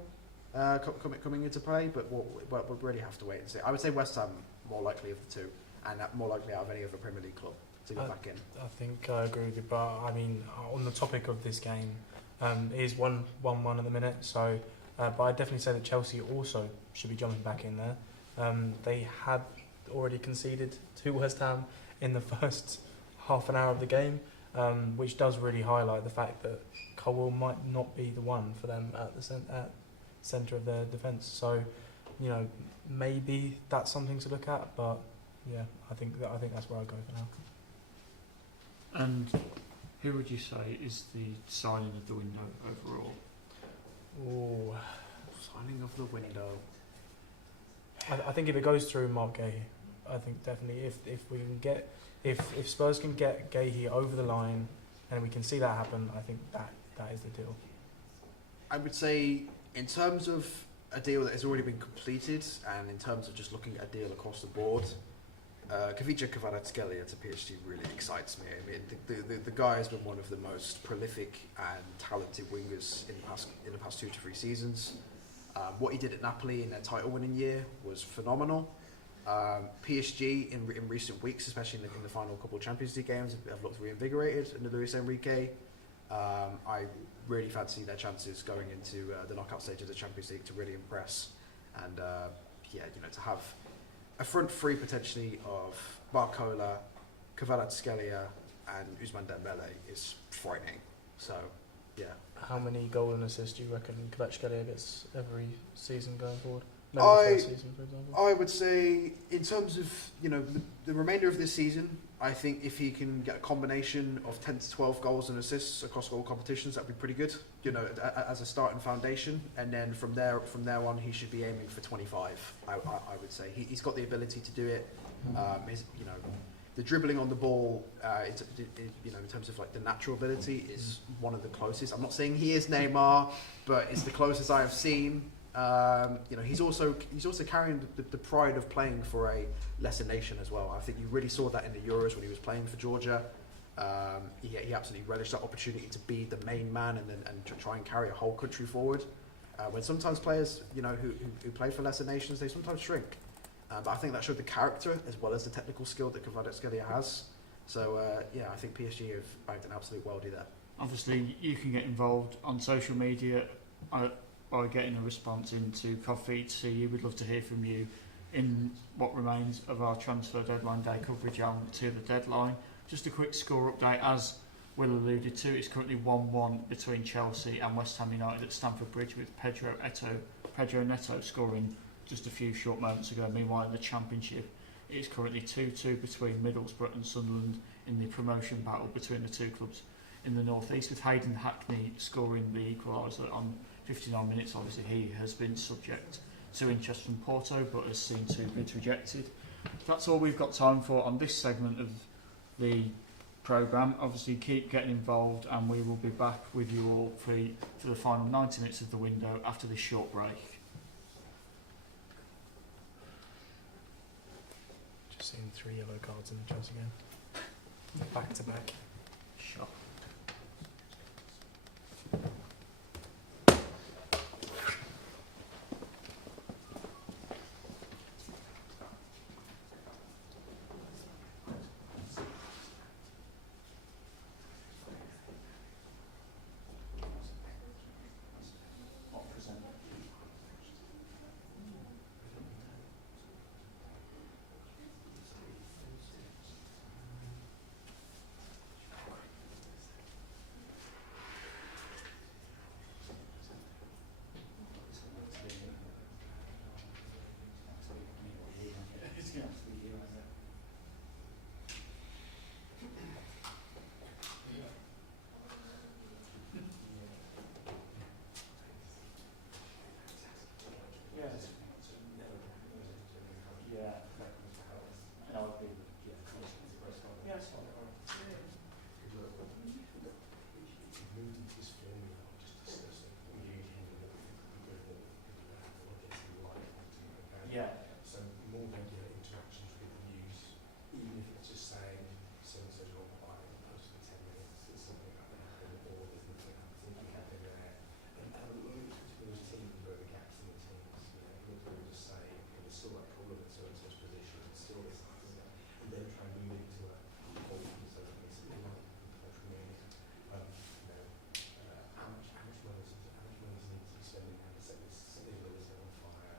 coming into play, but we'll really have to wait and see. I would say West Ham more likely of the two, and more likely out of any other Premier League club to go back in. I think I agree with you, but I mean, on the topic of this game, it is 1-1 at the minute, so but I definitely say that Chelsea also should be jumping back in there. They had already conceded to West Ham in the first half an hour of the game, which does really highlight the fact that Colwell might not be the one for them at the centre of their defence. So, you know, maybe that's something to look at, but yeah, I think that's where I go for now. And who would you say is the signing of the window overall? Oh, signing of the window. I think if it goes through Mark Gahey, I think definitely if we can get if Spurs can get Gahey over the line and we can see that happen, I think that is the deal. I would say in terms of a deal that has already been completed, and in terms of just looking at a deal across the board, Kavica Kvaratskhelia to PSG really excites me. I mean, the guy has been one of the most prolific and talented wingers in the past 2 to 3 seasons. What he did at Napoli in their title-winning year was phenomenal. PSG in recent weeks, especially in the final couple of Champions League games, have looked reinvigorated under Luis Enrique. I really fancy their chances going into the knockout stage of the Champions League to really impress. And to have a front three potentially of Barcola, Kvaratskhelia, and Ousmane Dembele is frightening. So, yeah. How many goal and assists do you reckon Kvaratskhelia gets every season going forward? Maybe the first season, for example. I would say, in terms of the remainder of this season, I think if he can get a combination of 10 to 12 goals and assists across all competitions, that'd be pretty good. As a starting foundation, and then from there on, he should be aiming for 25. I would say he's got the ability to do it. The dribbling on the ball, in terms of like the natural ability, is one of the closest. I'm not saying he is Neymar, but it's the closest I have seen. He's also carrying the pride of playing for a lesser nation as well. I think you really saw that in the Euros when he was playing for Georgia. He absolutely relished that opportunity to be the main man and to try and carry a whole country forward. When sometimes players, who play for lesser nations, they sometimes shrink. But I think that showed the character as well as the technical skill that Kvaratskhelia has. So I think PSG have bagged an absolute worldie there. Obviously, you can get involved on social media by getting a response into Coffee to see you. We'd love to hear from you in what remains of our transfer deadline day coverage on to the deadline. Just a quick score update, as Will alluded to, it's currently 1-1 between Chelsea and West Ham United at Stamford Bridge, with Pedro Neto scoring just a few short moments ago. Meanwhile, in the Championship, it's currently 2-2 between Middlesbrough and Sunderland in the promotion battle between the two clubs in the North East, with Hayden Hackney scoring the equaliser on 59 minutes. Obviously, he has been subject to interest from Porto, but has seen two bids rejected. That's all we've got time for on this segment of the programme. Obviously, keep getting involved, and we will be back with you all for the final 90 minutes of the window after this short break. Just seeing 3 yellow cards in the Chelsea game. Back to back. Sure. Yeah. So more regular interactions with the news, even if it's just saying so-and-so's gone quiet in the post for 10 minutes, there's something happening, or there's nothing happening there. And at the moment, those teams where the gaps in the teams, people just say, there's still that call of so-and-so's position, it's still this, and then try and move into a whole, so that makes it more cultural meaning. How much money needs to be spending now to set this on fire?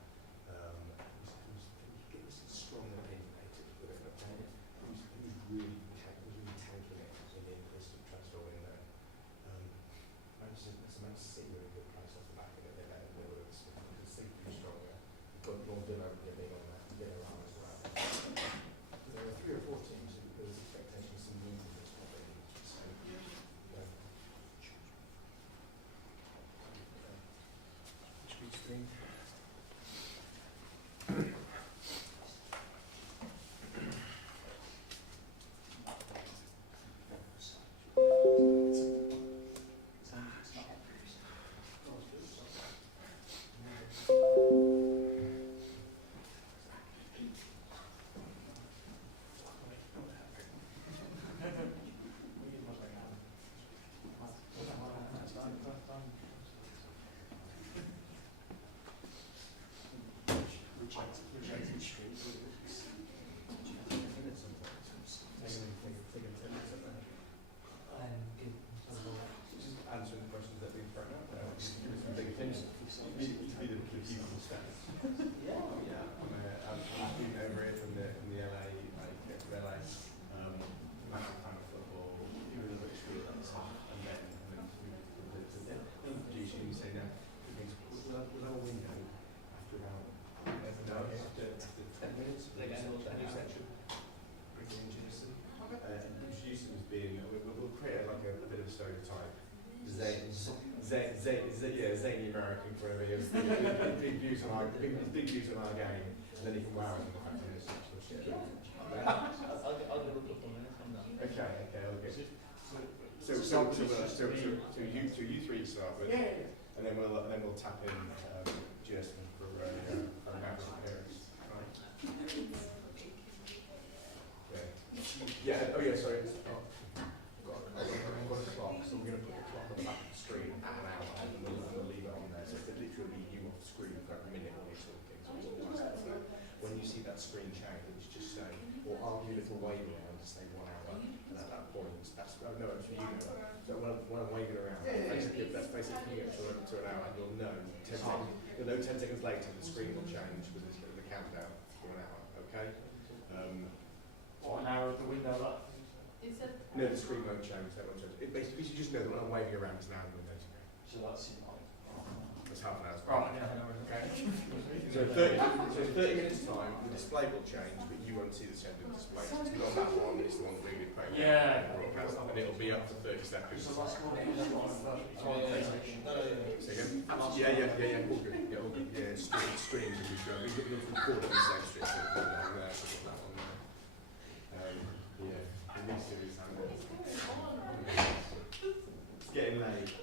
big views on our game, and then you can wow it in the fact that it's okay, okay. So you three start with, and then we'll tap in Justin for a match appearance. Right. Yeah. Oh yeah. Sorry. I've got a clock, so we're going to put the clock on the back of the screen at an hour, and we'll leave it on there. So it's literally you off the screen for a minute when you're talking. So when you see that screen change, just say, or argue a little waving around to say 1 hour, and at that point, that's for you. So when I'm waving around, that's basically it to an hour, and you'll know 10 seconds. You'll know 10 seconds later the screen will change with the countdown for an hour. Okay. What, an hour of the window up? No, the screen won't change. That won't change. It basically, you just know that when I'm waving around, it's an hour of the window. So that's That's half an hour's right. Okay. So 30 minutes time, the display will change, but you won't see the sender display. It's not that one, it's the one that we play. Yeah. And it'll be up to 30 seconds. So that's cool. Say again? Yeah. All good. Yeah, all good. Yeah, streams will be sure. We've got the recording the same strip. So we'll put that on there. So we'll put that on there. Yeah. The new series handle. It's getting late.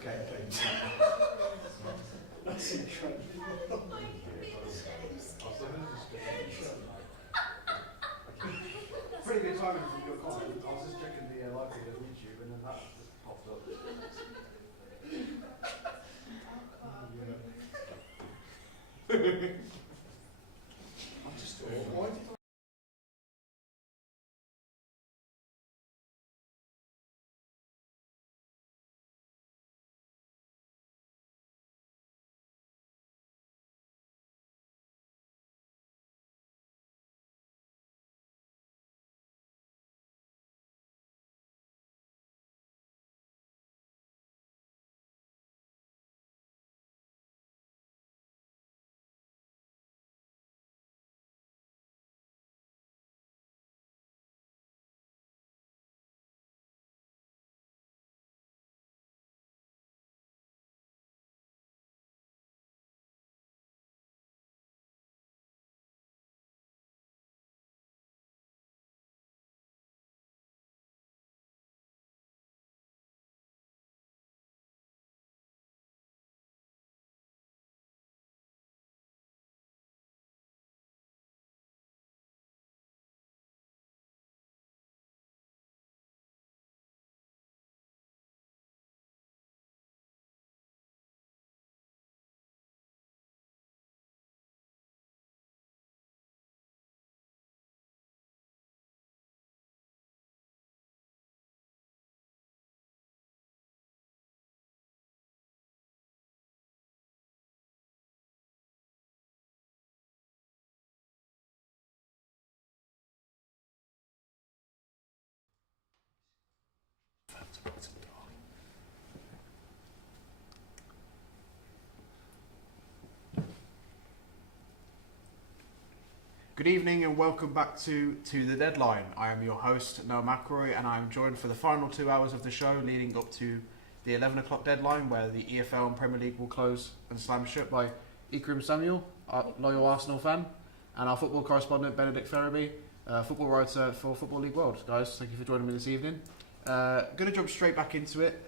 Okay. That's incredible. Pretty good timing from your comment. I was just checking the likelihood of YouTube and then that just popped up. I'm just why did Good evening and welcome back to The Deadline. I am your host, Noah McElroy, and I'm joined for the final 2 hours of the show leading up to the 11 o'clock deadline where the EFL and Premier League will close and slam shut by Ikram Samuel, our loyal Arsenal fan, and our football correspondent, Benedict Ferraby, football writer for Football League World. Guys, thank you for joining me this evening. Going to jump straight back into it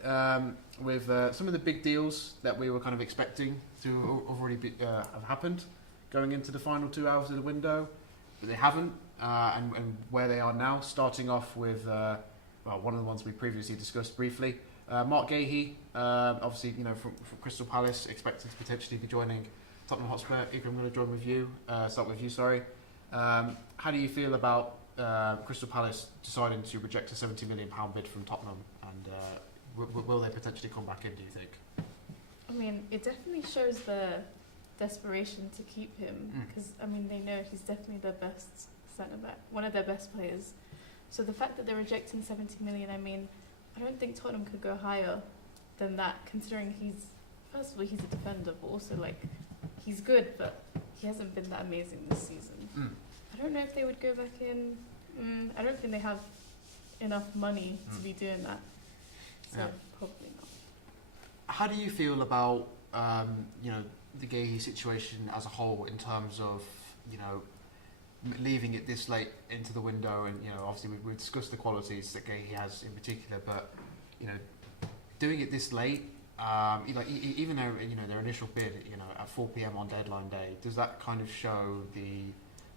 with some of the big deals that we were kind of expecting to already have happened going into the final 2 hours of the window. But they haven't, and where they are now, starting off with one of the ones we previously discussed briefly. Mark Gahey, obviously, from Crystal Palace, expected to potentially be joining Tottenham Hotspur. Ikram, I'm going to join with you. Start with you, sorry. How do you feel about Crystal Palace deciding to reject a £70 million bid from Tottenham, and will they potentially come back in, do you think? I mean, it definitely shows the desperation to keep him because they know he's definitely their best centre back, one of their best players. So the fact that they're rejecting 70 million, I don't think Tottenham could go higher than that, considering first of all he's a defender, but also he's good, but he hasn't been that amazing this season. I don't know if they would go back in. I don't think they have enough money to be doing that. So Yeah. probably not. How do you feel about the Gahey situation as a whole in terms of leaving it this late into the window? And obviously we've discussed the qualities that Gahey has in particular, but doing it this late, even though their initial bid at 4 p.m. on deadline day, does that kind of show the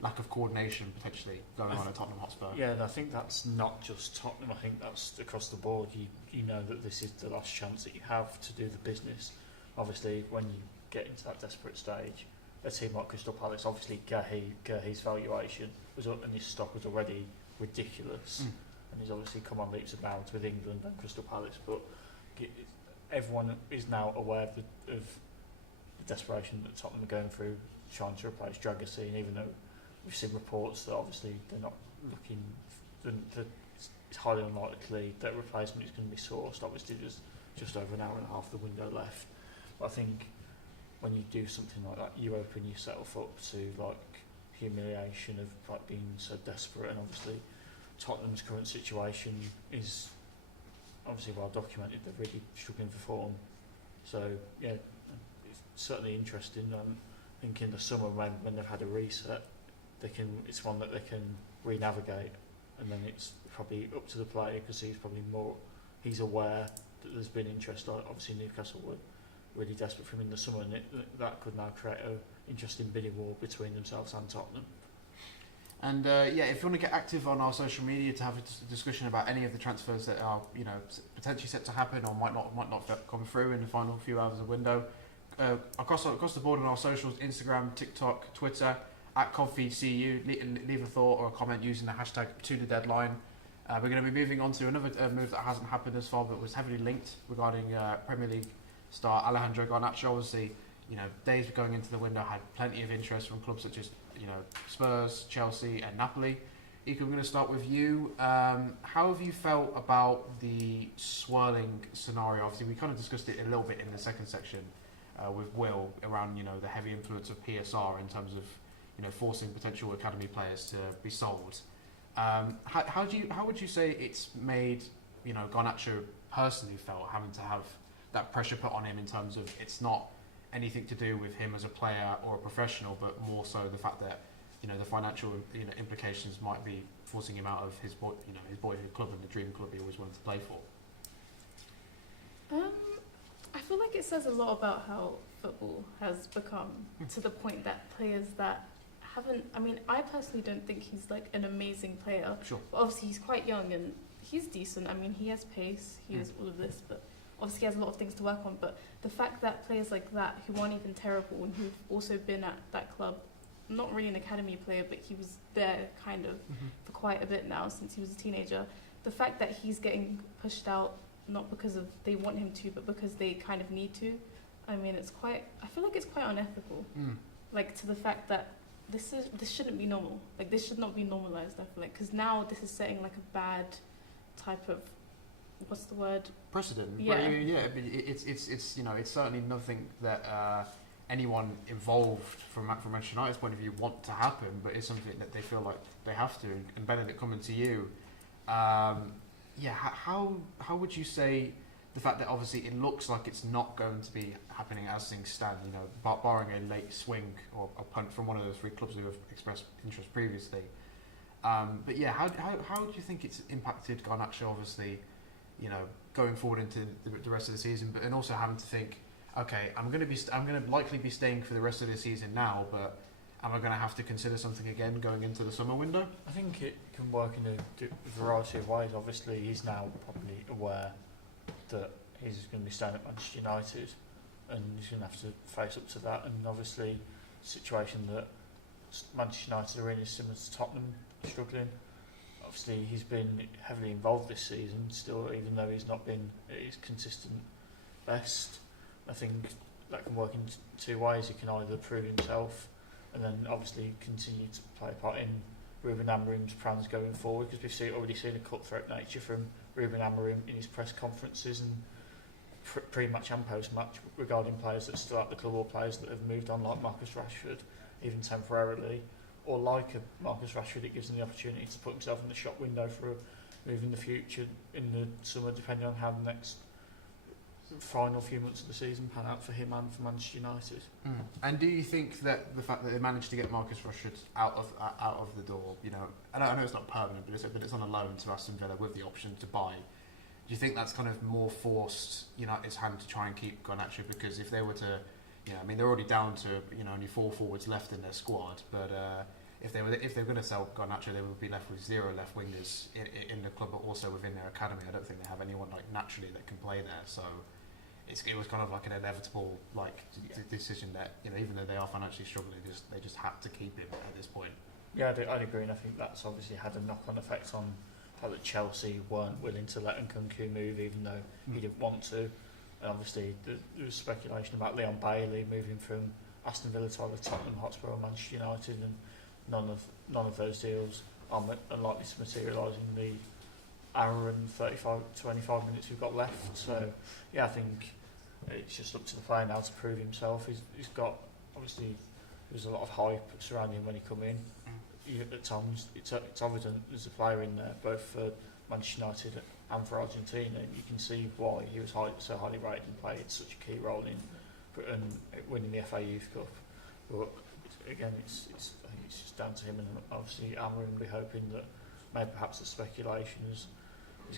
lack of coordination potentially going on at Tottenham Hotspur? Yeah, and I think that's not just Tottenham. I think that's across the board. You know that this is the last chance that you have to do the business. Obviously, when you get into that desperate stage, a team like Crystal Palace, obviously Gahey's valuation was up and his stock was already ridiculous, and he's obviously come on leaps and bounds with England and Crystal Palace. But everyone is now aware of the desperation that Tottenham are going through, trying to replace Dragassi, and even though we've seen reports that obviously they're not looking, that it's highly unlikely that a replacement is going to be sourced. Obviously, there's just over an hour and a half the window left. But I think when you do something like that, you open yourself up to humiliation of being so desperate. And obviously, Tottenham's current situation is obviously well documented. They're really struggling for form. So yeah, it's certainly interesting. I think in the summer when they've had a reset, it's one that they can re-navigate, and then it's probably up to the player because he's aware that there's been interest. Obviously Newcastle were really desperate for him in the summer, and that could now create an interesting bidding war between themselves and Tottenham. And if you want to get active on our social media to have a discussion about any of the transfers that are potentially set to happen or might not come through in the final few hours of the window, across the board on our socials, Instagram, TikTok, Twitter, @ConfeedCU, leave a thought or a comment using the hashtag #ToTheDeadline. We're going to be moving on to another move that hasn't happened as far but was heavily linked regarding Premier League star Alejandro Garnacho. Obviously, days going into the window had plenty of interest from clubs such as Spurs, Chelsea and Napoli. Ika, I'm going to start with you. How have you felt about the swirling scenario? Obviously, we kind of discussed it a little bit in the second section with Will around the heavy influence of PSR in terms of forcing potential academy players to be sold. How would you say it's made Garnacho personally felt having to have that pressure put on him in terms of it's not anything to do with him as a player or a professional, but more so the fact that the financial implications might be forcing him out of his boyhood club and the dream club he always wanted to play for? I feel like it says a lot about how football has become to the point that players that haven't, I personally don't think he's an amazing player. Sure. But obviously he's quite young and he's decent. He has pace, he has all of this, but obviously he has a lot of things to work on. But the fact that players like that, who aren't even terrible and who've also been at that club, not really an academy player, but he was there kind of for quite a bit now since he was a teenager, the fact that he's getting pushed out, not because of they want him to, but because they kind of need to, I feel like it's quite unethical. To the fact that this shouldn't be normal. This should not be normalized, I feel like, because now this is setting a bad type of, what's the word? Precedent. Yeah. It's certainly nothing that anyone involved from Manchester United's point of view want to happen, but it's something that they feel like they have to. And Benedict, coming to you, how would you say the fact that obviously it looks like it's not going to be happening as things stand, barring a late swing or a punt from one of the three clubs who have expressed interest previously. How do you think it's impacted Garnacho, obviously, going forward into the rest of the season, but and also having to think, okay, I'm going to likely be staying for the rest of the season now, but am I going to have to consider something again going into the summer window? I think it can work in a variety of ways. Obviously, he's now probably aware that he's going to be staying at Manchester United, and he's going to have to face up to that. And obviously, the situation that Manchester United are in is similar to Tottenham, struggling. Obviously, he's been heavily involved this season, still, even though he's not been at his consistent best. I think that can work in two ways. He can either prove himself and then obviously continue to play a part in Ruben Amorim's plans going forward, because we've already seen a cutthroat nature from Ruben Amorim in his press conferences and pre-match and post-match regarding players that are still at the club or players that have moved on, like Marcus Rashford, even temporarily, or like a Marcus Rashford, it gives him the opportunity to put himself in the shop window for move in the future in the summer, depending on how the next final few months of the season pan out for him and for Manchester United. And do you think that the fact that they managed to get Marcus Rashford out of the door, you know, I know it's not permanent, but it's on a loan to Aston Villa with the option to buy. Do you think that's kind of more forced United's hand to try and keep Garnacho? Because if they were to, I mean, they're already down to only 4 forwards left in their squad, but if they were going to sell Garnacho, they would be left with 0 left wingers in the club, but also within their academy. I don't think they have anyone like naturally that can play there. So it was kind of like an inevitable decision that even though they are financially struggling, they just had to keep him at this point. Yeah, I'd agree, and I think that's obviously had a knock-on effect on how that Chelsea weren't willing to let Nkunku move, even though he didn't want to. And obviously, there was speculation about Leon Bailey moving from Aston Villa to either Tottenham Hotspur or Manchester United, and none of those deals are unlikely to materialise in the hour and 25 minutes we've got left. So, yeah, I think it's just up to the player now to prove himself. He's got, obviously, there was a lot of hype surrounding him when he come in. At times, it's evident there's a player in there, both for Manchester United and for Argentina. You can see why he was so highly rated and played such a key role in winning the FA Youth Cup. But again, I think it's just down to him, and obviously Amorim will be hoping that maybe perhaps the speculation is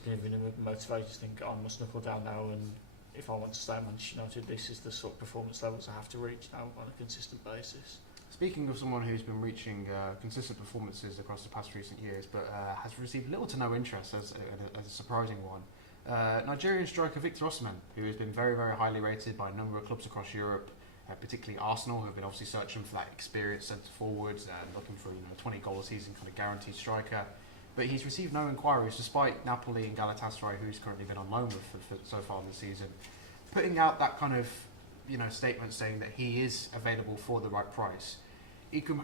going to be motivated to think I must knuckle down now, and if I want to stay at Manchester United, this is the sort of performance levels I have to reach now on a consistent basis. Speaking of someone who's been reaching consistent performances across the past recent years, but has received little to no interest as a surprising one, Nigerian striker Victor Osimhen, who has been very, very highly rated by a number of clubs across Europe, particularly Arsenal, who have been obviously searching for that experienced centre forwards and looking for a 20 goal a season kind of guaranteed striker. But he's received no inquiries, despite Napoli and Galatasaray, who's currently been on loan with for so far this season, putting out that kind of statement saying that he is available for the right price. He can,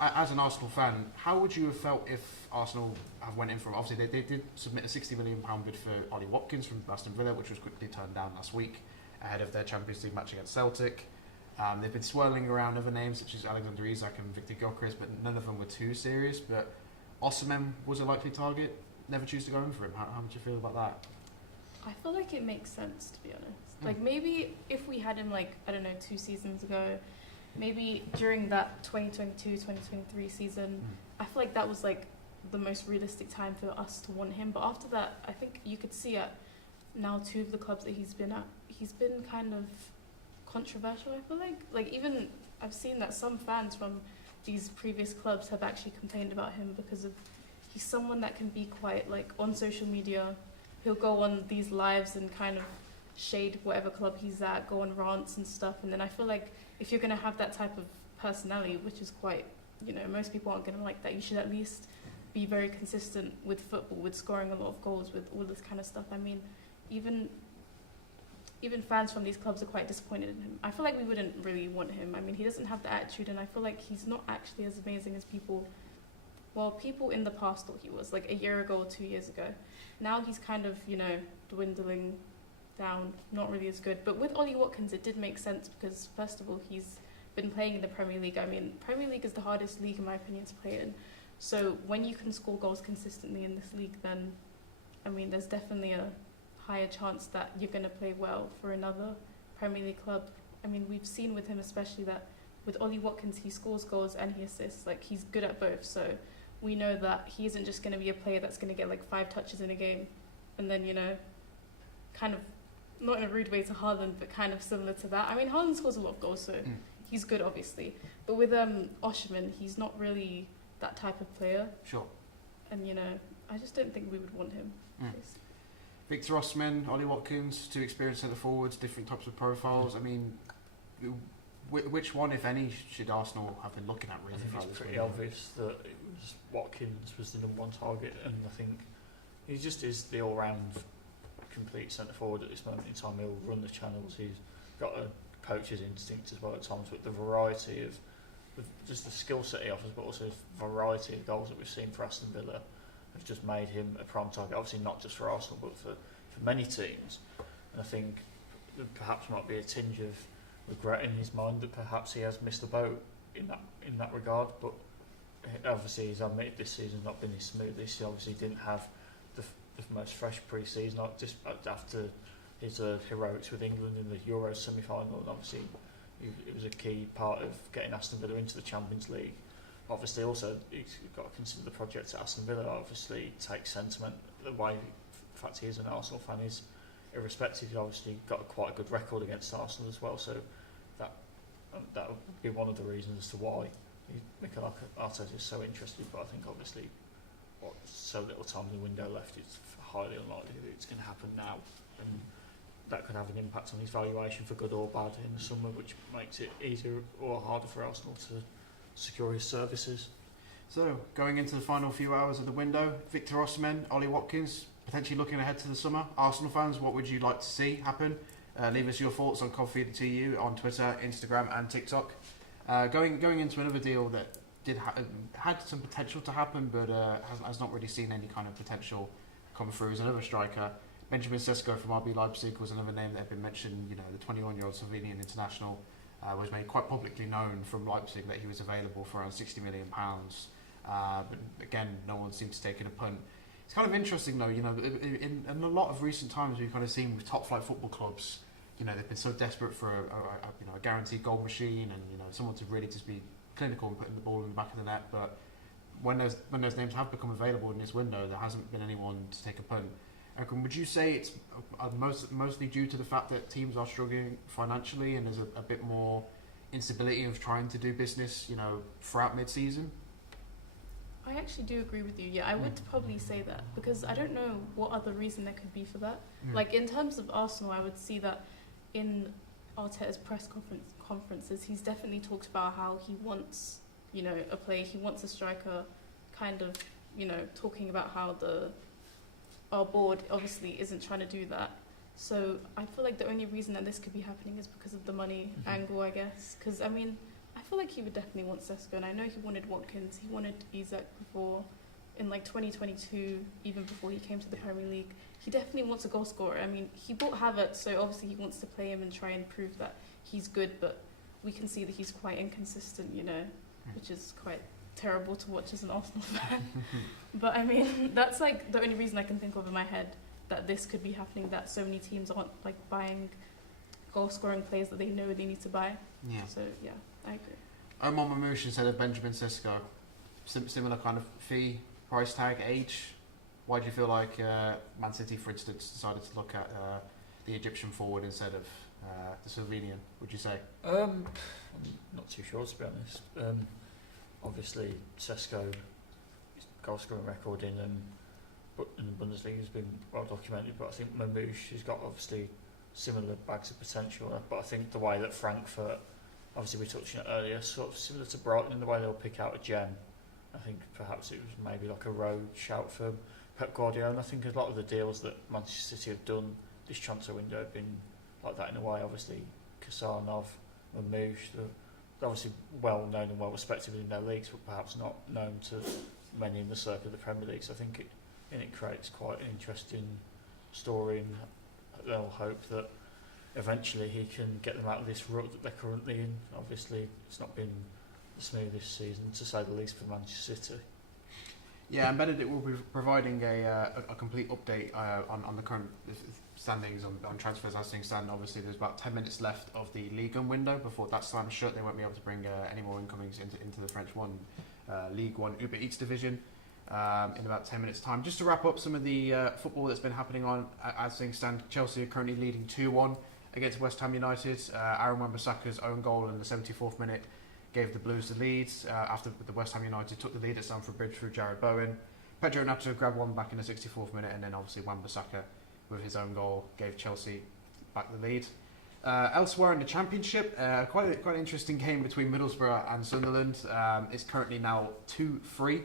as an Arsenal fan, how would you have felt if Arsenal have went in for? Obviously, they did submit a £60 million bid for Ollie Watkins from Aston Villa, which was quickly turned down last week ahead of their Champions League match against Celtic. They've been swirling around other names such as Alexander Isak and Victor Gyökeres, but none of them were too serious. But Osimhen was a likely target. Never choose to go in for him. How would you feel about that? I feel like it makes sense, to be honest. Like, maybe if we had him, 2 seasons ago, maybe during that 2022-2023 season, I feel like that was, the most realistic time for us to want him. But after that, I think you could see at now 2 of the clubs that he's been at, he's been kind of controversial, I feel like. Like, even I've seen that some fans from these previous clubs have actually complained about him because of he's someone that can be quite, on social media, he'll go on these lives and kind of shade whatever club he's at, go on rants and stuff. And then I feel like if you're going to have that type of personality, which is quite, most people aren't going to like that, you should at least be very consistent with football, with scoring a lot of goals, with all this kind of stuff. I mean, even fans from these clubs are quite disappointed in him. I feel like we wouldn't really want him. I mean, he doesn't have the attitude, and I feel like he's not actually as amazing as people in the past thought he was, a year ago or 2 years ago. Now he's kind of, dwindling down, not really as good. But with Ollie Watkins, it did make sense because, first of all, he's been playing in the Premier League. I mean, Premier League is the hardest league, in my opinion, to play in. So when you can score goals consistently in this league, then, I mean, there's definitely a higher chance that you're going to play well for another Premier League club. I mean, we've seen with him especially that with Ollie Watkins, he scores goals and he assists. He's good at both. So we know that he isn't just going to be a player that's going to get 5 touches in a game and then, kind of, not in a rude way to Haaland, but kind of similar to that. I mean, Haaland scores a lot of goals, so he's good, obviously. But with Osimhen, he's not really that type of player. Sure. And, I just don't think we would want him. Victor Osimhen, Ollie Watkins, 2 experienced centre forwards, different types of profiles. I mean, which one, if any, should Arsenal have been looking at really? I think it's pretty obvious that it was Watkins was the number 1 target, and I think he just is the all-round complete centre forward at this moment in time. He'll run the channels. He's got a coach's instinct as well at times, but the variety of just the skill set he offers, but also the variety of goals that we've seen for Aston Villa have just made him a prime target. Obviously not just for Arsenal, but for many teams. And I think there perhaps might be a tinge of regret in his mind that perhaps he has missed the boat in that regard. But obviously, he's admitted this season's not been his smoothest. He obviously didn't have the most fresh pre-season, not just after his heroics with England in the Euros semi-final, and obviously it was a key part of getting Aston Villa into the Champions League. Obviously, also you've got to consider the project at Aston Villa. Obviously, takes sentiment the way the fact he is an Arsenal fan is irrespective. He obviously got quite a good record against Arsenal as well, so that would be one of the reasons as to why Mikel Arteta is so interested. But I think obviously, so little time in the window left, it's highly unlikely that it's going to happen now, and that could have an impact on his valuation for good or bad in the summer, which makes it easier or harder for Arsenal to secure his services. So, going into the final few hours of the window, Victor Osimhen, Ollie Watkins, potentially looking ahead to the summer. Arsenal fans, what would you like to see happen? Leave us your thoughts on Coffee to You on Twitter, Instagram and TikTok. Going into another deal that had some potential to happen, but has not really seen any kind of potential come through, is another striker. Benjamin Sesko from RB Leipzig was another name that had been mentioned. You know, the 21-year-old Slovenian international was made quite publicly known from Leipzig that he was available for around £60 million. But again, no one seemed to take it a punt. It's kind of interesting though, you know, in a lot of recent times we've kind of seen with top flight football clubs, you know, they've been so desperate for a guaranteed goal machine and, you know, someone to really just be clinical and putting the ball in the back of the net. But when those names have become available in this window, there hasn't been anyone to take a punt. Would you say it's mostly due to the fact that teams are struggling financially and there's a bit more instability of trying to do business, you know, throughout mid-season? I actually do agree with you. Yeah, I would probably say that because I don't know what other reason there could be for that. Like in terms of Arsenal, I would see that in Arteta's press conferences, he's definitely talked about how he wants, you know, he wants a striker, kind of, you know, talking about how our board obviously isn't trying to do that. So I feel like the only reason that this could be happening is because of the money angle, I guess. Because I mean, I feel like he would definitely want Sesko, and I know he wanted Watkins, he wanted Isak before, in like 2022, even before he came to the Premier League. He definitely wants a goal scorer. I mean, he bought Havertz, so obviously he wants to play him and try and prove that he's good, but we can see that he's quite inconsistent, you know, which is quite terrible to watch as an Arsenal fan. But I mean, that's like the only reason I can think of in my head that this could be happening, that so many teams aren't like buying goal scoring players that they know they need to buy. Yeah. So yeah, I agree. Omar Mamouche instead of Benjamin Sesko, similar kind of fee, price tag, age. Why do you feel like Man City, for instance, decided to look at the Egyptian forward instead of the Slovenian, would you say? I'm not too sure, to be honest. Obviously, Sesko, his goal scoring record in the Bundesliga has been well documented, but I think Mamouche has got obviously similar bags of potential. But I think the way that Frankfurt, obviously we touched on it earlier, sort of similar to Brighton in the way they'll pick out a gem. I think perhaps it was maybe like a road shout for Pep Guardiola. And I think a lot of the deals that Manchester City have done this transfer window have been like that in a way. Obviously, Kasarnov, Mamouche, they're obviously well known and well respected in their leagues, but perhaps not known to many in the circuit of the Premier League. So I think it creates quite an interesting story, and they'll hope that eventually he can get them out of this rut that they're currently in. Obviously, it's not been the smoothest season, to say the least, for Manchester City. Yeah, and Benedict will be providing a complete update on the current standings on transfers as things stand. Obviously, there's about 10 minutes left of the Ligue 1 window. Before that slams shut, they won't be able to bring any more incomings into the French Ligue 1 Uber Eats division in about 10 minutes' time. Just to wrap up some of the football that's been happening on as things stand, Chelsea are currently leading 2-1 against West Ham United. Aaron Wan-Bissaka's own goal in the 74th minute gave the Blues the lead after the West Ham United took the lead at Stamford Bridge through Jared Bowen. Pedro Neto grabbed one back in the 64th minute, and then obviously Wan-Bissaka with his own goal gave Chelsea back the lead. Elsewhere in the Championship, quite an interesting game between Middlesbrough and Sunderland. It's currently now 2-3.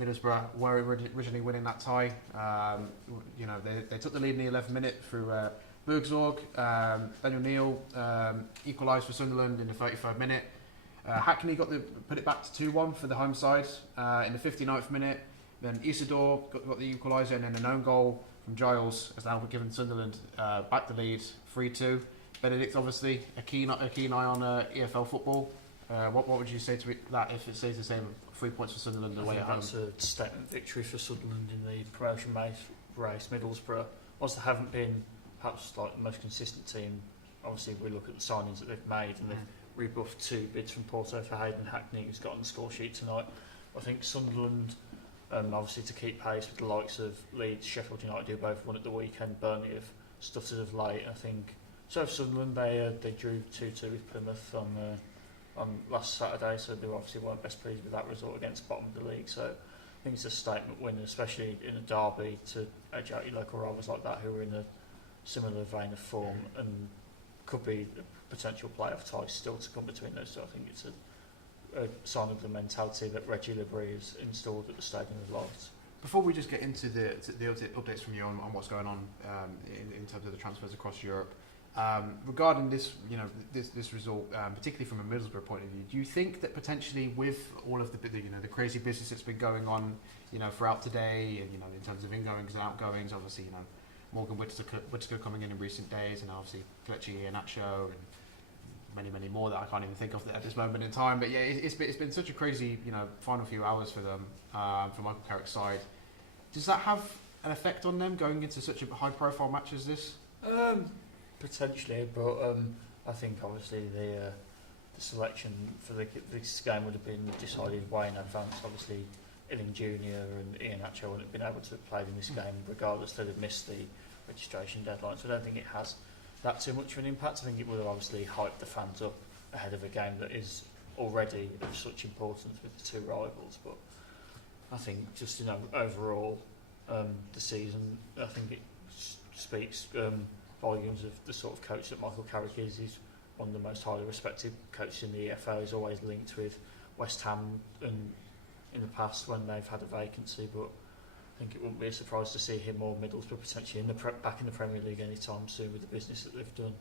Middlesbrough were originally winning that tie. You know, they took the lead in the 11th minute through Bergzorg. Daniel Neal equalised for Sunderland in the 35th minute. Hackney put it back to 2-1 for the home side in the 59th minute. Then Isidore got the equaliser, and then an own goal from Giles has now given Sunderland back the lead 3-2. Benedict, obviously a keen eye on EFL football. What would you say to that if it stays the same? 3 points for Sunderland away at home. That's a statement victory for Sunderland in the promotion race. Middlesbrough, whilst they haven't been perhaps like the most consistent team, obviously we look at the signings that they've made and they've rebuffed 2 bids from Porto for Hayden Hackney, who's got on the score sheet tonight. I think Sunderland, obviously to keep pace with the likes of Leeds, Sheffield United, who both won at the weekend, Burnley have stuttered of late. I think so. Have Sunderland, they drew 2-2 with Plymouth on last Saturday, so they obviously weren't best pleased with that result against bottom of the league. So I think it's a statement win, especially in a derby, to edge out your local rivals like that, who are in a similar vein of form and could be a potential playoff tie still to come between those two. I think it's a sign of the mentality that Reggie Libri has installed at the Stadium of Light. Before we just get into the updates from you on what's going on in terms of the transfers across Europe, regarding this, this result, particularly from a Middlesbrough point of view, do you think that potentially with all of the crazy business that's been going on, throughout today, and in terms of ingoings and outgoings, obviously, Morgan Whittaker coming in recent days, and obviously Kelechi Iheanacho and many more that I can't even think of at this moment in time. But yeah, it's been such a crazy final few hours for them, from Michael Carrick's side. Does that have an effect on them going into such a high profile match as this? Potentially, but I think obviously the selection for this game would have been decided way in advance. Obviously, Illing Jr. and Iheanacho wouldn't have been able to have played in this game regardless. They'd have missed the registration deadline, so I don't think it has that too much of an impact. I think it would have obviously hyped the fans up ahead of a game that is already of such importance with the two rivals. But I think just overall, the season, I think it speaks volumes of the sort of coach that Michael Carrick is. He's one of the most highly respected coaches in the EFL. He's always linked with West Ham and in the past when they've had a vacancy, but I think it wouldn't be a surprise to see him or Middlesbrough potentially back in the Premier League anytime soon with the business that they've done.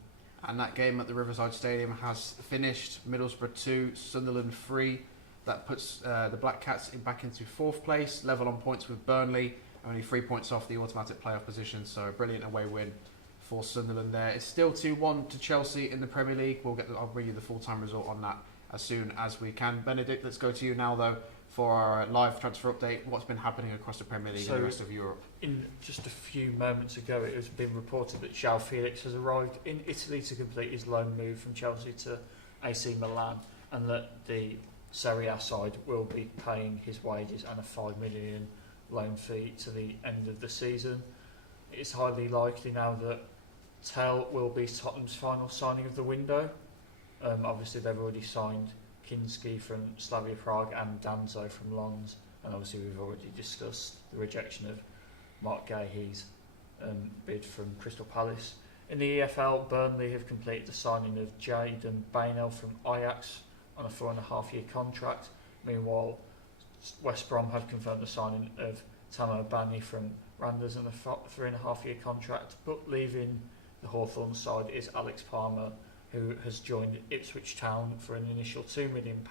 And that game at the Riverside Stadium has finished. Middlesbrough 2, Sunderland 3. That puts the Black Cats back into 4th place, level on points with Burnley, only 3 points off the automatic playoff position. So a brilliant away win for Sunderland there. It's still 2-1 to Chelsea in the Premier League. I'll bring you the full-time result on that as soon as we can. Benedict, let's go to you now though for our live transfer update. What's been happening across the Premier League and the rest of Europe? In just a few moments ago, it has been reported that João Felix has arrived in Italy to complete his loan move from Chelsea to AC Milan, and that the Serie A side will be paying his wages and a £5 million loan fee to the end of the season. It's highly likely now that Tell will be Tottenham's final signing of the window. Obviously, they've already signed Kinski from Slavia Prague and Danzo from Lens, and obviously we've already discussed the rejection of Mark Gahey's bid from Crystal Palace. In the EFL, Burnley have completed the signing of Jadon Bainel from Ajax on a 4.5-year contract. Meanwhile, West Brom have confirmed the signing of Tamo Bani from Randers on a 3.5-year contract, but leaving the Hawthorn side is Alex Palmer, who has joined Ipswich Town for an initial £2 million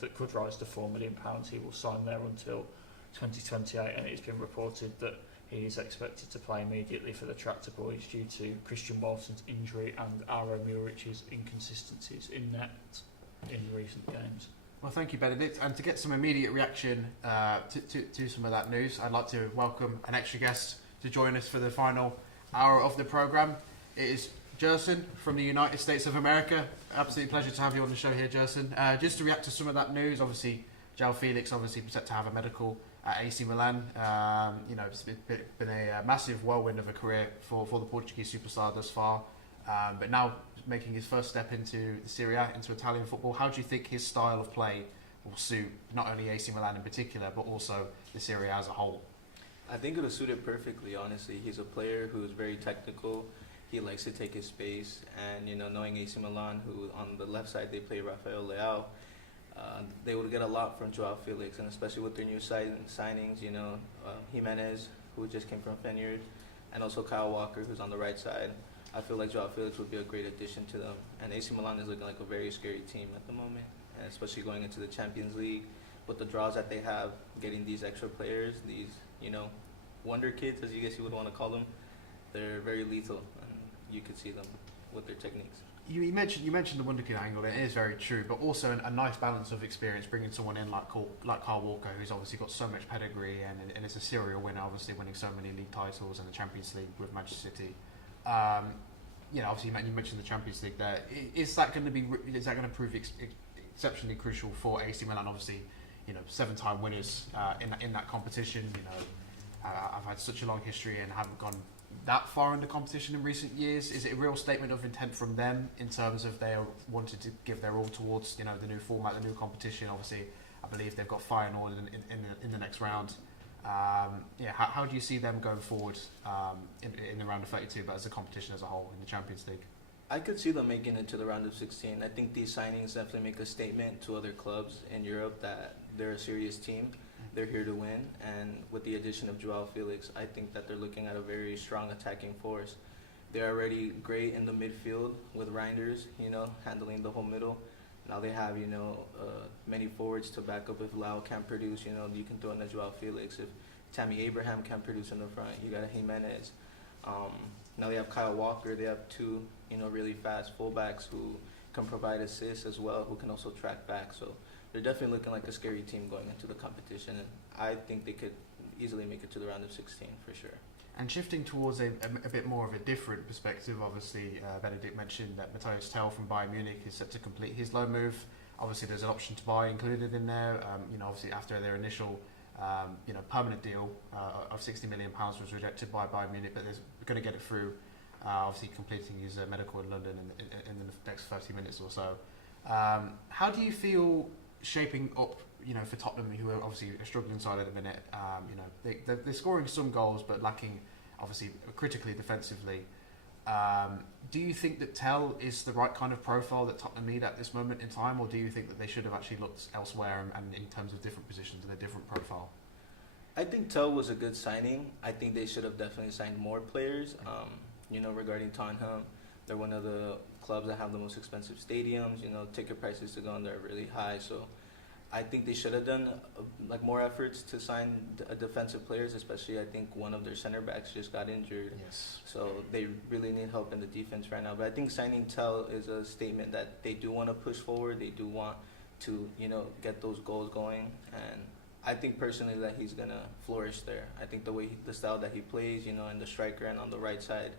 that could rise to £4 million. He will sign there until 2028, and it's been reported that he is expected to play immediately for the Tractor Boys due to Christian Walton's injury and Aro Murich's inconsistencies in net in recent games. Well, thank you, Benedict. And to get some immediate reaction to some of that news, I'd like to welcome an extra guest to join us for the final hour of the programme. It is Jerson from the United States of America. Absolute pleasure to have you on the show here, Jerson. Just to react to some of that news, obviously, João Felix obviously set to have a medical at AC Milan. It's been a massive whirlwind of a career for the Portuguese superstar thus far. But now making his first step into the Serie A, into Italian football, how do you think his style of play will suit not only AC Milan in particular, but also the Serie A as a whole? I think it'll suit it perfectly, honestly. He's a player who's very technical. He likes to take his space. And, knowing AC Milan, who on the left side they play Rafael Leao, they would get a lot from João Felix, and especially with their new signings, Jimenez, who just came from Feyenoord, and also Kyle Walker, who's on the right side. I feel like João Felix would be a great addition to them. And AC Milan is looking like a very scary team at the moment, and especially going into the Champions League with the draws that they have, getting these extra players, these, wonder kids, as you guess you would want to call them, they're very lethal, and you could see them with their techniques. You mentioned the Wunderkind angle, and it is very true, but also a nice balance of experience bringing someone in like Kyle Walker, who's obviously got so much pedigree and is a serial winner, obviously winning so many league titles and the Champions League with Manchester City. Obviously you mentioned the Champions League there. Is that going to prove exceptionally crucial for AC Milan? Obviously, 7-time winners in that competition. I've had such a long history and haven't gone that far in the competition in recent years. Is it a real statement of intent from them in terms of they wanted to give their all towards the new format, the new competition? Obviously, I believe they've got Feyenoord in the next round. How do you see them going forward in the round of 32, but as a competition as a whole in the Champions League? I could see them making it to the round of 16. I think these signings definitely make a statement to other clubs in Europe that they're a serious team. They're here to win, and with the addition of Joao Felix, I think that they're looking at a very strong attacking force. They're already great in the midfield with Reinders, handling the whole middle. Now they have, many forwards to back up. If Lau can't produce, you can throw in a Joao Felix. If Tammy Abraham can't produce in the front, you got a Jimenez. Now they have Kyle Walker. They have two, really fast fullbacks who can provide assists as well, who can also track back. So they're definitely looking like a scary team going into the competition, and I think they could easily make it to the round of 16 for sure. And shifting towards a bit more of a different perspective, obviously, Benedict mentioned that Matthias Tell from Bayern Munich is set to complete his loan move. Obviously, there's an option to buy included in there. Obviously, after their initial, permanent deal of £60 million was rejected by Bayern Munich, but they're going to get it through. Obviously, completing his medical in London in the next 30 minutes or so. How do you feel shaping up, for Tottenham, who are obviously a struggling side at the minute? They're scoring some goals, but lacking, obviously, critically defensively. Do you think that Tell is the right kind of profile that Tottenham need at this moment in time, or do you think that they should have actually looked elsewhere and in terms of different positions and a different profile? I think Tell was a good signing. I think they should have definitely signed more players. Regarding Tottenham, they're one of the clubs that have the most expensive stadiums. Ticket prices to go on there are really high. So I think they should have done more efforts to sign defensive players, especially I think one of their center backs just got injured. Yes. So they really need help in the defense right now. But I think signing Tell is a statement that they do want to push forward. They do want to, get those goals going. And I think personally that he's going to flourish there. I think the style that he plays, and the striker and on the right side,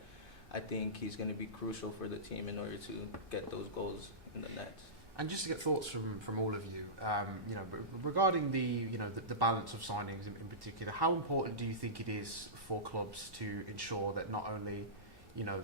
I think he's going to be crucial for the team in order to get those goals in the net. And just to get thoughts from all of you, regarding the balance of signings in particular, how important do you think it is for clubs to ensure that not only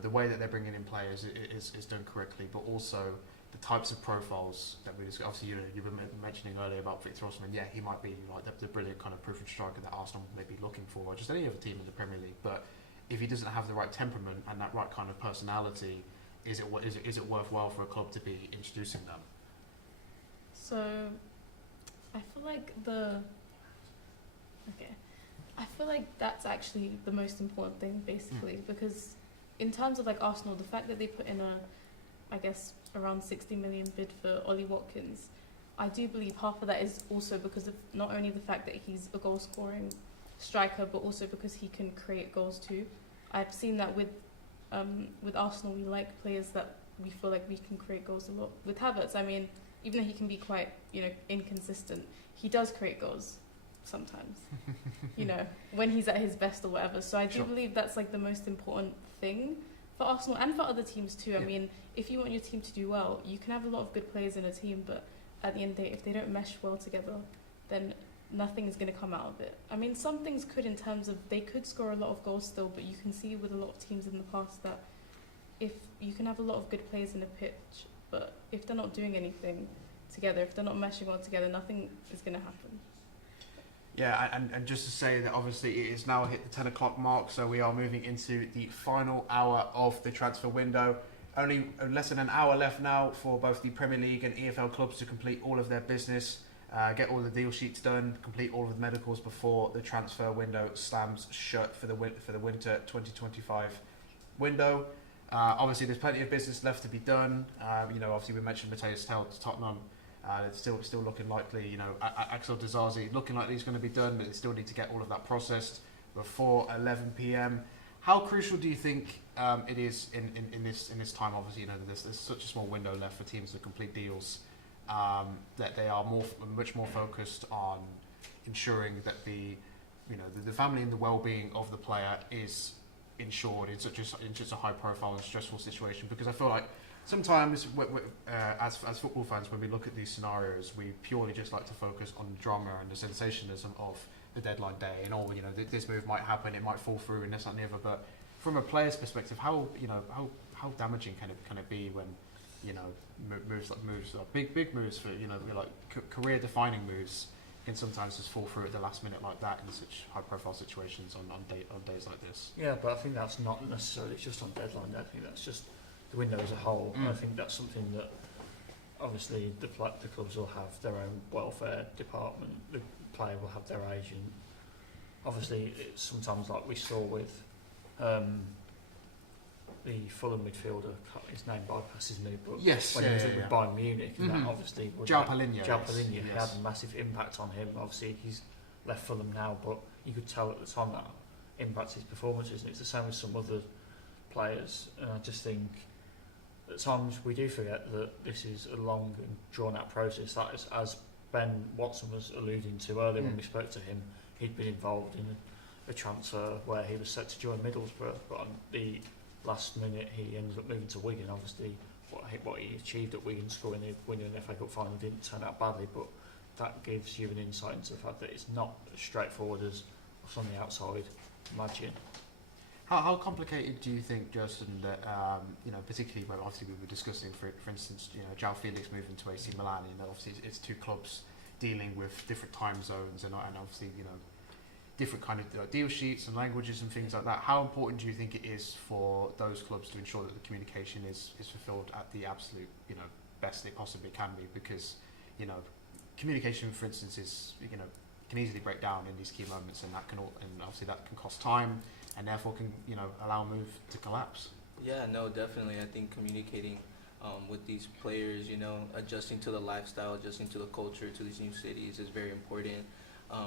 the way that they're bringing in players is done correctly, but also the types of profiles that we discussed? Obviously, you were mentioning earlier about Victor Osimhen. Yeah, he might be like the brilliant kind of proven striker that Arsenal may be looking for, or just any other team in the Premier League. But if he doesn't have the right temperament and that right kind of personality, is it worthwhile for a club to be introducing them? So, I feel like that's actually the most important thing, basically, because in terms of Arsenal, the fact that they put in around 60 million bid for Ollie Watkins, I do believe half of that is also because of not only the fact that he's a goal scoring striker, but also because he can create goals too. I've seen that with Arsenal, we like players that we feel like we can create goals a lot. With Havertz, even though he can be quite, inconsistent, he does create goals sometimes, when he's at his best or whatever. So I do believe that's the most important thing for Arsenal and for other teams too. Yeah. If you want your team to do well, you can have a lot of good players in a team, but at the end of the day, if they don't mesh well together, then nothing is going to come out of it. Some things could, in terms of they could score a lot of goals still, but you can see with a lot of teams in the past that if you can have a lot of good players in a pitch, but if they're not doing anything together, if they're not meshing well together, nothing is going to happen. Yeah, and just to say that obviously it is now hit the 10 o'clock mark, so we are moving into the final hour of the transfer window. Only less than an hour left now for both the Premier League and EFL clubs to complete all of their business, get all the deal sheets done, complete all of the medicals before the transfer window slams shut for the winter 2025 window. Obviously, there's plenty of business left to be done. Obviously we mentioned Matthias Tell to Tottenham. It's still looking likely. Axel Disasi looking like he's going to be done, but they still need to get all of that processed before 11 p.m. How crucial do you think it is in this time? Obviously, you know, there's such a small window left for teams to complete deals, that they are much more focused on ensuring that the family and the well-being of the player is ensured in such a high-profile and stressful situation. Because I feel like sometimes, as football fans, when we look at these scenarios, we purely just like to focus on the drama and the sensationalism of the deadline day and all. You know, this move might happen, it might fall through, and this, that, and the other. But from a player's perspective, how damaging can it be when, you know, moves like big moves for, you know, like career-defining moves can sometimes just fall through at the last minute like that in such high-profile situations on days like this. Yeah, but I think that's not necessarily just on deadline day. I think that's just the window as a whole. And I think that's something that obviously the clubs will have their own welfare department. The player will have their agent. Obviously, it's sometimes like we saw with the Fulham midfielder, his name bypasses me, but Yes, when he was with Bayern Munich, and that obviously João Palhinha had a massive impact on him. Obviously, he's left Fulham now, but you could tell at the time that impacted his performances, and it's the same with some other players. And I just think at times we do forget that this is a long and drawn-out process. That is, as Ben Watson was alluding to earlier when we spoke to him, he'd been involved in a transfer where he was set to join Middlesbrough, but on the last minute he ended up moving to Wigan. Obviously what he achieved at Wigan, scoring the winner in the FA Cup final, didn't turn out badly, but that gives you an insight into the fact that it's not as straightforward as us on the outside imagine. How complicated do you think, Justin, that you know, particularly when obviously we were discussing, for instance, you know, João Felix moving to AC Milan, you know, obviously it's two clubs dealing with different time zones and obviously, you know, different kind of deal sheets and languages and things like that. How important do you think it is for those clubs to ensure that the communication is fulfilled at the absolute, you know, best it possibly can be? Because, you know, communication, for instance, is, you know, can easily break down in these key moments, and that can and obviously that can cost time, and therefore can, you know, allow a move to collapse. Yeah, no, definitely. I think communicating with these players, you know, adjusting to the lifestyle, adjusting to the culture, to these new cities is very important.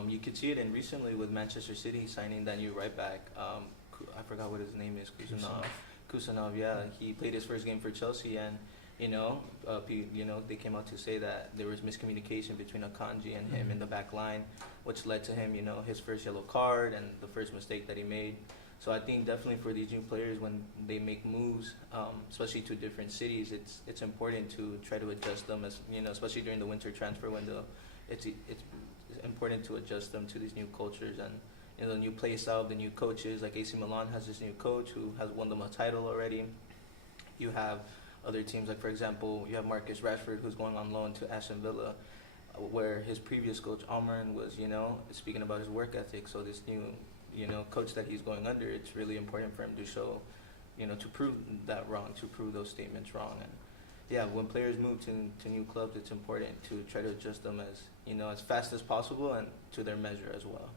You could see it in recently with Manchester City signing that new right back. I forgot what his name is. Kusanov. Yeah, he played his first game for Chelsea, and you know, they came out to say that there was miscommunication between Akanji and him in the back line, which led to him, you know, his first yellow card and the first mistake that he made. So I think definitely for these new players, when they make moves, especially to different cities, it's important to try to adjust them, as you know, especially during the winter transfer window. It's important to adjust them to these new cultures and, you know, the new play style, the new coaches. Like AC Milan has this new coach who has won them a title already. You have other teams, like for example, you have Marcus Rashford, who's going on loan to Aston Villa, where his previous coach Almiron was, you know, speaking about his work ethic. So this new, you know, coach that he's going under, it's really important for him to show, you know, to prove that wrong, to prove those statements wrong. And yeah, when players move to new clubs, it's important to try to adjust them as, you know, as fast as possible and to their measure as well.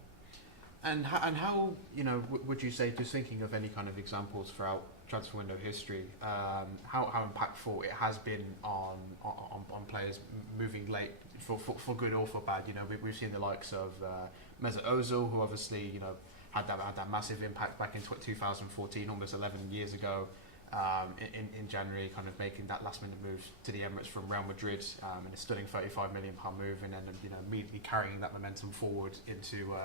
And how you know, would you say, just thinking of any kind of examples throughout transfer window history, how impactful it has been on players moving late for good or for bad? You know, we've seen the likes of Mesut Ozil, who obviously, you know, had that massive impact back in 2014, almost 11 years ago. In January, kind of making that last-minute move to the Emirates from Real Madrid, in a stunning £35 million move, and then, you know, immediately carrying that momentum forward into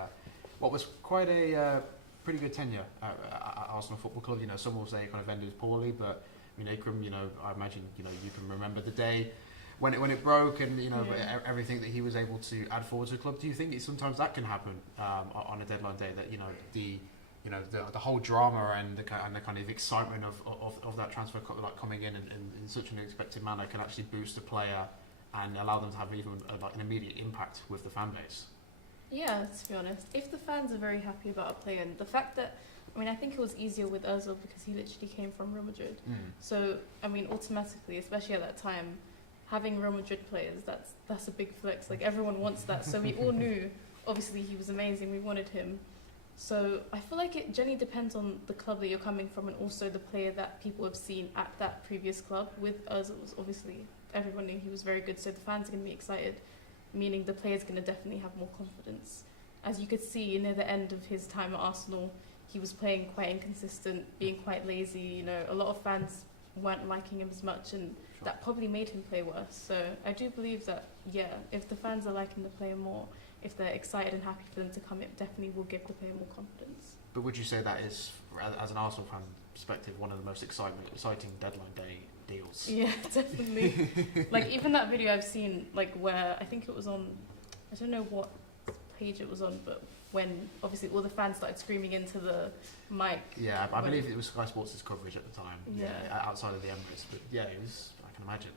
what was quite a pretty good tenure at Arsenal Football Club. You know, some will say it kind of ended poorly, but I mean, Ikram, you know, I imagine, you know, you can remember the day when it broke, and you know, everything that he was able to add forward to the club. Do you think sometimes that can happen on a deadline day? That, you know, the whole drama and the kind of excitement of that transfer coming in such an unexpected manner can actually boost a player and allow them to have even like an immediate impact with the fan base. Yeah, to be honest, if the fans are very happy about a player, and the fact that, I mean, I think it was easier with Ozil because he literally came from Real Madrid. So, I mean, automatically, especially at that time, having Real Madrid players, that's a big flex. Like, everyone wants that. So we all knew, obviously, he was amazing. We wanted him. So I feel like it generally depends on the club that you're coming from, and also the player that people have seen at that previous club. With Ozil, obviously, everyone knew he was very good, so the fans are going to be excited, meaning the player's going to definitely have more confidence. As you could see near the end of his time at Arsenal, he was playing quite inconsistent, being quite lazy. You know, a lot of fans weren't liking him as much, and that probably made him play worse. So I do believe that, yeah, if the fans are liking the player more, if they're excited and happy for them to come, it definitely will give the player more confidence. But would you say that is, as an Arsenal fan perspective, one of the most exciting deadline day deals? Yeah, definitely. Like, even that video I've seen, like, where I think it was on, I don't know what page it was on, but when obviously all the fans started screaming into the mic. Yeah, I believe it was Sky Sports' coverage at the time. Yeah. Outside of the Emirates, but yeah, it was. I can imagine.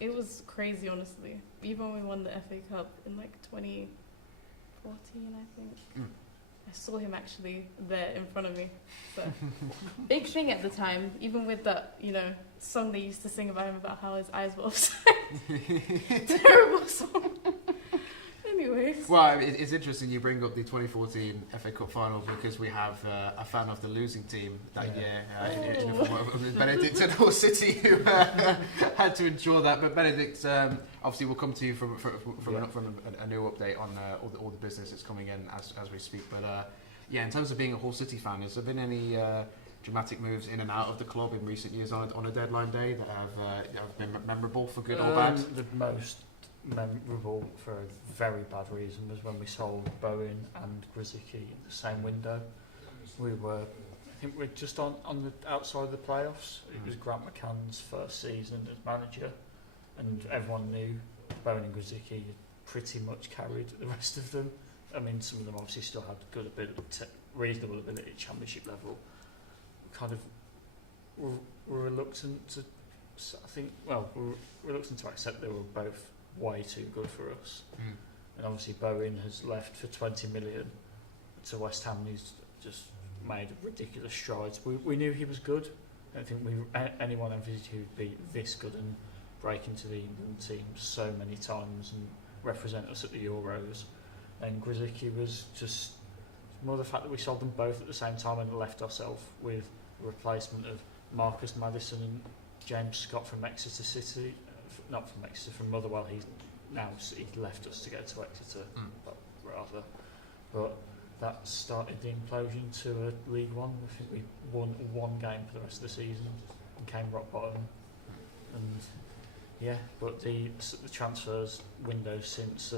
It was crazy, honestly. Even when we won the FA Cup in like 2014, I think. I saw him actually there in front of me. So big thing at the time, even with that, you know, song they used to sing about him about how his eyes were offside. Terrible song. Anyways. Well, it's interesting you bring up the 2014 FA Cup final because we have a fan of the losing team that year in the form of Benedict and Hull City who had to endure that. But Benedict, obviously we'll come to you from a new update on all the business that's coming in as we speak. But yeah, in terms of being a Hull City fan, has there been any dramatic moves in and out of the club in recent years on a deadline day that have been memorable for good or bad? The most memorable for a very bad reason was when we sold Bowen and Grzycki in the same window. We were, I think we're just on the outside of the playoffs. It was Grant McCann's first season as manager, and everyone knew Bowen and Grzycki pretty much carried the rest of them. I mean, some of them obviously still had good ability, reasonable ability at championship level. Kind of were reluctant to, we're reluctant to accept they were both way too good for us. And obviously Bowen has left for 20 million to West Ham, and he's just made ridiculous strides. We knew he was good. I don't think anyone envisaged he would be this good and break into the England team so many times and represent us at the Euros. And Grzycki was just more the fact that we sold them both at the same time and left ourselves with a replacement of Marcus Maddison and James Scott from Exeter City. Not from Exeter, from Motherwell. He's left us to go to Exeter, rather. But that started the implosion to a League One. I think we won one game for the rest of the season and came rock bottom. And yeah, but the transfers windows since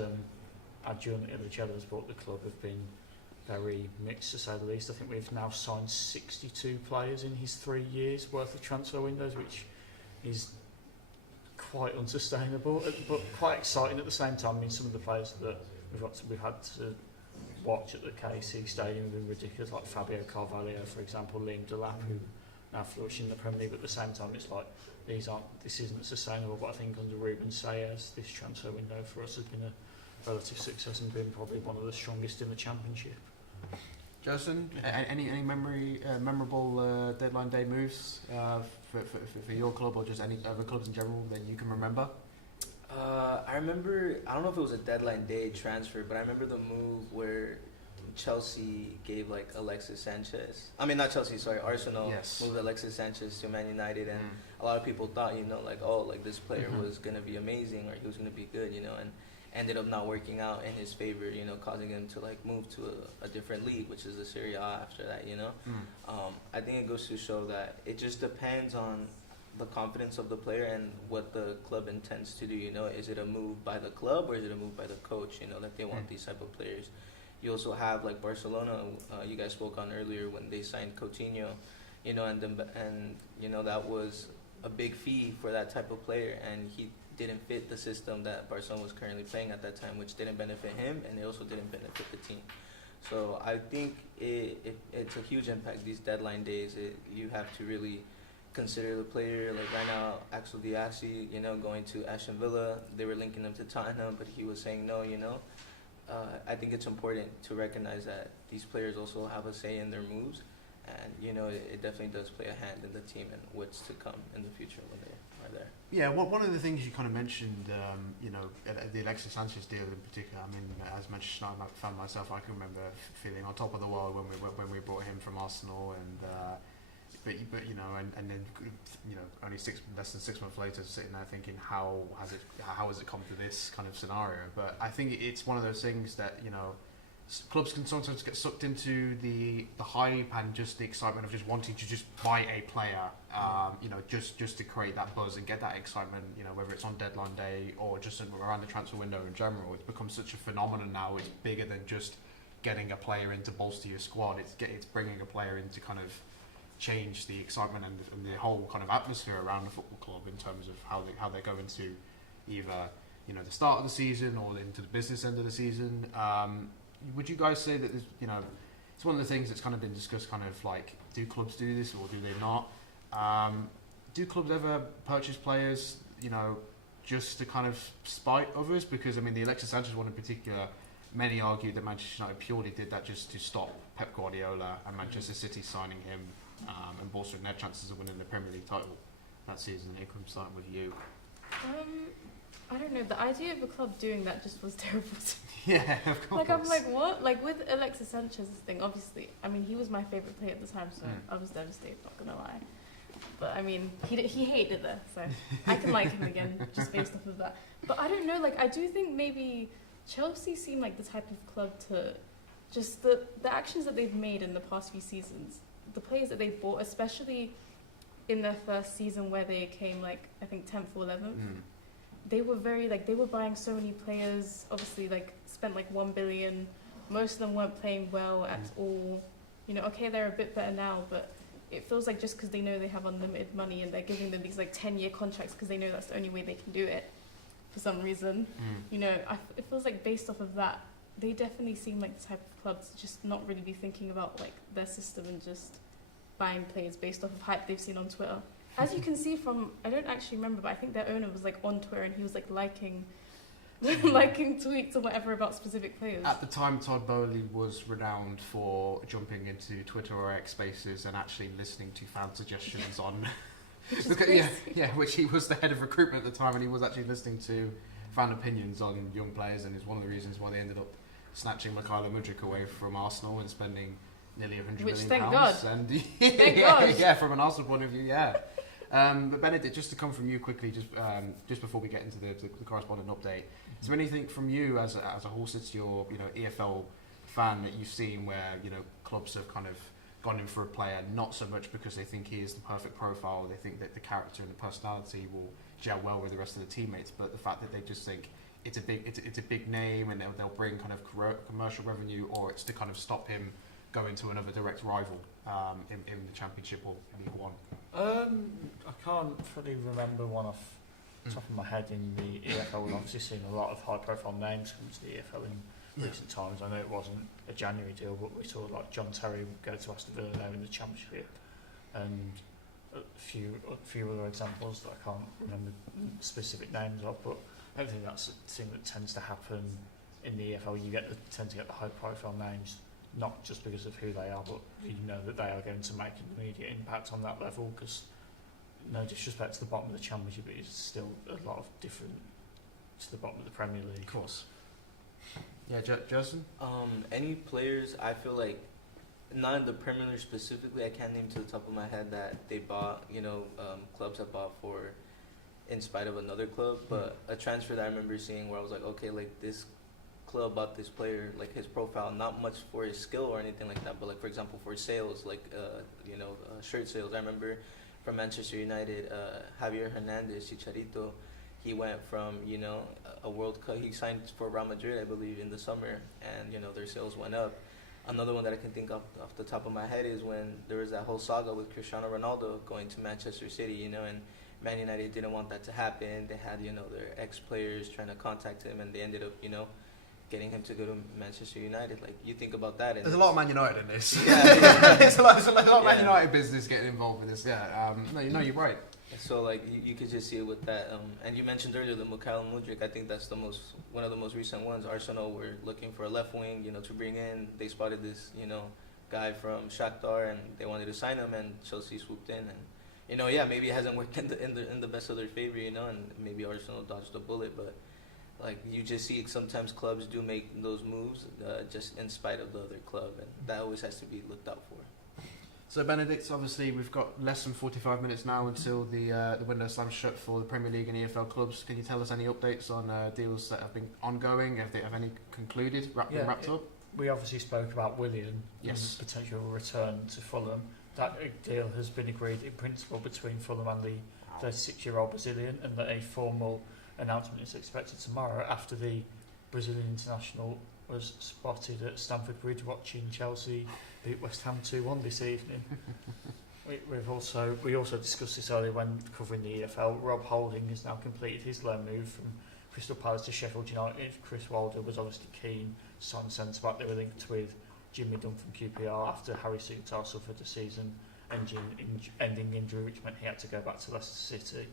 Adjun Ilicella has bought the club have been very mixed, to say the least. I think we've now signed 62 players in his 3 years worth of transfer windows, which is quite unsustainable, but quite exciting at the same time. I mean, some of the players that we've had to watch at the KC Stadium have been ridiculous, like Fabio Carvalho, for example, Liam Delap, who now flourishing in the Premier League. But at the same time, it's like this isn't sustainable. But I think under Ruben Sayers, this transfer window for us has been a relative success and been probably one of the strongest in the Championship. Justin, any memorable deadline day moves for your club or just any other clubs in general that you can remember? I remember, I don't know if it was a deadline day transfer, but I remember the move where Chelsea gave like Alexis Sanchez. I mean, not Chelsea, sorry, Arsenal moved Alexis Sanchez to Man United, and a lot of people thought, like this player was going to be amazing or he was going to be good, and ended up not working out in his favor, causing him to like move to a different league, which is the Serie A after that, I think it goes to show that it just depends on the confidence of the player and what the club intends to do, is it a move by the club or is it a move by the coach, that they want these type of players. You also have like Barcelona, you guys spoke on earlier when they signed Coutinho, and that was a big fee for that type of player, and he didn't fit the system that Barcelona was currently playing at that time, which didn't benefit him, and it also didn't benefit the team. So I think it's a huge impact these deadline days. You have to really consider the player. Like right now, Axel Diassi, going to Aston Villa, they were linking him to Tottenham, but he was saying no. I think it's important to recognize that these players also have a say in their moves, and it definitely does play a hand in the team and what's to come in the future when they are there. Yeah, one of the things you kind of mentioned, the Alexis Sanchez deal in particular. I mean, as Manchester United fan myself, I can remember feeling on top of the world when we brought him from Arsenal, and then only less than 6 months later, sitting there thinking, how has it come to this kind of scenario? But I think it's one of those things that clubs can sometimes get sucked into the hype and just the excitement of just wanting to just buy a player, just to create that buzz and get that excitement, whether it's on deadline day or just around the transfer window in general. It's become such a phenomenon now. It's bigger than just getting a player in to bolster your squad. It's bringing a player in to kind of change the excitement and the whole kind of atmosphere around the football club in terms of how they go into either the start of the season or into the business end of the season. Would you guys say that it's one of the things that's kind of been discussed, kind of like, do clubs do this or do they not? Do clubs ever purchase players, just to kind of spite others? Because I mean, the Alexis Sanchez one in particular, many argue that Manchester United purely did that just to stop Pep Guardiola and Manchester City signing him and bolstering their chances of winning the Premier League title that season. Ikram, starting with you. I don't know. The idea of a club doing that just was terrible to me. Yeah, of course. Like, I'm like, what? Like, with Alexis Sanchez's thing, obviously, I mean, he was my favourite player at the time, so I was devastated, not gonna lie. But, I mean, he hated it, so I can like him again, just based off of that. But I don't know, like, I do think maybe Chelsea seem like the type of club to just the actions that they've made in the past few seasons, the players that they bought, especially in their first season where they came, like, I think 10th or 11th. They were they were buying so many players, obviously, like, spent like 1 billion. Most of them weren't playing well at all. Okay, they're a bit better now, but it feels like just because they know they have unlimited money and they're giving them these like 10-year contracts because they know that's the only way they can do it for some reason. It feels like based off of that, they definitely seem like the type of club to just not really be thinking about like their system and just buying players based off of hype they've seen on Twitter. As you can see from, I don't actually remember, but I think their owner was like on Twitter and he was like liking tweets or whatever about specific players. At the time, Todd Bowley was renowned for jumping into Twitter or X Spaces and actually listening to fan suggestions on. Which he was the head of recruitment at the time, and he was actually listening to fan opinions on young players, and it's one of the reasons why they ended up snatching Mikhailo Mudryk away from Arsenal and spending nearly £100 million. Thank God. And thank God. Yeah, from an Arsenal point of view, yeah. But Benedict, just to come from you quickly, just before we get into the correspondent update, is there anything from you as a Hull City or EFL fan that you've seen where clubs have kind of gone in for a player not so much because they think he is the perfect profile, they think that the character and the personality will gel well with the rest of the teammates, but the fact that they just think it's a big name and they'll bring kind of commercial revenue, or it's to kind of stop him going to another direct rival in the Championship or League One? I can't fully remember one off the top of my head in the EFL. We've obviously seen a lot of high-profile names come to the EFL in recent times. I know it wasn't a January deal, but we saw like John Terry go to Aston Villa there in the Championship, and a few other examples that I can't remember specific names of. But I think that's a thing that tends to happen in the EFL. You tend to get the high-profile names, not just because of who they are, but that they are going to make an immediate impact on that level, because no disrespect to the bottom of the Championship, it is still a lot of different to the bottom of the Premier League. Of course. Yeah, Justin? Any players, I feel like, not in the Premier League specifically, I can't name to the top of my head that they bought, clubs have bought for in spite of another club, but a transfer that I remember seeing where I was like, okay, like this club bought this player, like his profile, not much for his skill or anything like that, but like for example for sales, like shirt sales. I remember from Manchester United, Javier Hernandez, Chicharito, he went from a World Cup, he signed for Real Madrid I believe in the summer, and their sales went up. Another one that I can think of off the top of my head is when there was that whole saga with Cristiano Ronaldo going to Manchester City, and Man United didn't want that to happen. They had their ex-players trying to contact him, and they ended up getting him to go to Manchester United. Like, you think about that. And there's a lot of Man United in this. Yeah. There's a lot of Man United business getting involved with this. Yeah. No, you're right. So, like, you could just see it with that. And you mentioned earlier the Mikhailo Mudryk. I think that's one of the most recent ones. Arsenal were looking for a left wing, to bring in. They spotted this, guy from Shakhtar, and they wanted to sign him, and Chelsea swooped in. And, maybe it hasn't worked in the best of their favor, and maybe Arsenal dodged the bullet, but like, you just see sometimes clubs do make those moves just in spite of the other club, and that always has to be looked out for. So Benedict, obviously we've got less than 45 minutes now until the window slams shut for the Premier League and EFL clubs. Can you tell us any updates on deals that have been ongoing? Have any concluded, wrapped up? we obviously spoke about Willian Yes. and potential return to Fulham. That deal has been agreed in principle between Fulham and the 36-year-old Brazilian, and that a formal announcement is expected tomorrow after the Brazilian international was spotted at Stamford Bridge watching Chelsea beat West Ham 2-1 this evening. We also discussed this earlier when covering the EFL. Rob Holding has now completed his loan move from Crystal Palace to Sheffield United. Chris Wilder was obviously keen to sign centre back. They were linked with Jimmy Dunn from QPR after Harry Souttar suffered a season-ending injury, which meant he had to go back to Leicester City.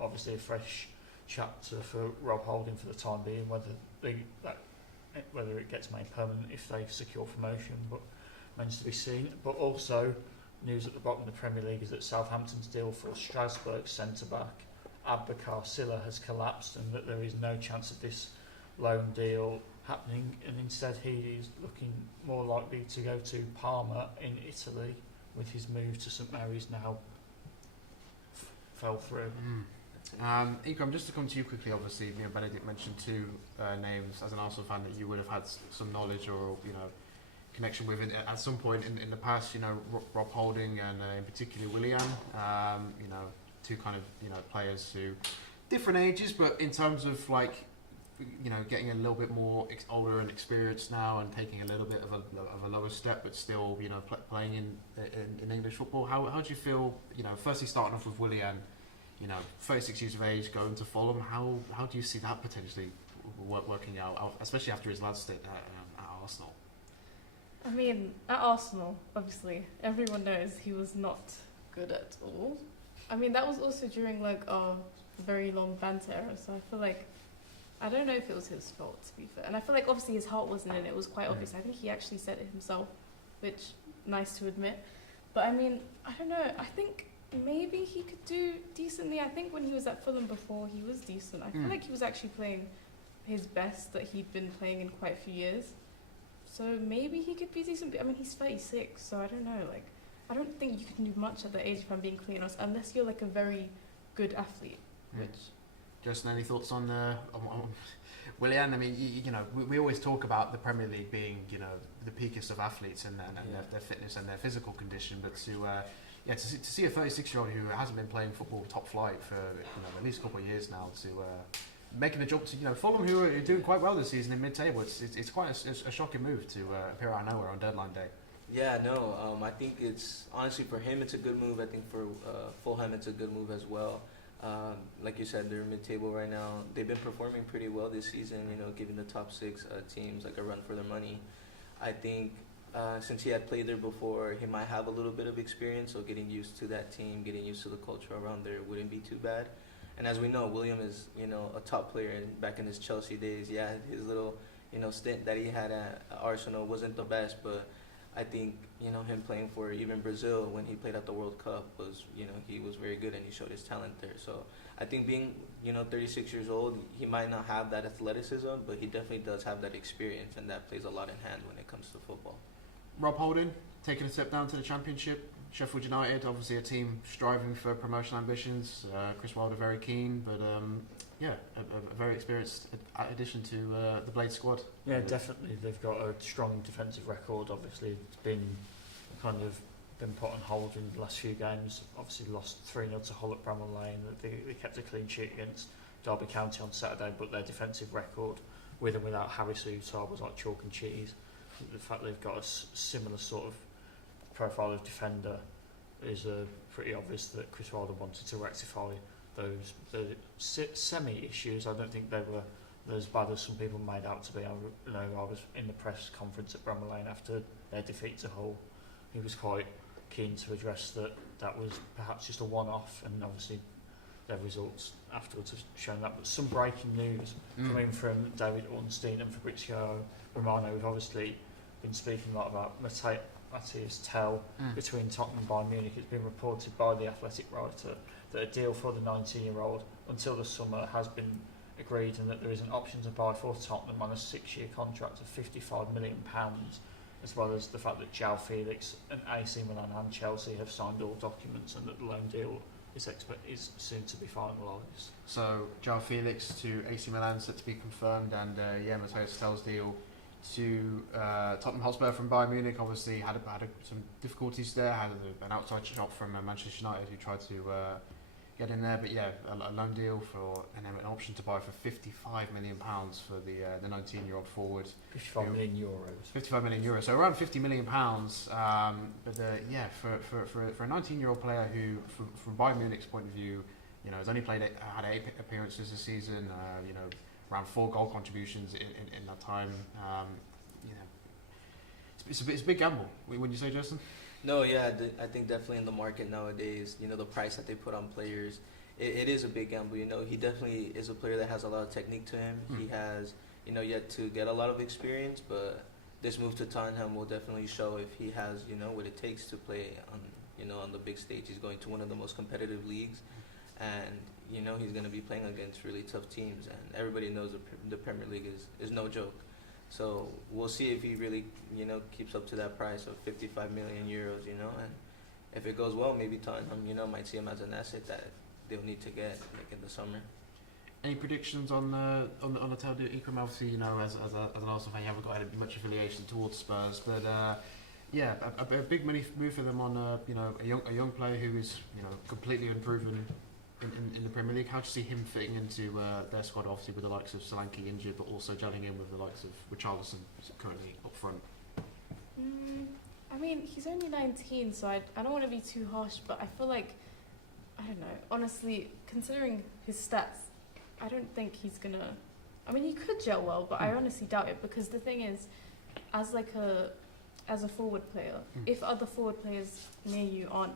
Obviously, a fresh chapter for Rob Holding for the time being. Whether it gets made permanent if they secure promotion, but remains to be seen. But also, news at the bottom of the Premier League is that Southampton's deal for Strasbourg centre-back Abubakar Silla has collapsed, and that there is no chance of this loan deal happening, and instead he is looking more likely to go to Parma in Italy, with his move to St Mary's now fell through. Ikram, just to come to you quickly, obviously, Benedict mentioned two names as an Arsenal fan that you would have had some knowledge or connection with at some point in the past. Rob Holding and in particular Willian. Two kind of players who different ages, but in terms of getting a little bit more older and experienced now and taking a little bit of a lower step, but still playing in English football. How do you feel? Firstly starting off with Willian. 36 years of age, going to Fulham. How do you see that potentially working out, especially after his last stint at Arsenal? I mean, at Arsenal, obviously, everyone knows he was not good at all. I mean, that was also during our very long banter era, so I feel like, I don't know if it was his fault, to be fair. And I feel like obviously his heart wasn't in it, it was quite obvious. I think he actually said it himself, which, nice to admit. But I mean, I don't know, I think maybe he could do decently. I think when he was at Fulham before, he was decent. I feel like he was actually playing his best that he'd been playing in quite a few years. So maybe he could be decent. I mean, he's 36, so I don't know. I don't think you can do much at that age, if I'm being clear honest, unless you're a very good athlete. Which, Justin, any thoughts on Willian? I mean, we always talk about the Premier League being, the peakest of athletes and their fitness and their physical condition, but to see a 36-year-old who hasn't been playing football top flight for at least a couple of years now, to making the jump to Fulham, who are doing quite well this season in mid-table, it's quite a shocking move to appear out of nowhere on deadline day. Yeah, no, I think it's honestly for him it's a good move. I think for Fulham it's a good move as well. Like you said, they're mid-table right now. They've been performing pretty well this season, giving the top six teams a run for their money. I think since he had played there before, he might have a little bit of experience, so getting used to that team, getting used to the culture around there wouldn't be too bad. And as we know, William is, a top player back in his Chelsea days. Yeah, his little, stint that he had at Arsenal wasn't the best, but I think, him playing for even Brazil when he played at the World Cup was, he was very good and he showed his talent there. So I think being, 36 years old, he might not have that athleticism, but he definitely does have that experience, and that plays a lot in hand when it comes to football. Rob Holding, taking a step down to the Championship. Sheffield United, obviously a team striving for promotion ambitions. Chris Wilder very keen, but a very experienced addition to the Blade squad. Yeah, definitely. They've got a strong defensive record. Obviously, it's been put on hold in the last few games. Obviously, lost 3-0 to Hull at Bramall Lane. They kept a clean sheet against Derby County on Saturday, but their defensive record, with and without Harry Souttar, was like chalk and cheese. The fact they've got a similar sort of profile of defender is pretty obvious that Chris Wilder wanted to rectify the semi-issues. I don't think they were as bad as some people made out to be. I was in the press conference at Bramall Lane after their defeat to Hull. He was quite keen to address that was perhaps just a one-off, and obviously their results afterwards have shown that. But some breaking news coming from David Ornstein and Fabrizio Romano. We've obviously been speaking a lot about Matthias Tell between Tottenham and Bayern Munich. It's been reported by the Athletic writer that a deal for the 19-year-old until the summer has been agreed, and that there is an option to buy for Tottenham on a 6-year contract of £55 million, as well as the fact that João Felix and AC Milan and Chelsea have signed all documents, and that the loan deal is soon to be finalised. So João Felix to AC Milan set to be confirmed, and Matthias Tell's deal to Tottenham Hotspur from Bayern Munich. Obviously had some difficulties there. Had an outside shot from Manchester United who tried to get in there. But yeah, a loan deal for and then an option to buy for £55 million for the 19-year-old forward. 55 million euros. 55 million euros, so around £50 million. But yeah, for a 19-year-old player who, from Bayern Munich's point of view, you know, has only had 8 appearances this season. You know, around 4 goal contributions in that time. You know, it's a big gamble. Wouldn't you say, Justin? No, yeah, I think definitely in the market nowadays, you know, the price that they put on players, it is a big gamble. You know, he definitely is a player that has a lot of technique to him. He has, you know, yet to get a lot of experience, but this move to Tottenham will definitely show if he has, you know, what it takes to play on, you know, on the big stage. He's going to one of the most competitive leagues, and you know he's going to be playing against really tough teams, and everybody knows the Premier League is no joke. So we'll see if he really, you know, keeps up to that price of 55 million euros, you know, and if it goes well, maybe Tottenham, you know, might see him as an asset that they'll need to get like in the summer. Any predictions on the Hotel de Ikram? Obviously, you know, as an Arsenal fan, you haven't got much affiliation towards Spurs, but yeah, a big money move for them on you know, a young player who is, you know, completely unproven in the Premier League. How do you see him fitting into their squad? Obviously, with the likes of Solanke injured, but also gelling in with the likes of Richarlison currently up front. I mean, he's only 19, so I don't want to be too harsh, but I feel like, I don't know, honestly, considering his stats, I don't think he's gonna. I mean, he could gel well, but I honestly doubt it, because the thing is, as a forward player, if other forward players near you aren't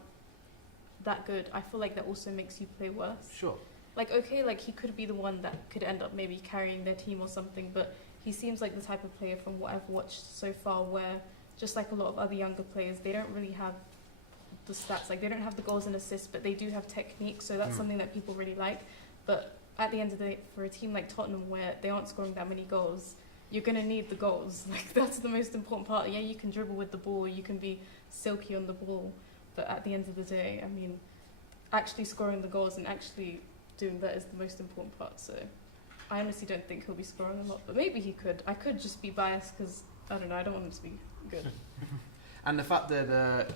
that good, I feel like that also makes you play worse. Sure. Like, okay, like he could be the one that could end up maybe carrying their team or something, but he seems like the type of player from what I've watched so far where, just like a lot of other younger players, they don't really have the stats. Like, they don't have the goals and assists, but they do have technique, so that's something that people really like. But at the end of the day, for a team like Tottenham where they aren't scoring that many goals, you're going to need the goals. Like, that's the most important part. Yeah, you can dribble with the ball, you can be silky on the ball, but at the end of the day, I mean, actually scoring the goals and actually doing that is the most important part. So I honestly don't think he'll be scoring a lot, but maybe he could. I could just be biased because, I don't know, I don't want him to be good. And the fact that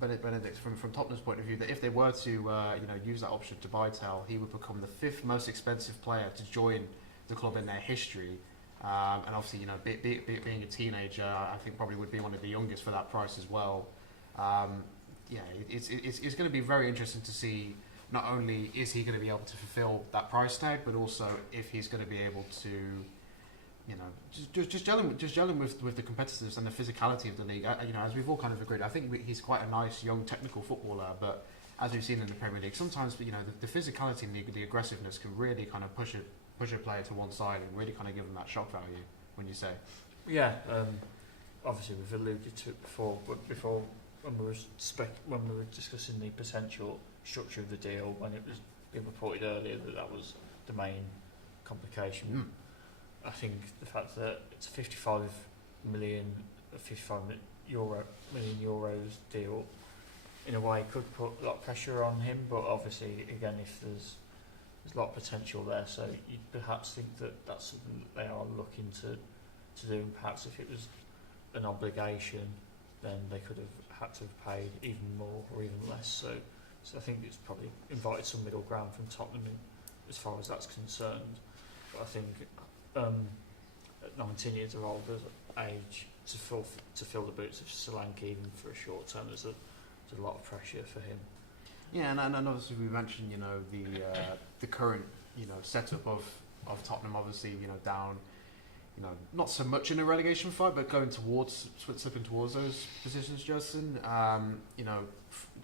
Benedict, from Tottenham's point of view, that if they were to you know, use that option to buy Tel, he would become the 5th most expensive player to join the club in their history. And obviously, you know, being a teenager, I think probably would be one of the youngest for that price as well. Yeah, it's going to be very interesting to see. Not only is he going to be able to fulfil that price tag, but also if he's going to be able to, you know, just gelling with the competitiveness and the physicality of the league. You know, as we've all kind of agreed, I think he's quite a nice young technical footballer, but as we've seen in the Premier League, sometimes, you know, the physicality and the aggressiveness can really kind of push a player to one side and really kind of give them that shock value. When you say, yeah, obviously we've alluded to it before, but before when we were discussing the potential structure of the deal, when it was being reported earlier that was the main complication. I think the fact that it's a 55 million euros deal, in a way, could put a lot of pressure on him. But obviously, again, if there's a lot of potential there, so you'd perhaps think that that's something that they are looking to do. And perhaps if it was an obligation, then they could have had to have paid even more or even less. So I think it's probably invited some middle ground from Tottenham as far as that's concerned. But I think at 19 years of older age, to fill the boots of Solanke even for a short term, there's a lot of pressure for him. Yeah, and obviously we mentioned, you know, the current, you know, setup of Tottenham, obviously, you know, down, you know, not so much in a relegation fight, but slipping towards those positions, Justin. You know,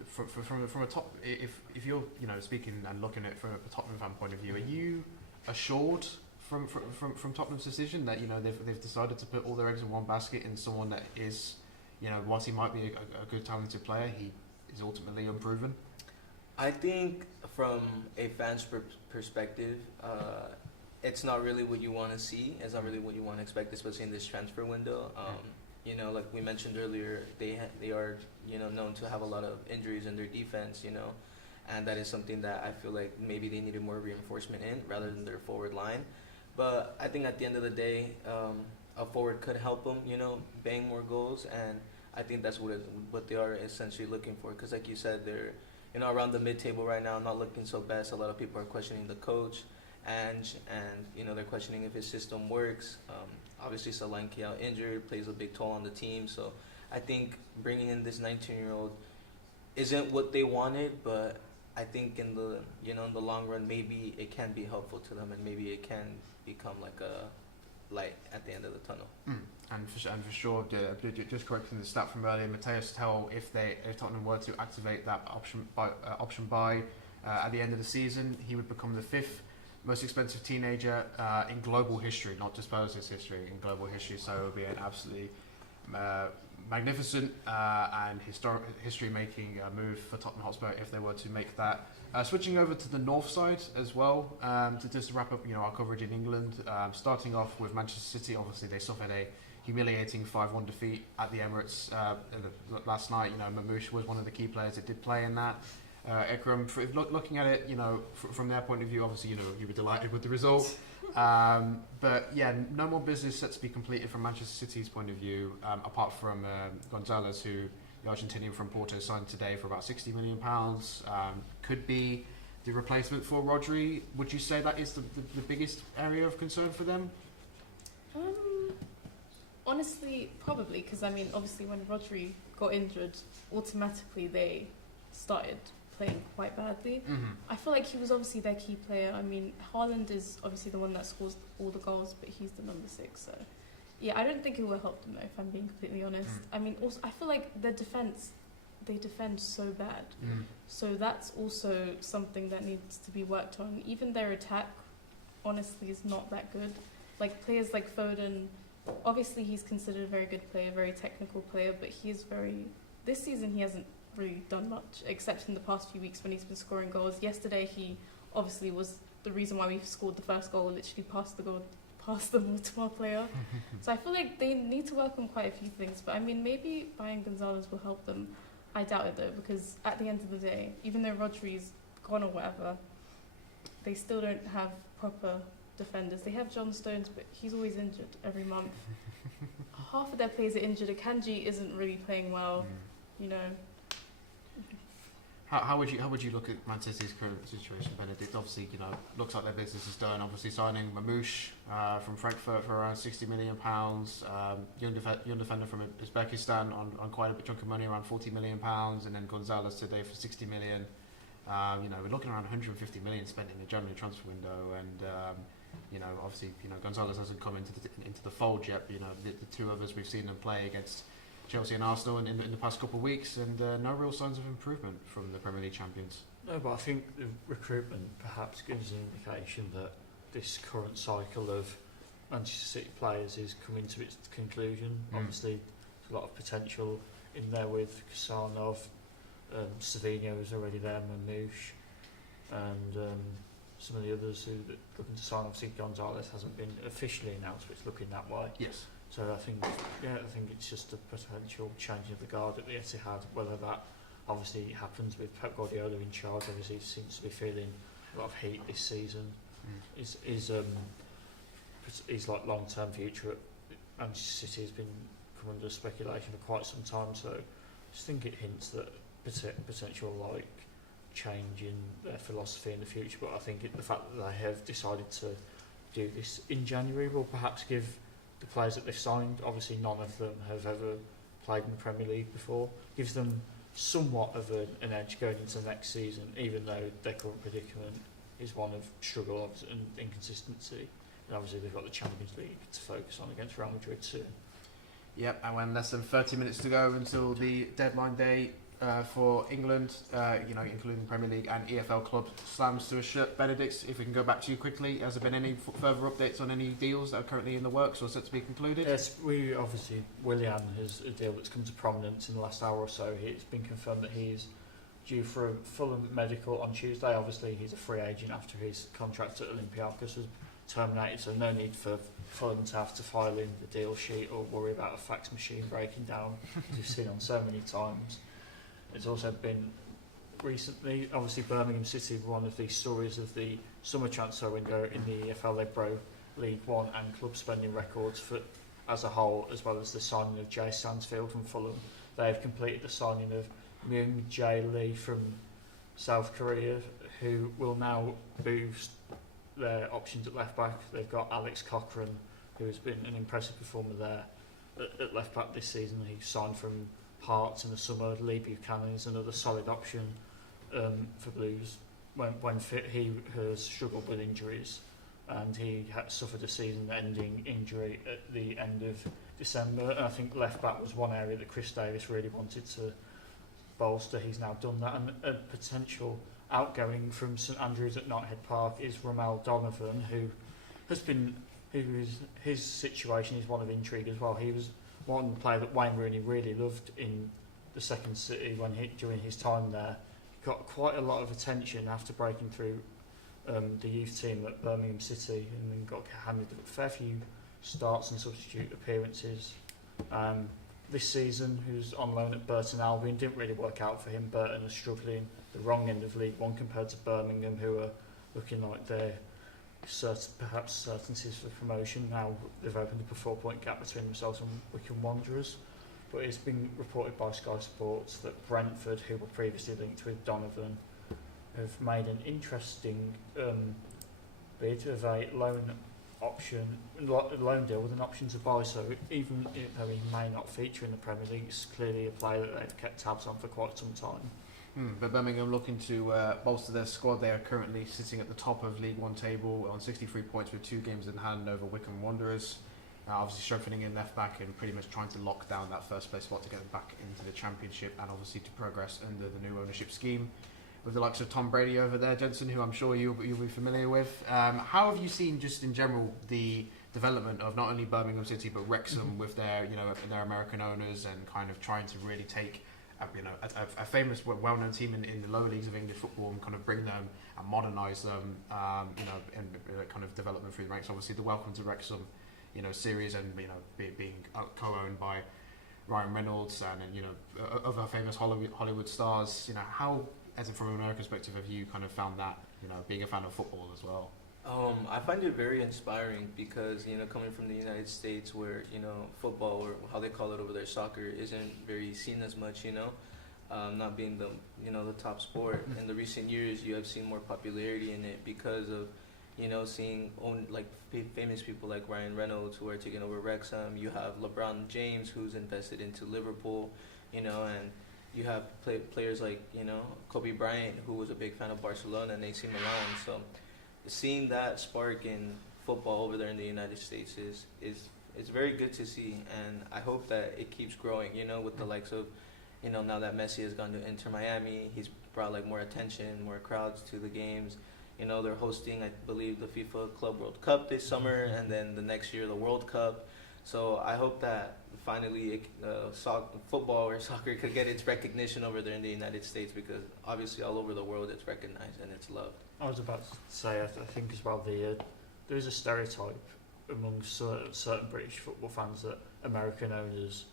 from a top, if you're, you know, speaking and looking at it from a Tottenham fan point of view, are you assured from Tottenham's decision that, you know, they've decided to put all their eggs in one basket in someone that is, you know, whilst he might be a good talented player, he is ultimately unproven? I think from a fan's perspective, it's not really what you want to see. It's not really what you want to expect, especially in this transfer window. You know, like we mentioned earlier, they are, you know, known to have a lot of injuries in their defense, you know, and that is something that I feel like maybe they needed more reinforcement in rather than their forward line. But I think at the end of the day, a forward could help him, bang more goals, and I think that's what they are essentially looking for. Because like you said, they're around the mid-table right now, not looking so best. A lot of people are questioning the coach, and they're questioning if his system works. Obviously, Solanke out injured plays a big toll on the team. So I think bringing in this 19-year-old isn't what they wanted, but I think in the long run, maybe it can be helpful to them, and maybe it can become like a light at the end of the tunnel. And for sure, just correcting the stat from earlier, Mateus Tell, if Tottenham were to activate that option buy at the end of the season, he would become the 5th most expensive teenager in global history, not just Spurs' history, in global history. So it would be an absolutely magnificent and history-making move for Tottenham Hotspur if they were to make that. Switching over to the north side as well, to just wrap up, our coverage in England. Starting off with Manchester City, obviously they suffered a humiliating 5-1 defeat at the Emirates last night. Mamouche was one of the key players that did play in that. Ikram, looking at it, from their point of view, obviously, you were delighted with the result. But yeah, no more business set to be completed from Manchester City's point of view, apart from Gonzalez, who the Argentinian from Porto signed today for about £60 million. Could be the replacement for Rodri. Would you say that is the biggest area of concern for them? Honestly, probably, because obviously when Rodri got injured, automatically they started playing quite badly. I feel like he was obviously their key player. Haaland is obviously the one that scores all the goals, but he's the number 6. So, yeah, I don't think it will help them though, if I'm being completely honest. Also, I feel like their defense, they defend so bad. So that's also something that needs to be worked on. Even their attack, honestly, is not that good. Like players like Foden, obviously he's considered a very good player, very technical player, but this season he hasn't really done much, except in the past few weeks when he's been scoring goals. Yesterday he obviously was the reason why we scored the first goal, literally passed the ball to our player. So I feel like they need to work on quite a few things, but maybe buying Gonzalez will help them. I doubt it though, because at the end of the day, even though Rodri's gone or whatever, they still don't have proper defenders. They have John Stones, but he's always injured every month. Half of their players are injured. Akanji isn't really playing well, How would you look at Manchester's current situation, Benedict? Obviously, looks like their business is done. Obviously, signing Mamouche from Frankfurt for around £60 million, young defender from Uzbekistan on quite a bit chunk of money, around £40 million, and then Gonzalez today for £60 million. We're looking around £150 million spent in the January transfer window, and obviously, Gonzalez hasn't come into the fold yet. But, the two others we've seen them play against Chelsea and Arsenal in the past couple of weeks, and no real signs of improvement from the Premier League champions. No, but I think the recruitment perhaps gives an indication that this current cycle of Manchester City players is coming to its conclusion. Obviously, there's a lot of potential in there with Kasanov, Savino is already there, Mamouche, and some of the others who are looking to sign. Obviously, Gonzalez hasn't been officially announced, but it's looking that way. Yes. So I think it's just a potential change of the guard at the Etihad. Whether that obviously happens with Pep Guardiola in charge, obviously he seems to be feeling a lot of heat this season. His like long-term future at Manchester City has been come under speculation for quite some time. So I just think it hints that potential like change in their philosophy in the future. But I think the fact that they have decided to do this in January will perhaps give the players that they've signed, obviously none of them have ever played in the Premier League before, gives them somewhat of an edge going into the next season, even though their current predicament is one of struggle and inconsistency. And obviously they've got the Champions League to focus on against Real Madrid soon. Yep, and when less than 30 minutes to go until the deadline day for England, including Premier League and EFL clubs, slams to a shut. Benedict, if we can go back to you quickly, has there been any further updates on any deals that are currently in the works or set to be concluded? Yes, Willian has a deal that's come to prominence in the last hour or so. It's been confirmed that he's due for a full medical on Tuesday. Obviously, he's a free agent after his contract at Olympiacos was terminated, so no need for Fulham to have to file in the deal sheet or worry about a fax machine breaking down, as we've seen on so many times. It's also been recently, obviously Birmingham City were one of the stories of the summer transfer window in the EFL. They broke League One and club spending records for as a whole, as well as the signing of Jay Sansfield from Fulham. They've completed the signing of Myung Jae Lee from South Korea, who will now boost their options at left back. They've got Alex Cochrane, who has been an impressive performer there at left back this season. He signed from Hearts in the summer. Lee Buchanan is another solid option for Blues. When fit, he has struggled with injuries, and he suffered a season-ending injury at the end of December. And I think left back was one area that Chris Davis really wanted to bolster. He's now done that, and a potential outgoing from St Andrews at Knighthead Park is Ramel Donovan, his situation is one of intrigue as well. He was one player that Wayne Rooney really loved in the second city during his time there. He got quite a lot of attention after breaking through the youth team at Birmingham City, and then got handed a fair few starts and substitute appearances. This season, he was on loan at Burton Albion, didn't really work out for him. Burton are struggling the wrong end of League One compared to Birmingham, who are looking like they're perhaps certainties for promotion. Now they've opened up a 4-point gap between themselves and Wycombe Wanderers. But it's been reported by Sky Sports that Brentford, who were previously linked with Donovan, have made an interesting bid of a loan deal with an option to buy. So even though he may not feature in the Premier League, it's clearly a player that they've kept tabs on for quite some time. But Birmingham looking to bolster their squad. They are currently sitting at the top of League One table on 63 points with 2 games in hand over Wycombe Wanderers. Obviously strengthening in left back and pretty much trying to lock down that first place spot to get them back into the Championship, and obviously to progress under the new ownership scheme with the likes of Tom Brady over there, Jensen, who I'm sure you'll be familiar with. How have you seen just in general the development of not only Birmingham City but Wrexham with their their American owners, and kind of trying to really take a famous, well-known team in the lower leagues of English football and kind of bring them and modernise them, and kind of develop them through the ranks. Obviously, the Welcome to Wrexham, series, and being co-owned by Ryan Reynolds and other famous Hollywood stars. How, as from an American perspective, have you kind of found that being a fan of football as well? I find it very inspiring because, coming from the United States where, football, or how they call it over there, soccer, isn't very seen as much, not being the top sport. In the recent years, you have seen more popularity in it because of, seeing famous people like Ryan Reynolds who are taking over Wrexham. You have LeBron James who's invested into Liverpool, and you have players like, Kobe Bryant, who was a big fan of Barcelona and AC Milan. So seeing that spark in football over there in the United States is very good to see, and I hope that it keeps growing, with the likes of, now that Messi has gone to Inter Miami, he's brought more attention, more crowds to the games. They're hosting, I believe, the FIFA Club World Cup this summer, and then the next year the World Cup. So I hope that finally football or soccer could get its recognition over there in the United States, because obviously all over the world it's recognized and it's loved. I was about to say, I think as well, there is a stereotype among certain British football fans that American owners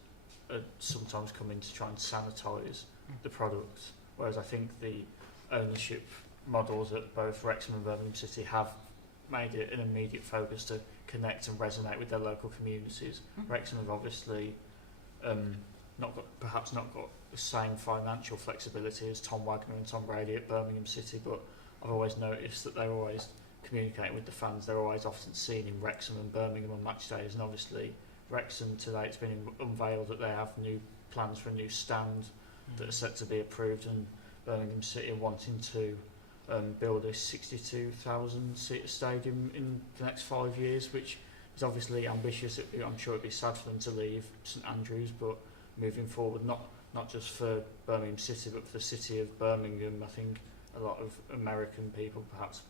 sometimes come in to try and sanitise the product, whereas I think the ownership models at both Wrexham and Birmingham City have made it an immediate focus to connect and resonate with their local communities. Wrexham have obviously perhaps not got the same financial flexibility as Tom Wagner and Tom Brady at Birmingham City, but I've always noticed that they're always communicating with the fans. They're always often seen in Wrexham and Birmingham on match days, and obviously Wrexham today, it's been unveiled that they have new plans for a new stand that are set to be approved, and Birmingham City are wanting to build a 62,000 seat stadium in the next 5 years, which is obviously ambitious. I'm sure it'd be sad for them to leave St Andrews, but moving forward, not just for Birmingham City but for the city of Birmingham, I think a lot of American people perhaps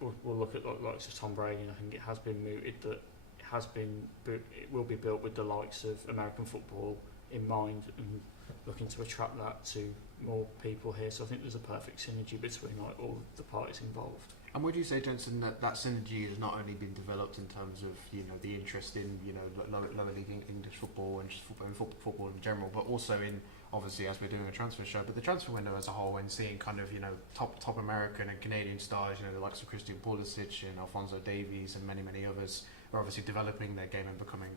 will look at the likes of Tom Brady, and I think it has been mooted that it will be built with the likes of American football in mind, and looking to attract that to more people here. So I think there's a perfect synergy between all the parties involved. And would you say, Jensen, that synergy has not only been developed in terms of the interest in lower league English football and just football in general, but also in obviously as we're doing a transfer show, but the transfer window as a whole, and seeing kind of, you know, top American and Canadian stars, you know, the likes of Christian Pulisic and Alphonso Davies and many others are obviously developing their game and becoming,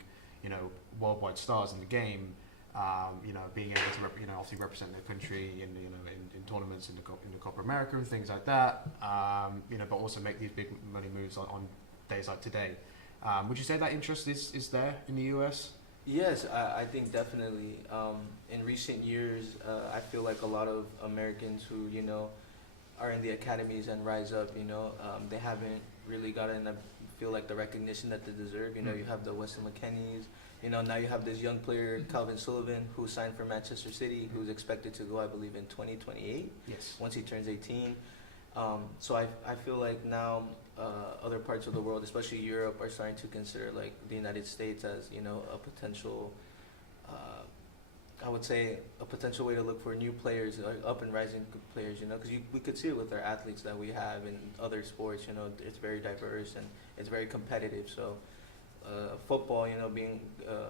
you know, worldwide stars in the game. You know, being able to obviously represent their country in, you know, in tournaments in the Copa America and things like that. You know, but also make these big money moves on days like today. Would you say that interest is there in the US? Yes, I think definitely. In recent years, I feel like a lot of Americans who, you know, are in the academies and rise up, you know, they haven't really gotten, I feel like, the recognition that they deserve. You know, you have the Weston McKennies. You know, now you have this young player, Calvin Sullivan, who signed for Manchester City, who's expected to go, I believe, in 2028. Yes. Once he turns 18. So I feel like now other parts of the world, especially Europe, are starting to consider like the United States as, you know, a potential, I would say, a potential way to look for new players, like up and rising players, you know, because we could see it with our athletes that we have in other sports, you know, it's very diverse and it's very competitive. So football, you know, being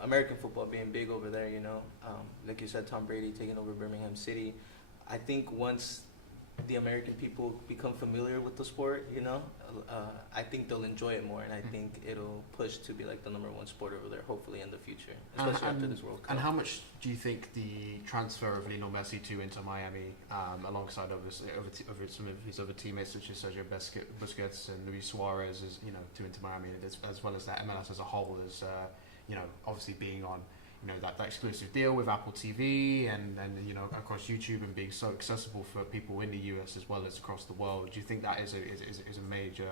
American football being big over there, you know, like you said, Tom Brady taking over Birmingham City. I think once the American people become familiar with the sport, you know, I think they'll enjoy it more, and I think it'll push to be like the '1 sport over there, hopefully in the future, especially after this World Cup. And how much do you think the transfer of Lionel Messi to Inter Miami, alongside over some of his other teammates such as Sergio Busquets and Luis Suarez, is, you know, to Inter Miami, as well as that MLS as a whole, is you know, obviously being on, you know, that exclusive deal with Apple TV and you know, across YouTube, and being so accessible for people in the US as well as across the world. Do you think that is a major,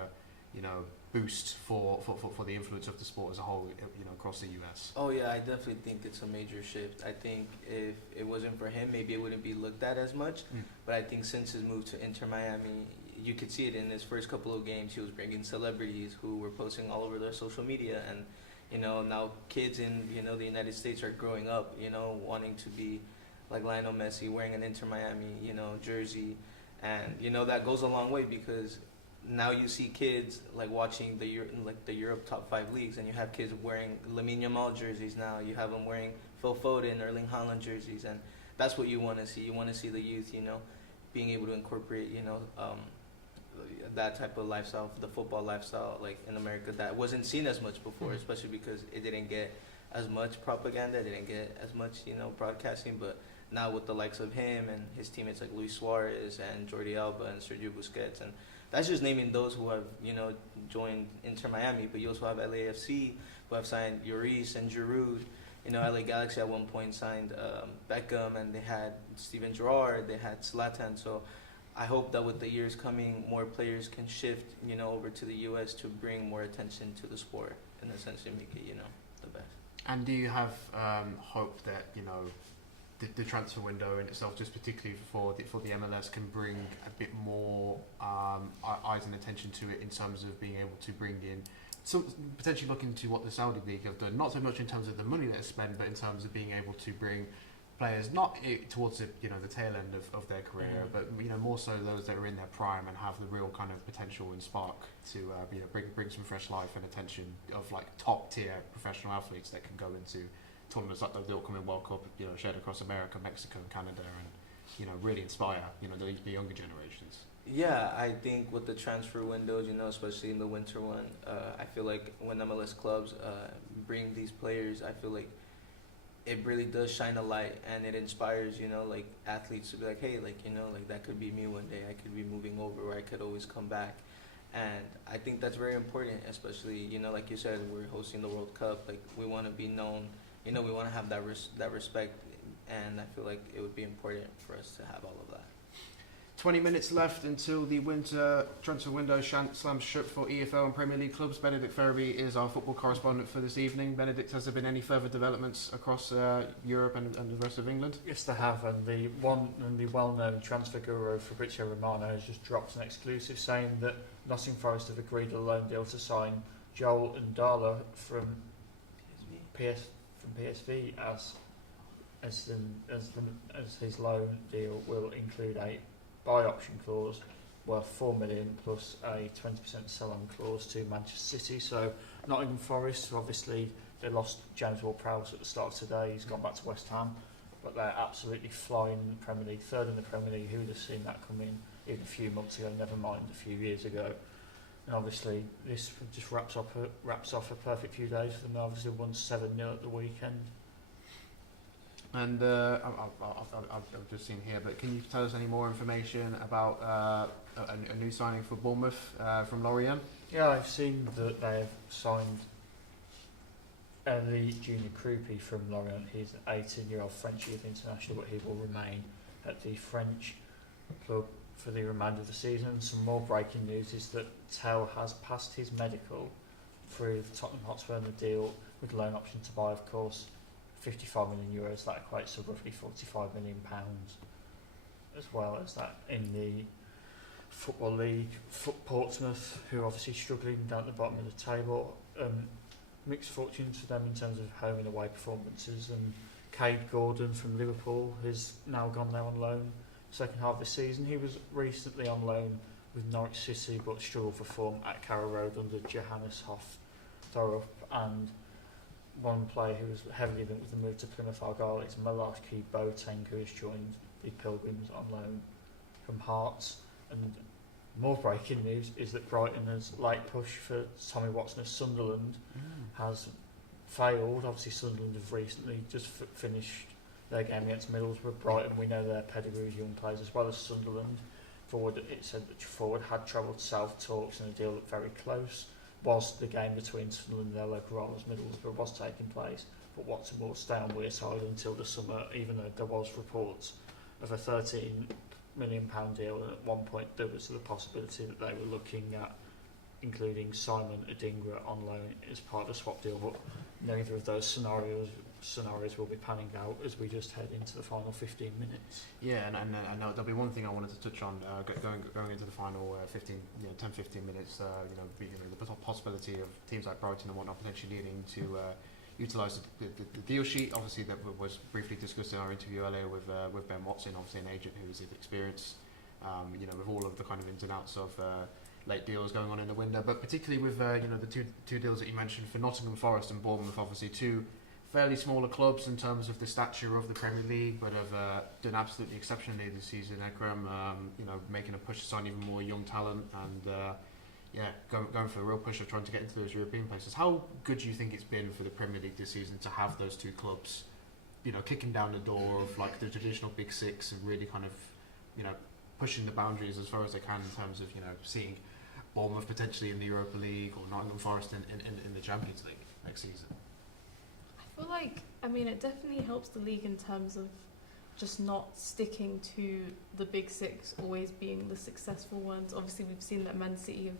you know, boost for the influence of the sport as a whole, you know, across the US? Oh yeah, I definitely think it's a major shift. I think if it wasn't for him, maybe it wouldn't be looked at as much. But I think since his move to Inter Miami, you could see it in his first couple of games. He was bringing celebrities who were posting all over their social media, and you know, now kids in, you know, the United States are growing up, you know, wanting to be like Lionel Messi, wearing an Inter Miami, you know, jersey. And, you know, that goes a long way, because now you see kids like watching the Europe top 5 leagues, and you have kids wearing Lamine Yamal jerseys now. You have them wearing Phil Foden, Erling Haaland jerseys, and that's what you want to see. You want to see the youth, you know, being able to incorporate, you know, that type of lifestyle, the football lifestyle, like in America, that wasn't seen as much before, especially because it didn't get as much propaganda, it didn't get as much, you know, broadcasting. But now with the likes of him and his teammates like Luis Suarez and Jordi Alba and Sergio Busquets, and that's just naming those who have, you know, joined Inter Miami. But you also have LAFC, who have signed Lloris and Giroud. You know, LA Galaxy at one point signed Beckham, and they had Steven Gerrard, they had Zlatan. So I hope that with the years coming, more players can shift, you know, over to the U.S. to bring more attention to the sport, in a sense, to make it, you know, the best. And do you have hope that, you know, the transfer window in itself, just particularly for the MLS, can bring a bit more eyes and attention to it in terms of being able to bring in, so potentially look into what the Saudi League have done, not so much in terms of the money that is spent, but in terms of being able to bring players not towards the, you know, the tail end of their career, but, you know, more so those that are in their prime and have the real kind of potential and spark to you know, bring some fresh life and attention of like top tier professional athletes that can go into tournaments like the upcoming World Cup, you know, shared across America, Mexico, and Canada, and, you know, really inspire, you know, the younger generations. Yeah, I think with the transfer windows, you know, especially in the winter one, I feel like when MLS clubs bring these players, I feel like it really does shine a light, and it inspires, you know, like athletes to be like, hey, like, you know, like that could be me one day. I could be moving over, or I could always come back. And I think that's very important, especially, you know, like you said, we're hosting the World Cup. Like, we want to be known, you know, we want to have that respect, and I feel like it would be important for us to have all of that. 20 minutes left until the winter transfer window slams shut for EFL and Premier League clubs. Benedict Ferriby is our football correspondent for this evening. Benedict, has there been any further developments across Europe and the rest of England? Yes, there have, and the well-known transfer guru Fabrizio Romano has just dropped an exclusive saying that Nottingham Forest have agreed a loan deal to sign Joel Ndala from PSV as his loan deal will include a buy option clause worth 4 million plus a 20% sell-on clause to Manchester City. So Nottingham Forest, obviously they lost James Ward-Prowse at the start of today. He's gone back to West Ham. but they're absolutely flying in the Premier League, third in the Premier League. Who would have seen that come in even a few months ago, never mind a few years ago. And obviously this just wraps off a perfect few days for them. They obviously won 7-0 at the weekend. And I've just seen here, but can you tell us any more information about a new signing for Bournemouth from Lorient? Yeah, I've seen that they've signed the junior Krupi from Lorient. He's an 18-year-old French youth international, but he will remain at the French club for the remainder of the season. Some more breaking news is that Tell has passed his medical through Tottenham Hotspur and the deal with loan option to buy, of course, 55 million euros. That equates to roughly 45 million pounds, as well as that in the Football League. Portsmouth, who are obviously struggling down at the bottom of the table. Mixed fortunes for them in terms of home and away performances. And Cade Gordon from Liverpool has now gone there on loan second half of the season. He was recently on loan with Norwich City, but struggled for form at Carrow Road under Johannes Hoff-Thorup. And one player who was heavily linked with the move to Plymouth Argyle is Malaki Boateng, who has joined the Pilgrims on loan from Hearts. And more breaking news is that Brighton has late push for Tommy Watson of Sunderland has failed. Obviously Sunderland have recently just finished their game against Middlesbrough. Brighton, we know their pedigree of young players, as well as Sunderland. Forward, it said that Forward had travelled south talks and a deal looked very close. Whilst the game between Sunderland and their local rivals Middlesbrough was taking place, but Watson will stay on Wearside until the summer, even though there was reports of a £13 million deal, and at one point there was the possibility that they were looking at including Simon Adingra on loan as part of the swap deal, but neither of those scenarios will be panning out as we just head into the final 15 minutes. Yeah, and there'll be one thing I wanted to touch on going into the final 10-15 minutes. The possibility of teams like Brighton and whatnot potentially needing to utilise the deal sheet. Obviously, that was briefly discussed in our interview earlier with Ben Watson, obviously an agent who's experienced, with all of the kind of ins and outs of late deals going on in the window. But particularly with the two deals that you mentioned for Nottingham Forest and Bournemouth, obviously two fairly smaller clubs in terms of the stature of the Premier League, but have done absolutely exceptionally this season. Ekram, making a push to sign even more young talent, and going for a real push of trying to get into those European places. How good do you think it's been for the Premier League this season to have those two clubs, kicking down the door of like the traditional Big Six and really kind of, pushing the boundaries as far as they can in terms of, seeing Bournemouth potentially in the Europa League or Nottingham Forest in the Champions League next season? I feel like, it definitely helps the league in terms of just not sticking to the Big Six always being the successful ones. Obviously, we've seen that Man City have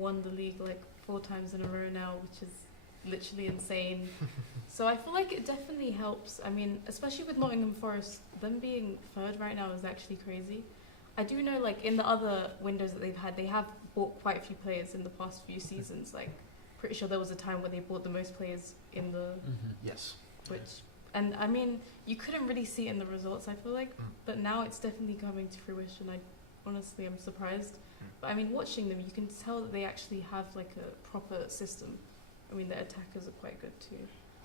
won the league like 4 times in a row now, which is literally insane. So I feel like it definitely helps. Especially with Nottingham Forest, them being third right now is actually crazy. I do know, like, in the other windows that they've had, they have bought quite a few players in the past few seasons. Like, pretty sure there was a time where they bought the most players in the... Yes. And you couldn't really see it in the results, I feel like, but now it's definitely coming to fruition. Honestly, I'm surprised. But watching them, you can tell that they actually have like a proper system. Their attackers are quite good too.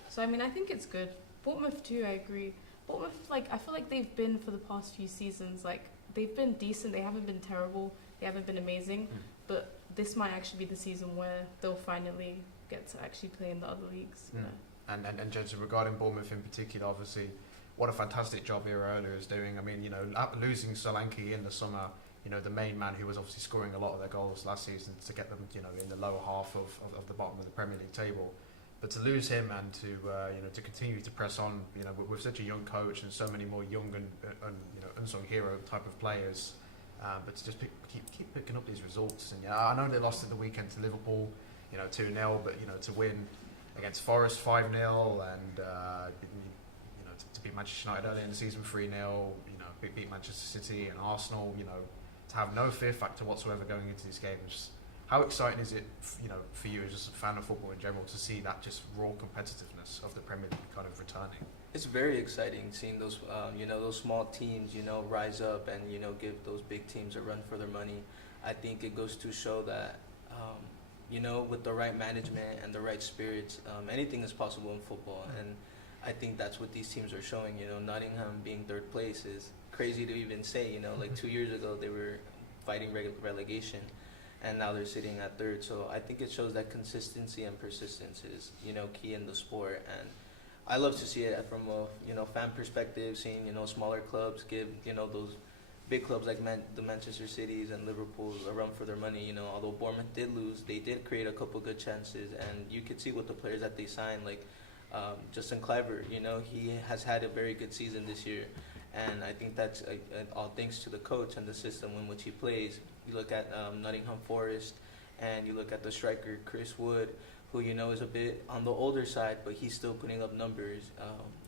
So I think it's good. Bournemouth too, I agree. Bournemouth, I feel like they've been for the past few seasons, they've been decent. They haven't been terrible. They haven't been amazing. But this might actually be the season where they'll finally get to actually play in the other leagues. And Jensen, regarding Bournemouth in particular, obviously, what a fantastic job Iraola is doing. Losing Solanke in the summer, the main man who was obviously scoring a lot of their goals last season to get them, in the lower half of the bottom of the Premier League table. But to lose him and to continue to press on, with such a young coach and so many more young and unsung hero type of players, but to just keep picking up these results. And I know they lost at the weekend to Liverpool, 2-0, but to win against Forest 5-0 and to beat Manchester United early in the season 3-0, beat Manchester City and Arsenal, to have no fear factor whatsoever going into these games. How exciting is it, for you as just a fan of football in general, to see that just raw competitiveness of the Premier League kind of returning? It's very exciting seeing those, those small teams, rise up and, give those big teams a run for their money. I think it goes to show that, with the right management and the right spirits, anything is possible in football. And I think that's what these teams are showing. You know, Nottingham being third place is crazy to even say. You know, like 2 years ago they were fighting relegation, and now they're sitting at third. So I think it shows that consistency and persistence is, you know, key in the sport. And I love to see it from a, you know, fan perspective, seeing, you know, smaller clubs give, you know, those big clubs like the Manchester Cities and Liverpool a run for their money. You know, although Bournemouth did lose, they did create a couple good chances, and you could see with the players that they signed, like Justin Cliver. You know, he has had a very good season this year, and I think that's all thanks to the coach and the system in which he plays. You look at Nottingham Forest, and you look at the striker Chris Wood, who, you know, is a bit on the older side, but he's still putting up numbers.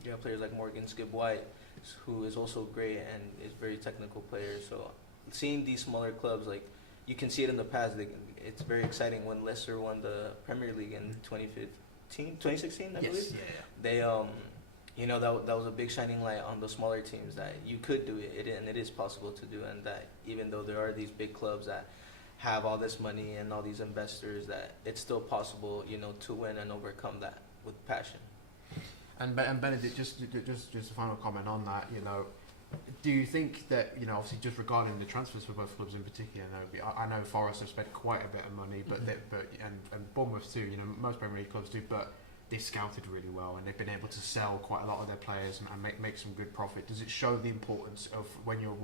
You have players like Morgan Skip White, who is also great and is a very technical player. So seeing these smaller clubs, like, you can see it in the past. It's very exciting when Leicester won the Premier League in 2016, I believe. They, you know, that was a big shining light on the smaller teams that you could do it, and it is possible to do, and that even though there are these big clubs that have all this money and all these investors, that it's still possible, you know, to win and overcome that with passion. And Benedict, just a final comment on that. You know, do you think that, you know, obviously just regarding the transfers for both clubs in particular, I know Forest have spent quite a bit of money, but and Bournemouth too. You know, most Premier League clubs do, but they've scouted really well and they've been able to sell quite a lot of their players and make some good profit. Does it show the importance of, when you're,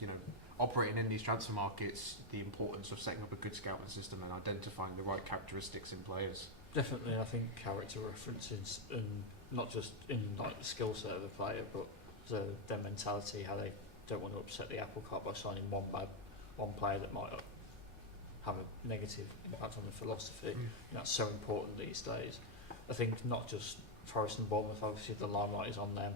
you know, operating in these transfer markets, the importance of setting up a good scouting system and identifying the right characteristics in players? Definitely, I think character references, and not just in like the skill set of the player, but their mentality, how they don't want to upset the apple cart by signing one player that might have a negative impact on the philosophy. And that's so important these days. I think not just Forest and Bournemouth, obviously the limelight is on them.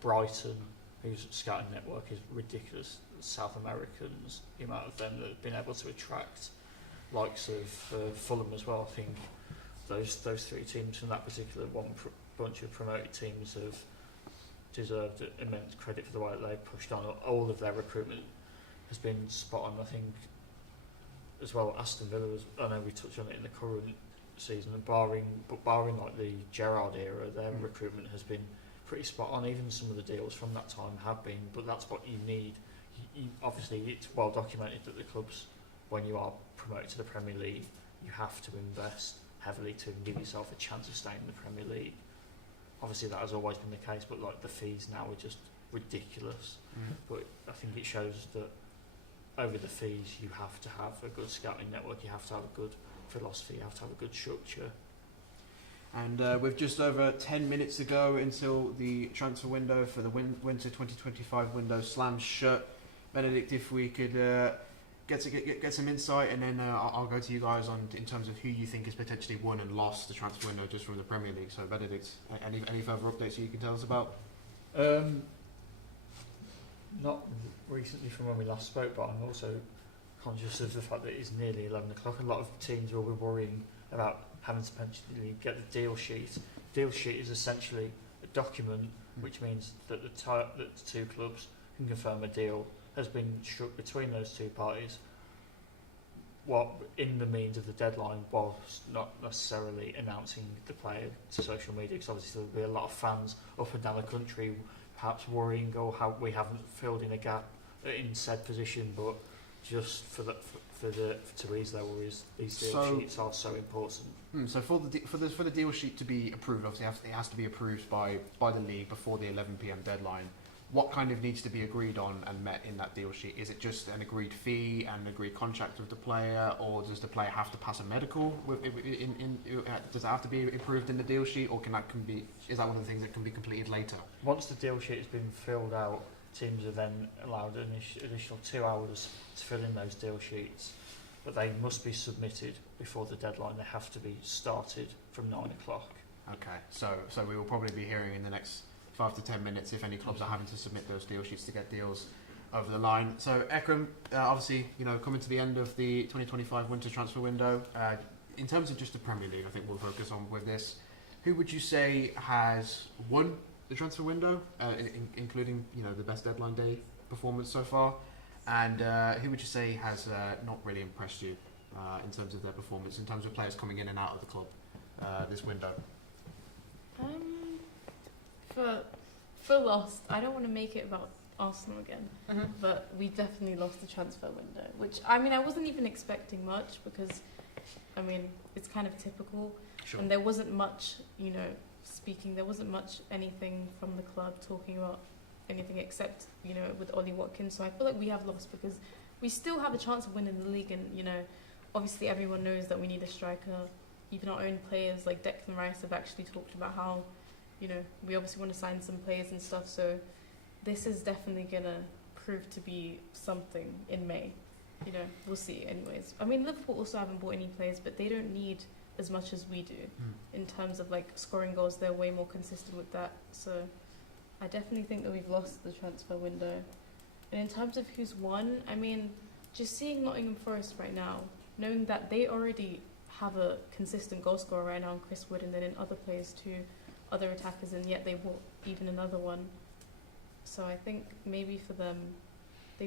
Brighton, whose scouting network is ridiculous. South Americans, the amount of them that have been able to attract, likes of Fulham as well. I think those three teams from that particular bunch of promoted teams have deserved immense credit for the way that they've pushed on. All of their recruitment has been spot on. I think as well, Aston Villa, I know we touched on it in the current season, and barring like the Gerrard era, their recruitment has been pretty spot on. Even some of the deals from that time have been, but that's what you need. Obviously, it's well documented that the clubs, when you are promoted to the Premier League, you have to invest heavily to give yourself a chance of staying in the Premier League. Obviously, that has always been the case, but like the fees now are just ridiculous. But I think it shows that over the fees, you have to have a good scouting network, you have to have a good philosophy, you have to have a good structure. And with just over 10 minutes to go until the transfer window for the winter 2025 window slams shut, Benedict, if we could get some insight, and then I'll go to you guys on in terms of who you think has potentially won and lost the transfer window just from the Premier League. So Benedict, any further updates you can tell us about? Not recently from when we last spoke, but I'm also conscious of the fact that it's nearly 11 o'clock. A lot of teams will be worrying about having to potentially get the deal sheet. Deal sheet is essentially a document which means that the two clubs can confirm a deal has been struck between those two parties, what in the means of the deadline, whilst not necessarily announcing the player to social media, because obviously there'll be a lot of fans up and down the country perhaps worrying, how we haven't filled in a gap in said position, but just to ease their worries, these deal sheets are so important. So for the deal sheet to be approved, obviously it has to be approved by the league before the 11 PM deadline. What kind of needs to be agreed on and met in that deal sheet? Is it just an agreed fee and an agreed contract with the player, or does the player have to pass a medical? Does it have to be approved in the deal sheet, or is that one of the things that can be completed later? Once the deal sheet has been filled out, teams are then allowed an additional 2 hours to fill in those deal sheets, but they must be submitted before the deadline. They have to be started from 9 o'clock. Okay, so we will probably be hearing in the next 5 to 10 minutes if any clubs are having to submit those deal sheets to get deals over the line. So Ekram, obviously, you know, coming to the end of the 2025 winter transfer window, in terms of just the Premier League, I think we'll focus on with this. Who would you say has won the transfer window, including, you know, the best deadline day performance so far, and who would you say has not really impressed you in terms of their performance, in terms of players coming in and out of the club this window? For for Lost, I don't want to make it about Arsenal again, but we definitely lost the transfer window, which, I mean, I wasn't even expecting much because, I mean, it's kind of typical. Sure. And there wasn't much, there wasn't much anything from the club talking about anything except, with Ollie Watkins. So I feel like we have lost because we still have a chance of winning the league. And, obviously everyone knows that we need a striker. Even our own players like Declan Rice have actually talked about how, we obviously want to sign some players and stuff. So this is definitely going to prove to be something in May. We'll see anyways. I mean, Liverpool also haven't bought any players, but they don't need as much as we do in terms of like scoring goals. They're way more consistent with that. So I definitely think that we've lost the transfer window. And in terms of who's won, I mean, just seeing Nottingham Forest right now, knowing that they already have a consistent goal scorer right now in Chris Wood, and then in other players too, other attackers, and yet they bought even another one. So I think maybe for them, I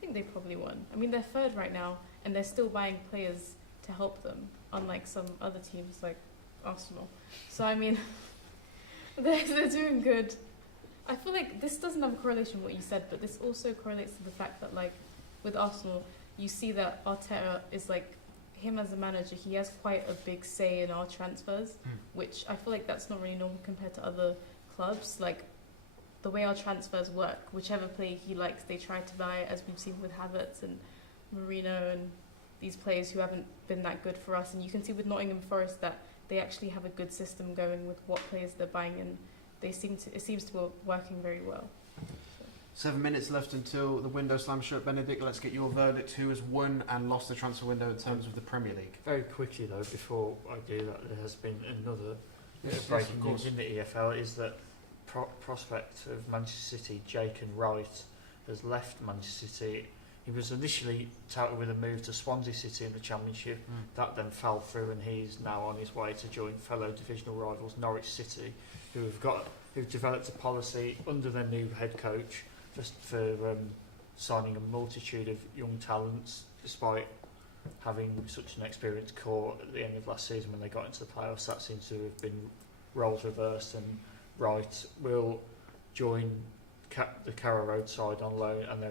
think they probably won. I mean, they're third right now, and they're still buying players to help them, unlike some other teams like Arsenal. So I mean, they're doing good. I feel like this doesn't have a correlation with what you said, but this also correlates to the fact that, like, with Arsenal, you see that Arteta is like, him as a manager, he has quite a big say in our transfers, which I feel like that's not really normal compared to other clubs. Like, the way our transfers work, whichever player he likes, they try to buy, as we've seen with Havertz and Marino and these players who haven't been that good for us. And you can see with Nottingham Forest that they actually have a good system going with what players they're buying, and it seems to be working very well. 7 minutes left until the window slams shut. Benedict, let's get your verdict. Who has won and lost the transfer window in terms of the Premier League? Very quickly though, before I do that, there has been another bit of breaking news in the EFL, is that prospect of Manchester City, Jacob Wright, has left Manchester City. He was initially touted with a move to Swansea City in the Championship. That then fell through, and he's now on his way to join fellow divisional rivals Norwich City, who've developed a policy under their new head coach for signing a multitude of young talents, despite having such an experienced core at the end of last season when they got into the playoffs. That seems to have been roles reversed, and Wright will join the Carrow Road side on loan, and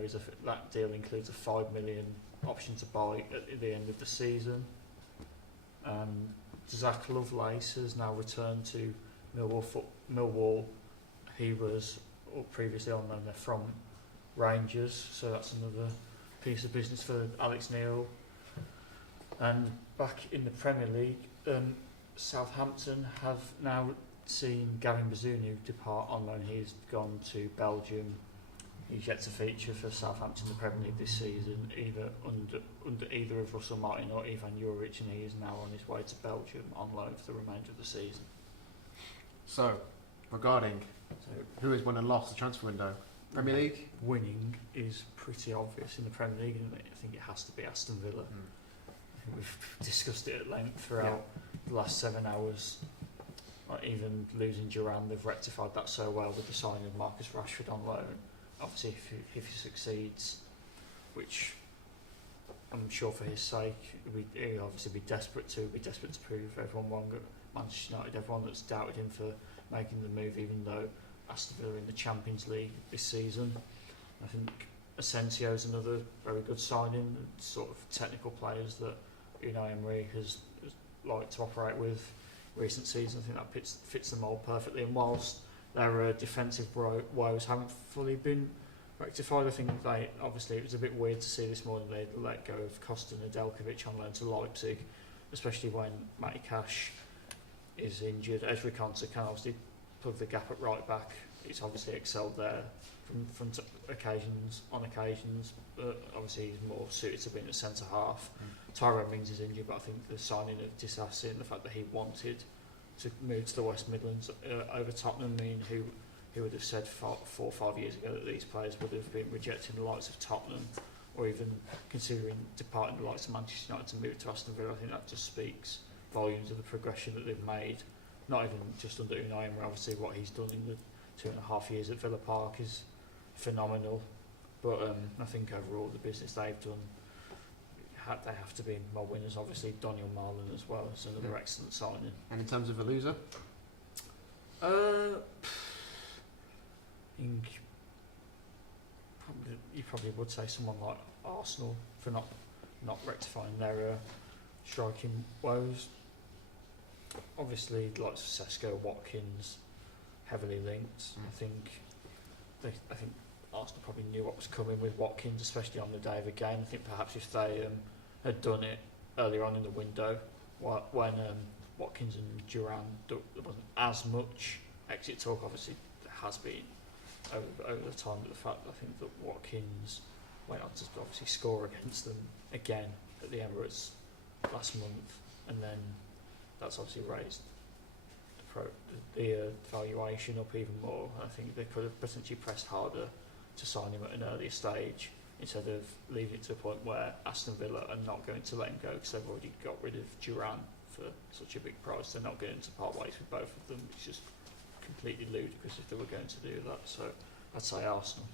that deal includes a $5 million option to buy at the end of the season. Zach Lovelace has now returned to Millwall. He was previously on loan there from Rangers, so that's another piece of business for Alex Neil. And back in the Premier League, Southampton have now seen Gavin Bazunu depart on loan. He's gone to Belgium. He's yet to feature for Southampton in the Premier League this season, either under either of Russell Martin or Ivan Juric, and he is now on his way to Belgium on loan for the remainder of the season. So, regarding who has won and lost the transfer window? Premier League? Winning is pretty obvious in the Premier League, and I think it has to be Aston Villa. I think we've discussed it at length throughout the last 7 hours. Even losing Duran, they've rectified that so well with the signing of Marcus Rashford on loan. Obviously, if he succeeds, which I'm sure for his sake, he'll obviously be desperate to prove everyone wrong at Manchester United, everyone that's doubted him for making the move, even though Aston Villa are in the Champions League this season. I think Asensio is another very good signing, sort of technical players that Unai Emery has liked to operate with recent seasons. I think that fits the mould perfectly, and whilst their defensive woes haven't fully been rectified, I think it was a bit weird to see this morning they'd let go of Kostin Nedeljkovic on loan to Leipzig, especially when Matty Cash is injured. Ezri Konsa can obviously plug the gap at right back. He's obviously excelled there from occasions, but obviously he's more suited to being a centre half. Tyrone Mings is injured, but I think the signing of Disasi and the fact that he wanted to move to the West Midlands over Tottenham, who would have said 4 or 5 years ago that these players would have been rejecting the likes of Tottenham, or even considering departing the likes of Manchester United to move to Aston Villa. I think that just speaks volumes of the progression that they've made, not even just under Unai Emery. Obviously what he's done in the 2.5 years at Villa Park is phenomenal, but I think overall the business they've done, they have to be more winners. Obviously Daniel Marlin as well is another excellent signing. And in terms of a loser? think you probably would say someone like Arsenal for not rectifying their striking woes. Obviously, like Sesko, Watkins, heavily linked. I think Arsenal probably knew what was coming with Watkins, especially on the day of the game. I think perhaps if they had done it earlier on in the window, when Watkins and Duran, there wasn't as much exit talk. Obviously, there has been over the time, but the fact I think that Watkins went on to obviously score against them again at the Emirates last month, and then that's obviously raised the valuation up even more. I think they could have potentially pressed harder to sign him at an earlier stage instead of leaving it to a point where Aston Villa are not going to let him go because they've already got rid of Duran for such a big price. They're not going to part ways with both of them. It's just completely ludicrous if they were going to do that. So I'd say Arsenal.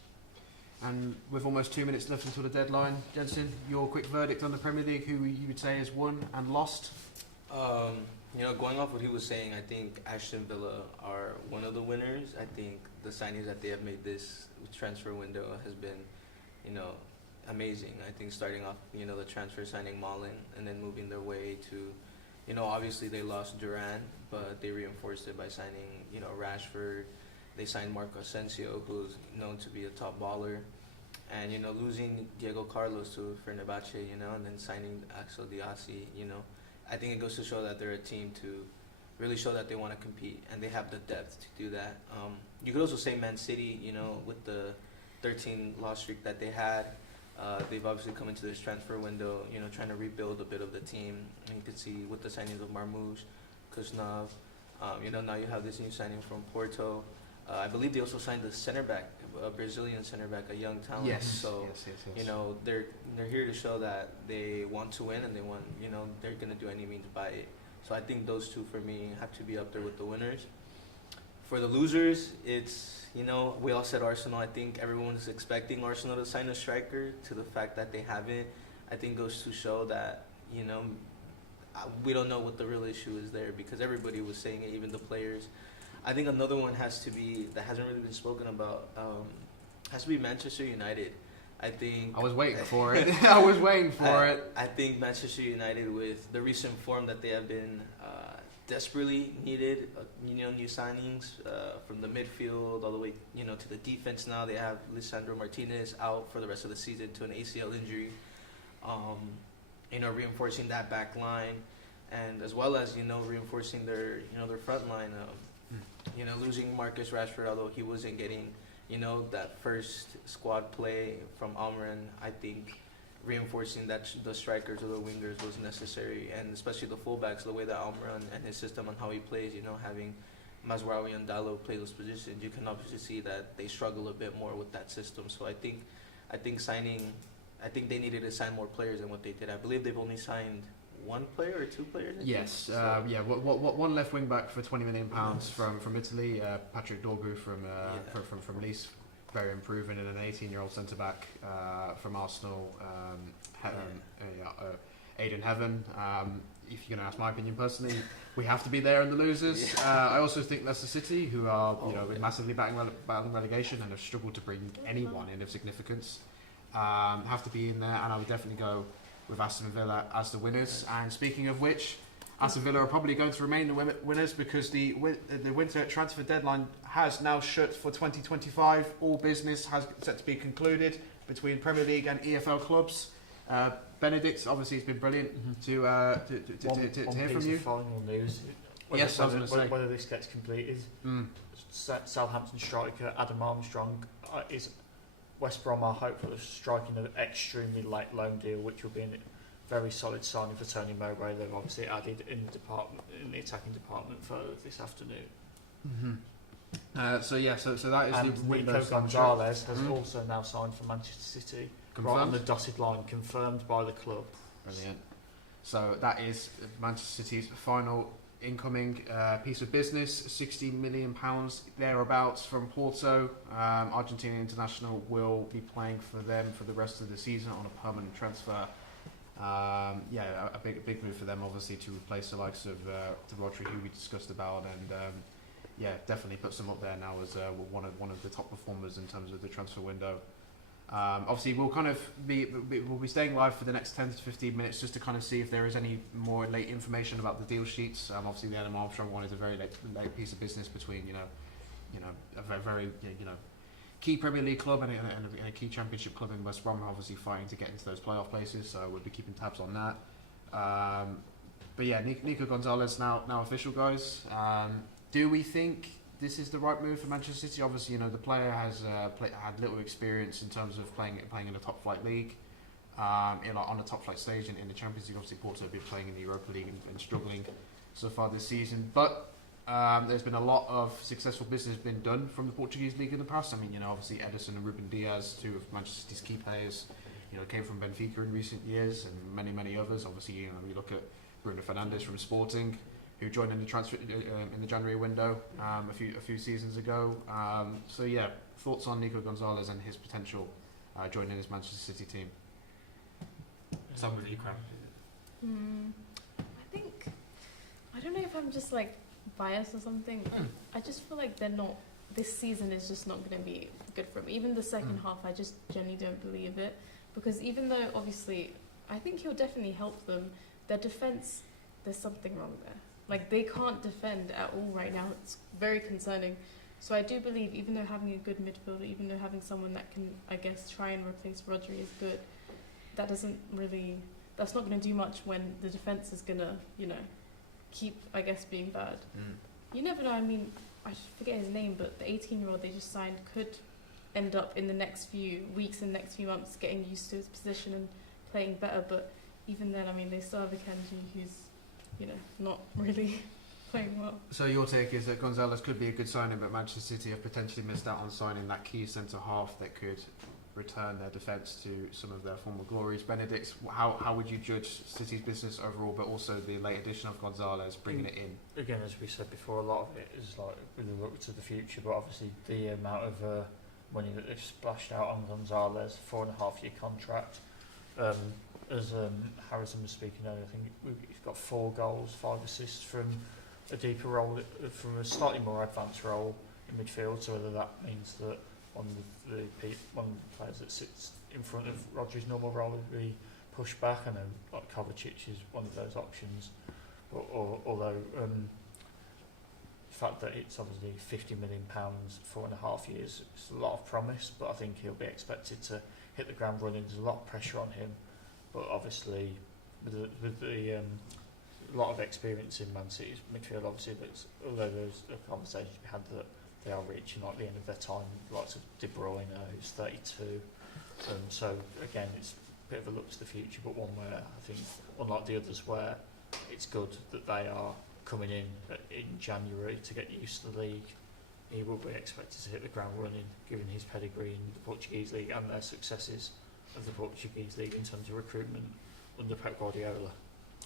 And with almost 2 minutes left until the deadline, Jensen, your quick verdict on the Premier League, who you would say has won and lost? Going off what he was saying, I think Aston Villa are one of the winners. I think the signings that they have made this transfer window has been, amazing. I think starting off, the transfer signing Malen and then moving their way to, obviously they lost Duran, but they reinforced it by signing, Rashford. They signed Marco Asensio, who's known to be a top baller. And, losing Diego Carlos to Fenerbahce, and then signing Axel Diassi, I think it goes to show that they're a team to really show that they want to compete and they have the depth to do that. You could also say Man City, with the 13 loss streak that they had, they've obviously come into this transfer window, trying to rebuild a bit of the team. And you can see with the signings of Marmoush, Kuznov, now you have this new signing from Porto. I believe they also signed the center back, a Brazilian center back, a young talent. Yes. So, Yes. they're here to show that they want to win and they want, they're going to do any means by it. So I think those two for me have to be up there with the winners. For the losers, it's, we all said Arsenal. I think everyone's expecting Arsenal to sign a striker. To the fact that they haven't, I think goes to show that, we don't know what the real issue is there because everybody was saying it, even the players. I think another one has to be, that hasn't really been spoken about, has to be Manchester United. I was waiting for it. I was waiting for it. I think Manchester United, with the recent form that they have been desperately needed, new signings from the midfield all the way, to the defense now. They have Lisandro Martinez out for the rest of the season to an ACL injury. Reinforcing that back line, and as well as, reinforcing their front line. Losing Marcus Rashford, although he wasn't getting, that first squad play from Almiron, I think reinforcing that the strikers or the wingers was necessary, and especially the fullbacks, the way that Almiron and his system and how he plays, having Mazraoui and Dalot play those positions, you can obviously see that they struggle a bit more with that system. So I think they needed to sign more players than what they did. I believe they've only signed one player or two players? Yes, one left wing back for £20 million from Italy, Patrick Dorgu from Nice, very improving, and an 18-year-old centre back from Arsenal, Aidan Heaven. If you're going to ask my opinion personally, we have to be there in the losers. I also think Leicester City, who are massively battling relegation and have struggled to bring anyone in of significance, have to be in there, and I would definitely go with Aston Villa as the winners. And speaking of which, Aston Villa are probably going to remain the winners because the winter transfer deadline has now shut for 2025. All business has set to be concluded between Premier League and EFL clubs. Benedict, obviously, it's been brilliant to hear from you. Final news. Yes, I was going to say whether this gets completed. Southampton striker Adam Armstrong is West Brom are hopeful of striking an extremely late loan deal, which will be a very solid signing for Tony Mowbray. They've obviously added in the attacking department for this afternoon. Mm-hmm. So that is and the window. Nico Gonzalez has also now signed for Manchester City. Confirmed? Right on the dotted line, confirmed by the club. Brilliant. So that is Manchester City's final incoming piece of business, £60 million thereabouts from Porto. Argentina international will be playing for them for the rest of the season on a permanent transfer. A big move for them, obviously, to replace the likes of Rodri, who we discussed about, and yeah, definitely puts them up there now as one of the top performers in terms of the transfer window. Obviously, we'll be staying live for the next 10 to 15 minutes just to kind of see if there is any more late information about the deal sheets. Obviously, the Adam Armstrong one is a very late piece of business between a very key Premier League club and a key Championship club in West Brom, obviously fighting to get into those playoff places. So we'll be keeping tabs on that. But yeah, Nico Gonzalez now official, guys. Do we think this is the right move for Manchester City? Obviously, the player has had little experience in terms of playing in a top flight league, on the top flight stage in the Champions League. Obviously, Porto have been playing in the Europa League and struggling so far this season. But there's been a lot of successful business been done from the Portuguese league in the past. I mean, obviously Ederson and Ruben Diaz, two of Manchester City's key players, came from Benfica in recent years, and many others. Obviously, we look at Bruno Fernandes from Sporting, who joined in the transfer in the January window a few seasons ago. So yeah, thoughts on Nico Gonzalez and his potential joining this Manchester City team? Somebody, I don't know if I'm just like biased or something. I just feel like this season is just not going to be good for him. Even the second half, I just genuinely don't believe it, because even though obviously I think he'll definitely help them, their defense, there's something wrong there. Like, they can't defend at all right now. It's very concerning. So I do believe, even though having a good midfielder, even though having someone that can, I guess, try and replace Rodri is good, that's not going to do much when the defense is going to, keep, I guess, being bad. You never know. I mean, I forget his name, but the 18-year-old they just signed could end up in the next few weeks and next few months getting used to his position and playing better. But even then, I mean, they still have Akanji, who's not really playing well. So your take is that Gonzalez could be a good signing, but Manchester City have potentially missed out on signing that key centre half that could return their defence to some of their former glories. Benedict, how would you judge City's business overall, but also the late addition of Gonzalez, bringing it in? Again, as we said before, a lot of it is like with a look to the future, but obviously the amount of money that they've splashed out on Gonzalez, 4.5-year contract. As Harrison was speaking earlier, I think he's got 4 goals, 5 assists from a deeper role, from a slightly more advanced role in midfield. So whether that means that one of the players that sits in front of Rodri's normal role would be pushed back, and then like Kovacic is one of those options. Although the fact that it's obviously £50 million, 4.5 years, it's a lot of promise. But I think he'll be expected to hit the ground running. There's a lot of pressure on him. But obviously, with the a lot of experience in Man City's midfield, obviously, although there's a conversation to be had that they are reaching like the end of their time, lots of De Bruyne, who's 32. So again, it's a bit of a look to the future, but one where I think, unlike the others, where it's good that they are coming in January to get used to the league. He will be expected to hit the ground running, given his pedigree in the Portuguese league and their successes of the Portuguese league in terms of recruitment under Pep Guardiola.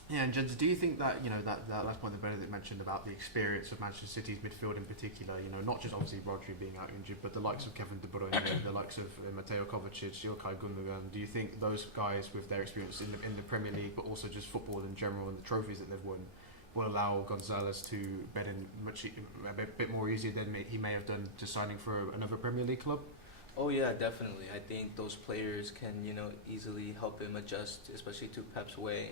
Yeah, and Jens, do you think that that last point that Benedict mentioned about the experience of Manchester City's midfield in particular, not just obviously Rodri being out injured, but the likes of Kevin De Bruyne, the likes of Matteo Kovacic, Ilkay Gundogan, do you think those guys with their experience in the Premier League, but also just football in general and the trophies that they've won, will allow Gonzalez to bed in a bit more easier than he may have done just signing for another Premier League club? Oh yeah, definitely. I think those players can, easily help him adjust, especially to Pep's way.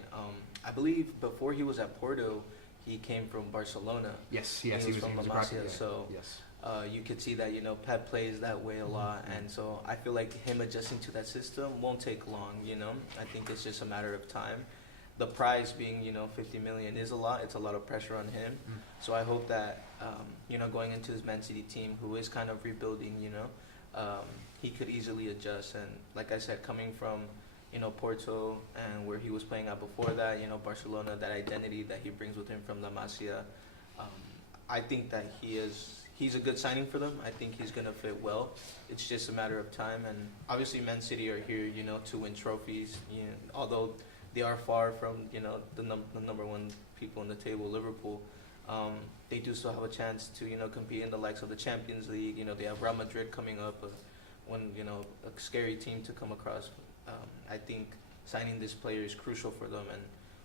I believe before he was at Porto, he came from Barcelona. Yes, he was from La Masia. So yes. You could see that, Pep plays that way a lot, and so I feel like him adjusting to that system won't take long. I think it's just a matter of time. The price being, 50 million is a lot. It's a lot of pressure on him. So I hope that, going into his Man City team, who is kind of rebuilding, he could easily adjust. And like I said, coming from, Porto and where he was playing at before that, Barcelona, that identity that he brings with him from La Masia, I think that he's a good signing for them. I think he's going to fit well. It's just a matter of time. And obviously Man City are here, to win trophies, although they are far from, the number one people on the table, Liverpool. They do still have a chance to, compete in the likes of the Champions League. They have Real Madrid coming up, a scary team to come across. I think signing this player is crucial for them, and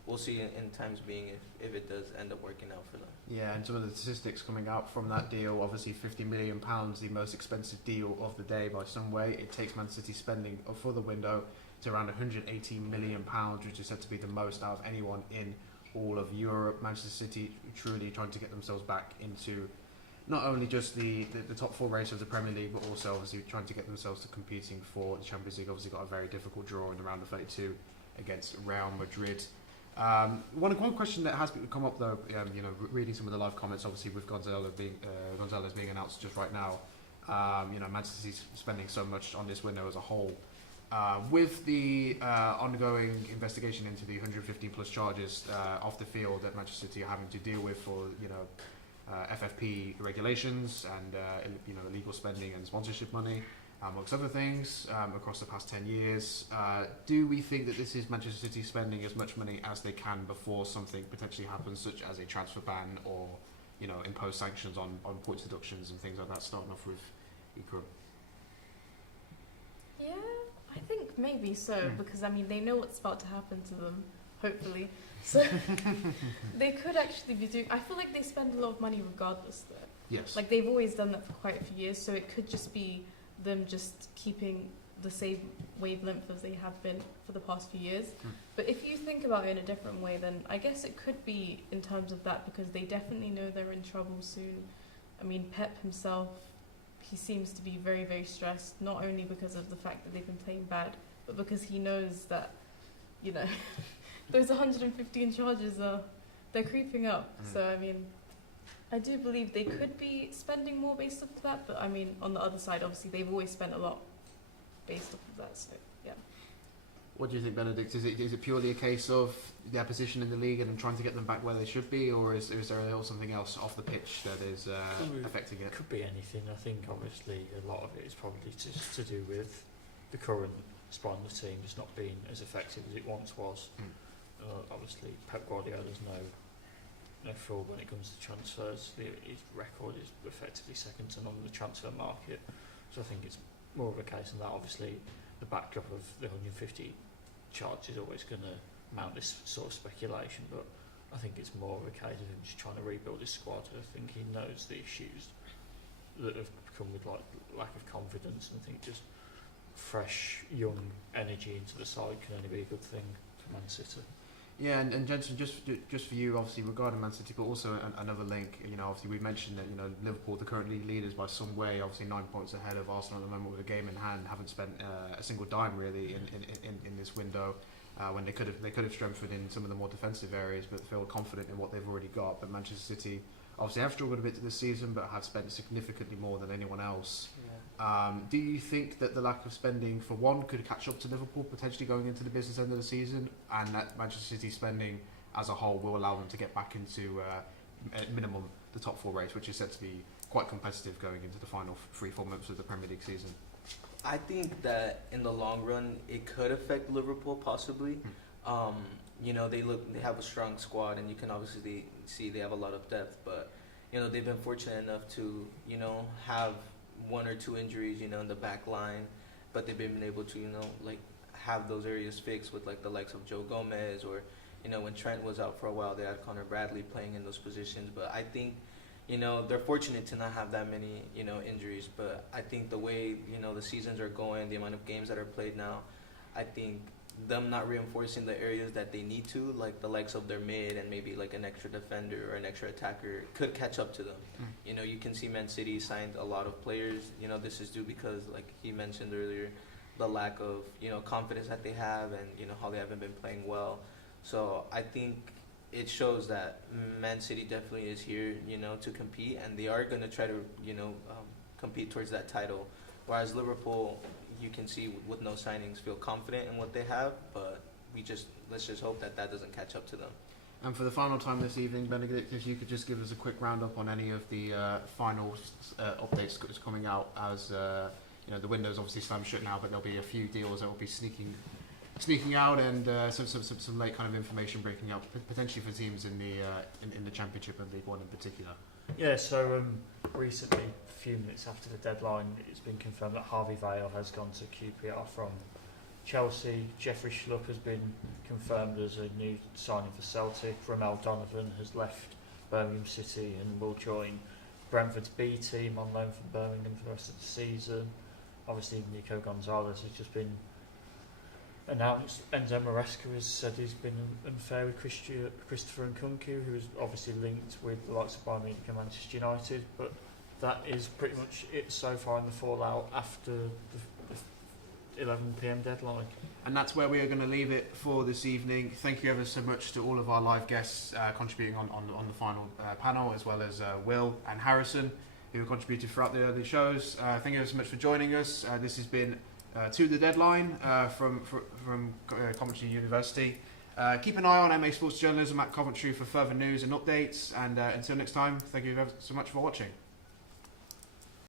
we'll see in times being if it does end up working out for them. Yeah, and some of the statistics coming out from that deal, obviously £50 million, the most expensive deal of the day by some way. It takes Man City spending for the window to around £118 million, which is said to be the most out of anyone in all of Europe. Manchester City truly trying to get themselves back into not only just the top four race of the Premier League, but also obviously trying to get themselves to competing for the Champions League. Obviously got a very difficult draw in the round of 32 against Real Madrid. One question that has come up though, reading some of the live comments, obviously with Gonzalez being announced just right now, Manchester City's spending so much on this window as a whole. With the ongoing investigation into the 115 plus charges off the field that Manchester City are having to deal with for FFP regulations and illegal spending and sponsorship money, amongst other things, across the past 10 years, do we think that this is Manchester City spending as much money as they can before something potentially happens, such as a transfer ban or impose sanctions on points deductions and things like that? Starting off with Ikram. Yeah, I think maybe so, because I mean they know what's about to happen to them, hopefully. So they could actually be doing. I feel like they spend a lot of money regardless, though. Yes. Like they've always done that for quite a few years, so it could just be them just keeping the same wavelength as they have been for the past few years. But if you think about it in a different way, then I guess it could be in terms of that, because they definitely know they're in trouble soon. I mean, Pep himself, he seems to be very, very stressed, not only because of the fact that they've been playing bad, but because he knows that, those 115 charges they're creeping up. So, I mean, I do believe they could be spending more based off of that, but I mean, on the other side, obviously, they've always spent a lot based off of that, so, yeah. What do you think, Benedict? Is it purely a case of their position in the league and trying to get them back where they should be, or is there something else off the pitch that is affecting it? It could be anything. I think obviously a lot of it is probably to do with the current spine of the team just not being as effective as it once was. Obviously, Pep Guardiola's no fool when it comes to transfers. His record is effectively second to none in the transfer market. So I think it's more of a case of that. Obviously, the backdrop of the 150 charge is always going to mount this sort of speculation, but I think it's more of a case of him just trying to rebuild his squad. I think he knows the issues that have come with lack of confidence, and I think just fresh, young energy into the side can only be a good thing for Man City. Yeah, and Jensen, just for you, obviously regarding Man City, but also another link. Obviously we mentioned that Liverpool, the current league leaders by some way, obviously 9 points ahead of Arsenal at the moment with a game in hand, haven't spent a single dime really in this window. When they could have strengthened in some of the more defensive areas, but feel confident in what they've already got. But Manchester City obviously have struggled a bit this season, but have spent significantly more than anyone else. Do you think that the lack of spending for one could catch up to Liverpool potentially going into the business end of the season, and that Manchester City spending as a whole will allow them to get back into at minimum the top four race, which is said to be quite competitive going into the final 3-4 months of the Premier League season? I think that in the long run it could affect Liverpool possibly. They have a strong squad, and you can obviously see they have a lot of depth, but they've been fortunate enough to have one or two injuries in the back line, but they've been able to have those areas fixed with the likes of Joe Gomez, or when Trent was out for a while they had Connor Bradley playing in those positions. But I think they're fortunate to not have that many injuries, but I think the way the seasons are going, the amount of games that are played now, I think them not reinforcing the areas that they need to, like the likes of their mid and maybe an extra defender or an extra attacker, could catch up to them. You can see Man City signed a lot of players. This is due because, like he mentioned earlier, the lack of confidence that they have, and how they haven't been playing well. So I think it shows that Man City definitely is here to compete, and they are going to try to compete towards that title, whereas Liverpool, you can see with no signings, feel confident in what they have, but let's just hope that doesn't catch up to them. And for the final time this evening, Benedict, if you could just give us a quick roundup on any of the final updates that's coming out, as the window's obviously slammed shut now, but there'll be a few deals that will be sneaking out, and some late kind of information breaking out potentially for teams in the Championship and League One in particular. Yeah, so recently, a few minutes after the deadline, it's been confirmed that Harvey Vale has gone to QPR from Chelsea, Jeffrey Schlupp has been confirmed as a new signing for Celtic. Ramel Donovan has left Birmingham City and will join Brentford's B team on loan from Birmingham for the rest of the season. Obviously, Nico Gonzalez has just been announced. Enzo Maresca has said he's been unfair with Christopher Nkunku, who is obviously linked with the likes of Bayern Munich and Manchester United. But that is pretty much it so far in the fallout after the 11 p.m. deadline. And that's where we are going to leave it for this evening. Thank you ever so much to all of our live guests contributing on the final panel, as well as Will and Harrison, who contributed throughout the early shows. Thank you ever so much for joining us. This has been To The Deadline from Coventry University. Keep an eye on MA Sports Journalism at Coventry for further news and updates. And until next time, thank you ever so much for watching.